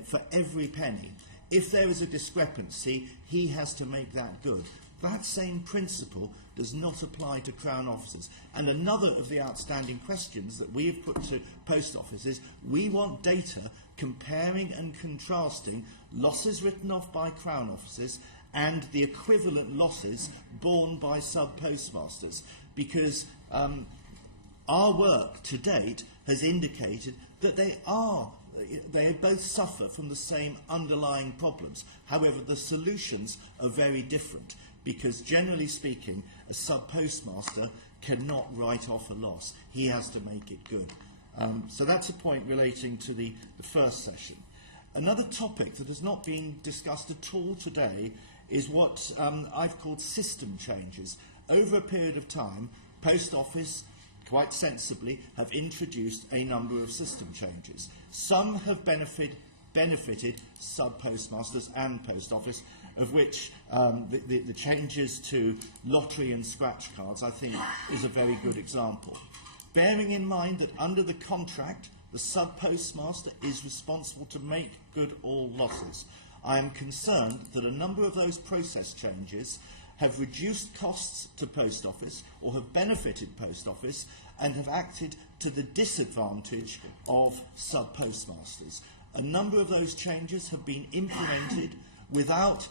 for every penny. If there is a discrepancy, he has to make that good. That same principle does not apply to Crown offices. And another of the outstanding questions that we have put to post offices, we want data comparing and contrasting losses written off by Crown offices and the equivalent losses borne by sub-postmasters, because our work to date has indicated that they both suffer from the same underlying problems. However, the solutions are very different, because generally speaking, a sub-postmaster cannot write off a loss. He has to make it good. So that's a point relating to the first session. Another topic that has not been discussed at all today is what I've called system changes. Over a period of time, Post Office, quite sensibly, have introduced a number of system changes. Some have benefited sub-postmasters and Post Office, of which the changes to lottery and scratch cards, I think, is a very good example. Bearing in mind that under the contract, the sub-postmaster is responsible to make good all losses, I am concerned that a number of those process changes have reduced costs to Post Office or have benefited Post Office and have acted to the disadvantage of sub-postmasters. A number of those changes have been implemented without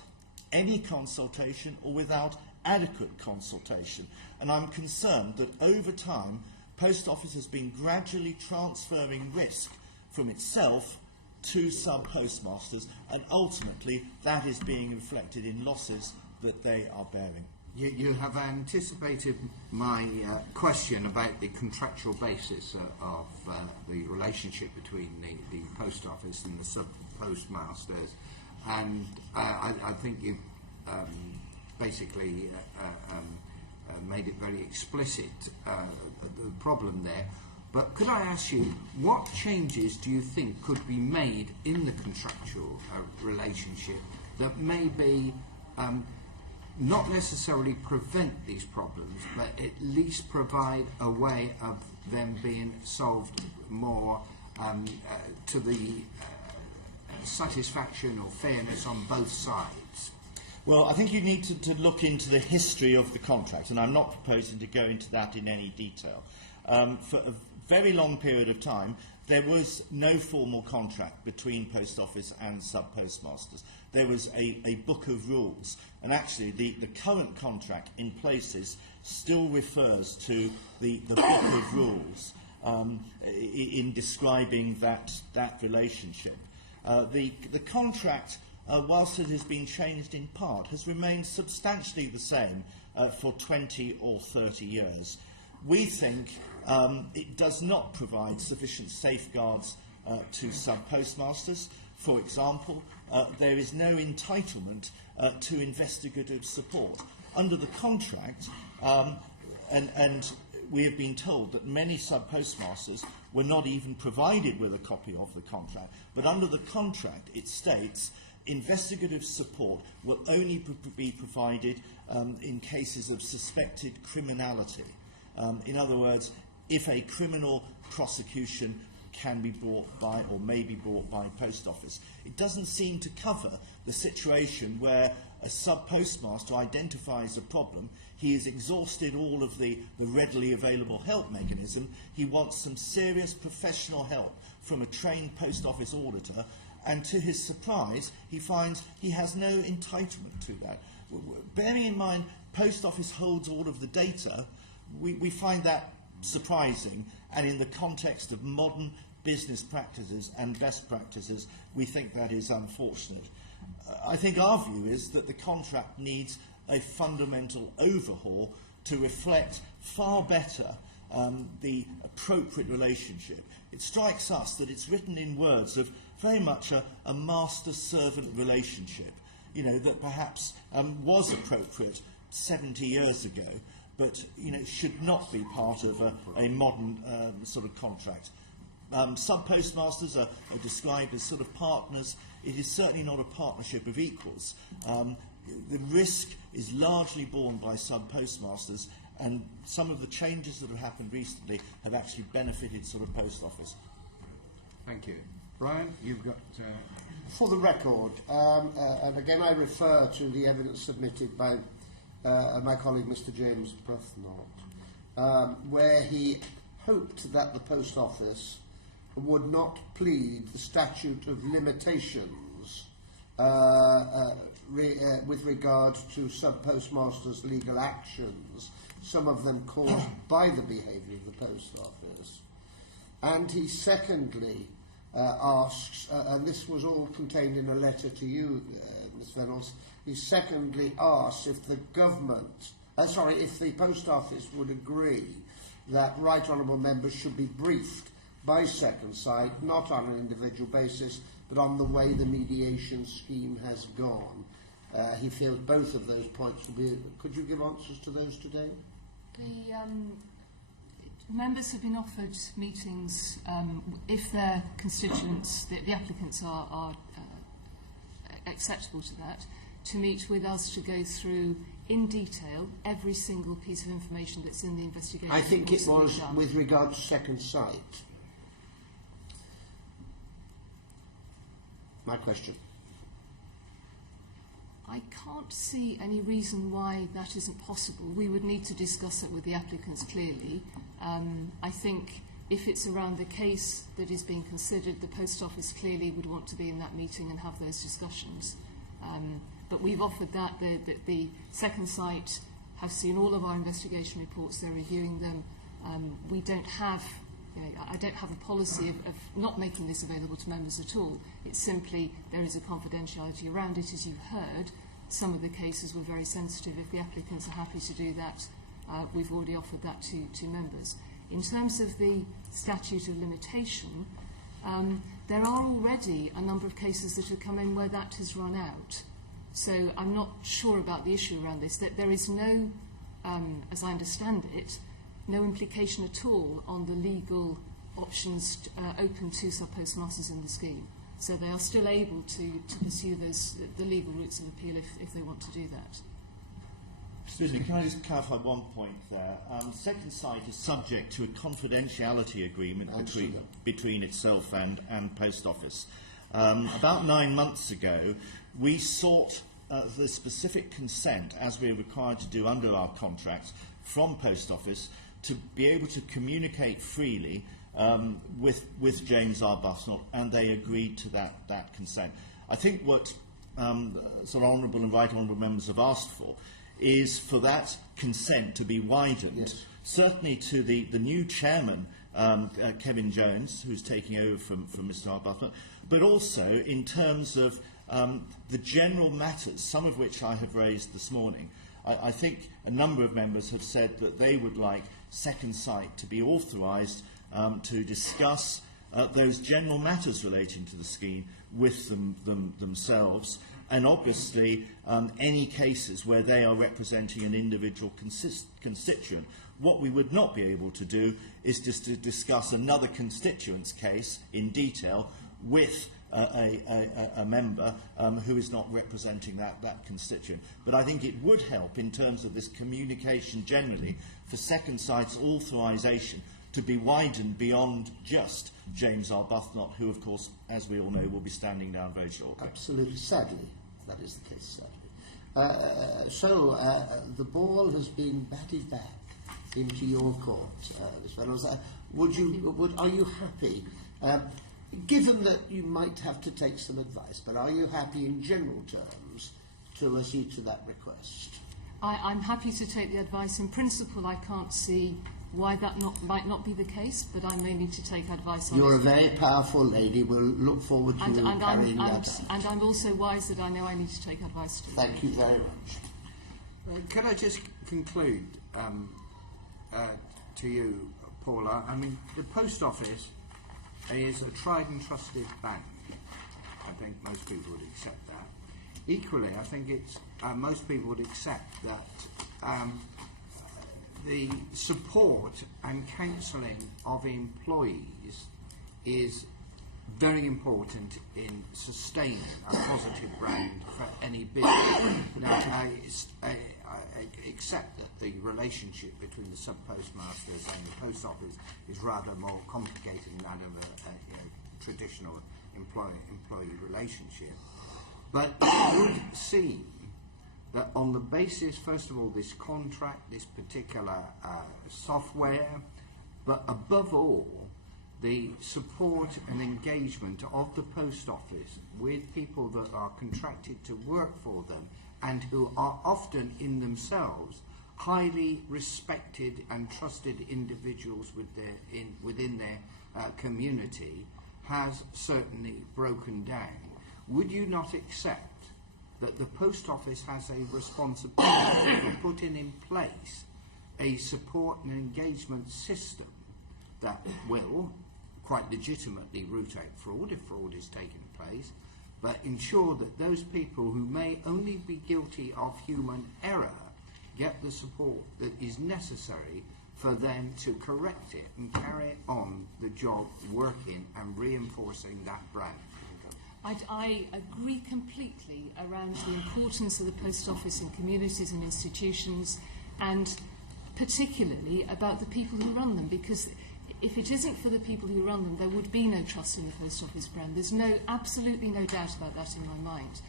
any consultation or without adequate consultation, and I'm concerned that over time Post Office has been gradually transferring risk from itself to sub-postmasters, and ultimately that is being reflected in losses that they are bearing. You have anticipated my question about the contractual basis of the relationship between the Post Office and the sub-postmasters, and I think you've basically made it very explicit, the problem there. But could I ask you, what changes do you think could be made in the contractual relationship that maybe not necessarily prevent these problems, but at least provide a way of them being solved more to the satisfaction or fairness on both sides? Well, I think you need to look into the history of the contract, and I'm not proposing to go into that in any detail. For a very long period of time, there was no formal contract between Post Office and sub-postmasters. There was a book of rules, and actually the current contract in places still refers to the book of rules in describing that relationship. The contract, whilst it has been changed in part, has remained substantially the same for 20 or 30 years. We think it does not provide sufficient safeguards to sub-postmasters. For example, there is no entitlement to investigative support. Under the contract, and we have been told that many sub-postmasters were not even provided with a copy of the contract, but under the contract it states investigative support will only be provided in cases of suspected criminality. In other words, if a criminal prosecution can be brought by or may be brought by post office. It doesn't seem to cover the situation where a sub-postmaster identifies a problem, he has exhausted all of the readily available help mechanism, he wants some serious professional help from a trained post office auditor, and to his surprise he finds he has no entitlement to that. Bearing in mind post office holds all of the data, we find that surprising, and in the context of modern business practices and best practices, we think that is unfortunate. I think our view is that the contract needs a fundamental overhaul to reflect far better the appropriate relationship. It strikes us that it's written in words of very much a master-servant relationship, you know, that perhaps was appropriate 70 years ago, but you know, should not be part of a modern sort of contract. Sub-postmasters are described as sort of partners. It is certainly not a partnership of equals. The risk is largely borne by sub-postmasters, and some of the changes that have happened recently have actually benefited sort of post office. Thank you. Brian, you've got... For the record, and again I refer to the evidence submitted by my colleague Mr James Bruthnott, where he hoped that the post office would not plead the statute of limitations with regard to sub-postmasters' legal actions, some of them caused by the behaviour of the post office. And he secondly asks, and this was all contained in a letter to you, Ms Vennells, he secondly asks if the government, if the post office would agree that right honourable members should be briefed by Second Sight, not on an individual basis, but on the way the mediation scheme has gone. He feels both of those points will be... Could you give answers to those today? The members have been offered meetings if their constituents, the applicants are acceptable to that, to meet with us to go through in detail every single piece of information that's in the investigation. I think it was with regard to Second Sight. My question. I can't see any reason why that isn't possible. We would need to discuss it with the applicants clearly. I think if it's around the case that is being considered, the post office clearly would want to be in that meeting and have those discussions. But we've offered that. The Second Sight have seen all of our investigation reports. They're reviewing them. We don't have... I don't have a policy of not making this available to members at all. It's simply there is a confidentiality around it, as you've heard. Some of the cases were very sensitive. If the applicants are happy to do that, we've already offered that to members. In terms of the statute of limitation, there are already a number of cases that have come in where that has run out. So I'm not sure about the issue around this. That there is no, as I understand it, no implication at all on the legal options open to sub-postmasters in the scheme. So they are still able to pursue the legal routes of appeal if they want to do that. Excuse me, can I just clarify one point there? Second Sight is subject to a confidentiality agreement between itself and Post Office. About 9 months ago, we sought the specific consent, as we are required to do under our contracts, from Post Office to be able to communicate freely with James Arbuthnot, and they agreed to that consent. I think what sort of honourable and right honourable members have asked for is for that consent to be widened, certainly to the new chairman, Kevin Jones, who's taking over from Mr Arbuthnot, but also in terms of the general matters, some of which I have raised this morning. I think a number of members have said that they would like Second Sight to be authorised to discuss those general matters relating to the scheme with themselves, and obviously any cases where they are representing an individual constituent. What we would not be able to do is just to discuss another constituent's case in detail with a member who is not representing that constituent. But I think it would help in terms of this communication generally for Second Sight's authorisation to be widened beyond just James Arbuthnot, who, of course, as we all know, will be standing down very shortly. Absolutely, sadly, that is the case, sadly. So the ball has been batted back into your court, Ms. Vennells. Are you happy, given that you might have to take some advice, but are you happy in general terms to accede to that request? I'm happy to take the advice. In principle, I can't see why that might not be the case, but I may need to take advice on it. You're a very powerful lady. We'll look forward to carrying that out. And I'm also wise that I know I need to take advice too. Thank you very much. Could I just conclude to you, Paula? I mean, the Post Office is a tried and trusted bank. I think most people would accept that. Equally, I think it's most people would accept that the support and counselling of employees is very important in sustaining a positive brand for any business. Now, I accept that the relationship between the SubPostmasters and the Post Office is rather more complicated than that of a traditional employee relationship. But it would seem that on the basis, first of all, this contract, this particular software, but above all, the support and engagement of the Post Office with people that are contracted to work for them and who are often in themselves highly respected and trusted individuals within their community has certainly broken down. Would you not accept that the Post Office has a responsibility for putting in place a support and engagement system that will quite legitimately root out fraud, if fraud is taking place, but ensure that those people who may only be guilty of human error get the support that is necessary for them to correct it and carry on the job working and reinforcing that brand? I agree completely around the importance of the Post Office in communities and institutions, and particularly about the people who run them, because if it isn't for the people who run them, there would be no trust in the Post Office brand. There's absolutely no doubt about that in my mind.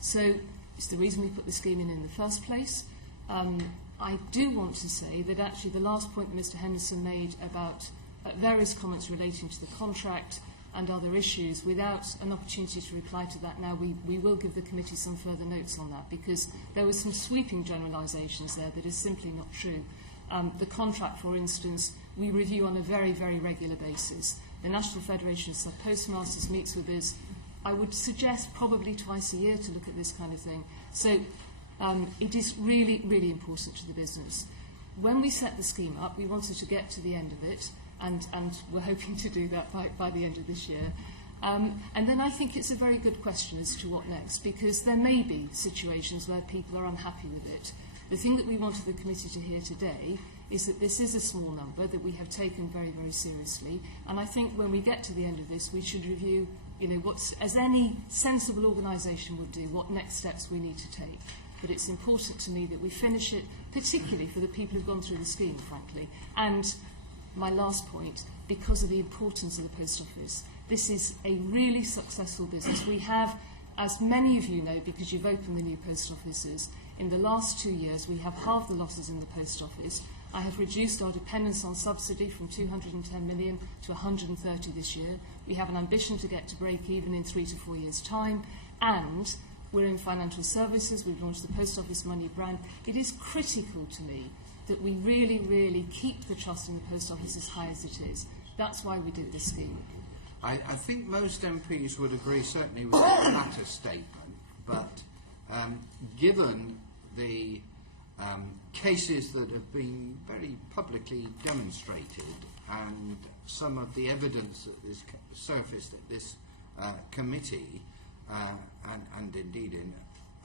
So it's the reason we put the scheme in the first place. I do want to say that actually the last point that Mr. Henderson made about various comments relating to the contract and other issues, without an opportunity to reply to that now, we will give the committee some further notes on that, because there were some sweeping generalisations there that is simply not true. The contract, for instance, we review on a very, very regular basis. The National Federation of SubPostmasters meets with us, I would suggest, probably twice a year to look at this kind of thing. So it is really, really important to the business. When we set the scheme up, we wanted to get to the end of it, and we're hoping to do that by the end of this year. And then I think it's a very good question as to what next, because there may be situations where people are unhappy with it. The thing that we wanted the committee to hear today is that this is a small number that we have taken very, very seriously, and I think when we get to the end of this, we should review, as any sensible organisation would do, what next steps we need to take. But it's important to me that we finish it, particularly for the people who've gone through the scheme, frankly. And my last point, because of the importance of the Post Office, this is a really successful business. We have, as many of you know, because you've opened the new post offices, in the last 2 years we have halved the losses in the Post Office. I have reduced our dependence on subsidy from 210 million to 130 this year. We have an ambition to get to break even in 3 to 4 years' time, and we're in financial services. We've launched the Post Office Money brand. It is critical to me that we really, really keep the trust in the Post Office as high as it is. That's why we do this scheme. I think most MPs would agree, certainly with the latter statement, but given the cases that have been very publicly demonstrated and some of the evidence that is surfaced at this committee, and indeed in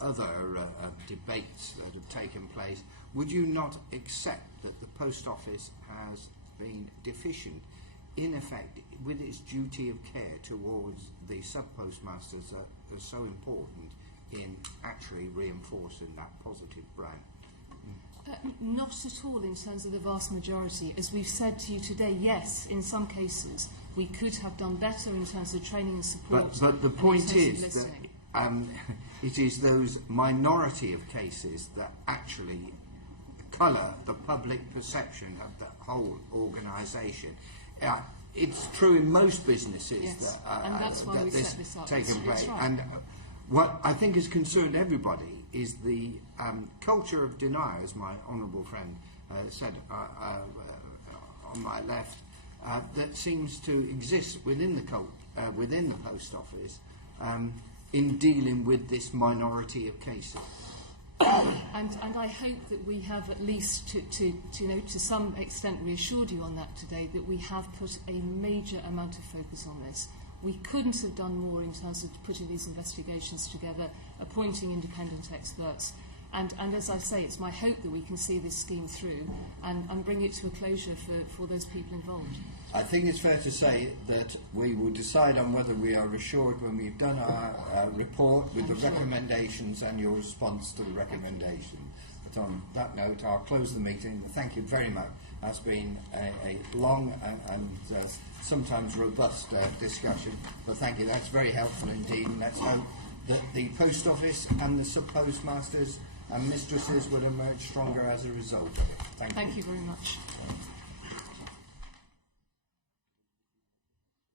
other debates that have taken place, would you not accept that the Post Office has been deficient, in effect, with its duty of care towards the sub-postmasters that are so important in actually reinforcing that positive brand? Not at all in terms of the vast majority. As we've said to you today, yes, in some cases we could have done better in terms of training and support. But the point is that it is those minority of cases that actually colour the public perception of the whole organisation. It's true in most businesses, yes, that, and that's why we this set this up. taking place. Right. And what I think has concerned everybody is the culture of denial, as my honourable friend said on my left, that seems to exist within the Post Office in dealing with this minority of cases. And I hope that we have at least, to some extent, reassured you on that today, that we have put a major amount of focus on this. We couldn't have done more in terms of putting these investigations together, appointing independent experts, and as I say, it's my hope that we can see this scheme through and bring it to a closure for those people involved. I think it's fair to say that we will decide on whether we are assured when we've done our report with the recommendations and your response to the recommendation. But on that note, I'll close the meeting. Thank you very much. It's been a long and sometimes robust discussion, but thank you. That's very helpful indeed, and let's hope that the Post Office and the sub-postmasters and mistresses will emerge stronger as a result of it. Thank you. Thank you very much.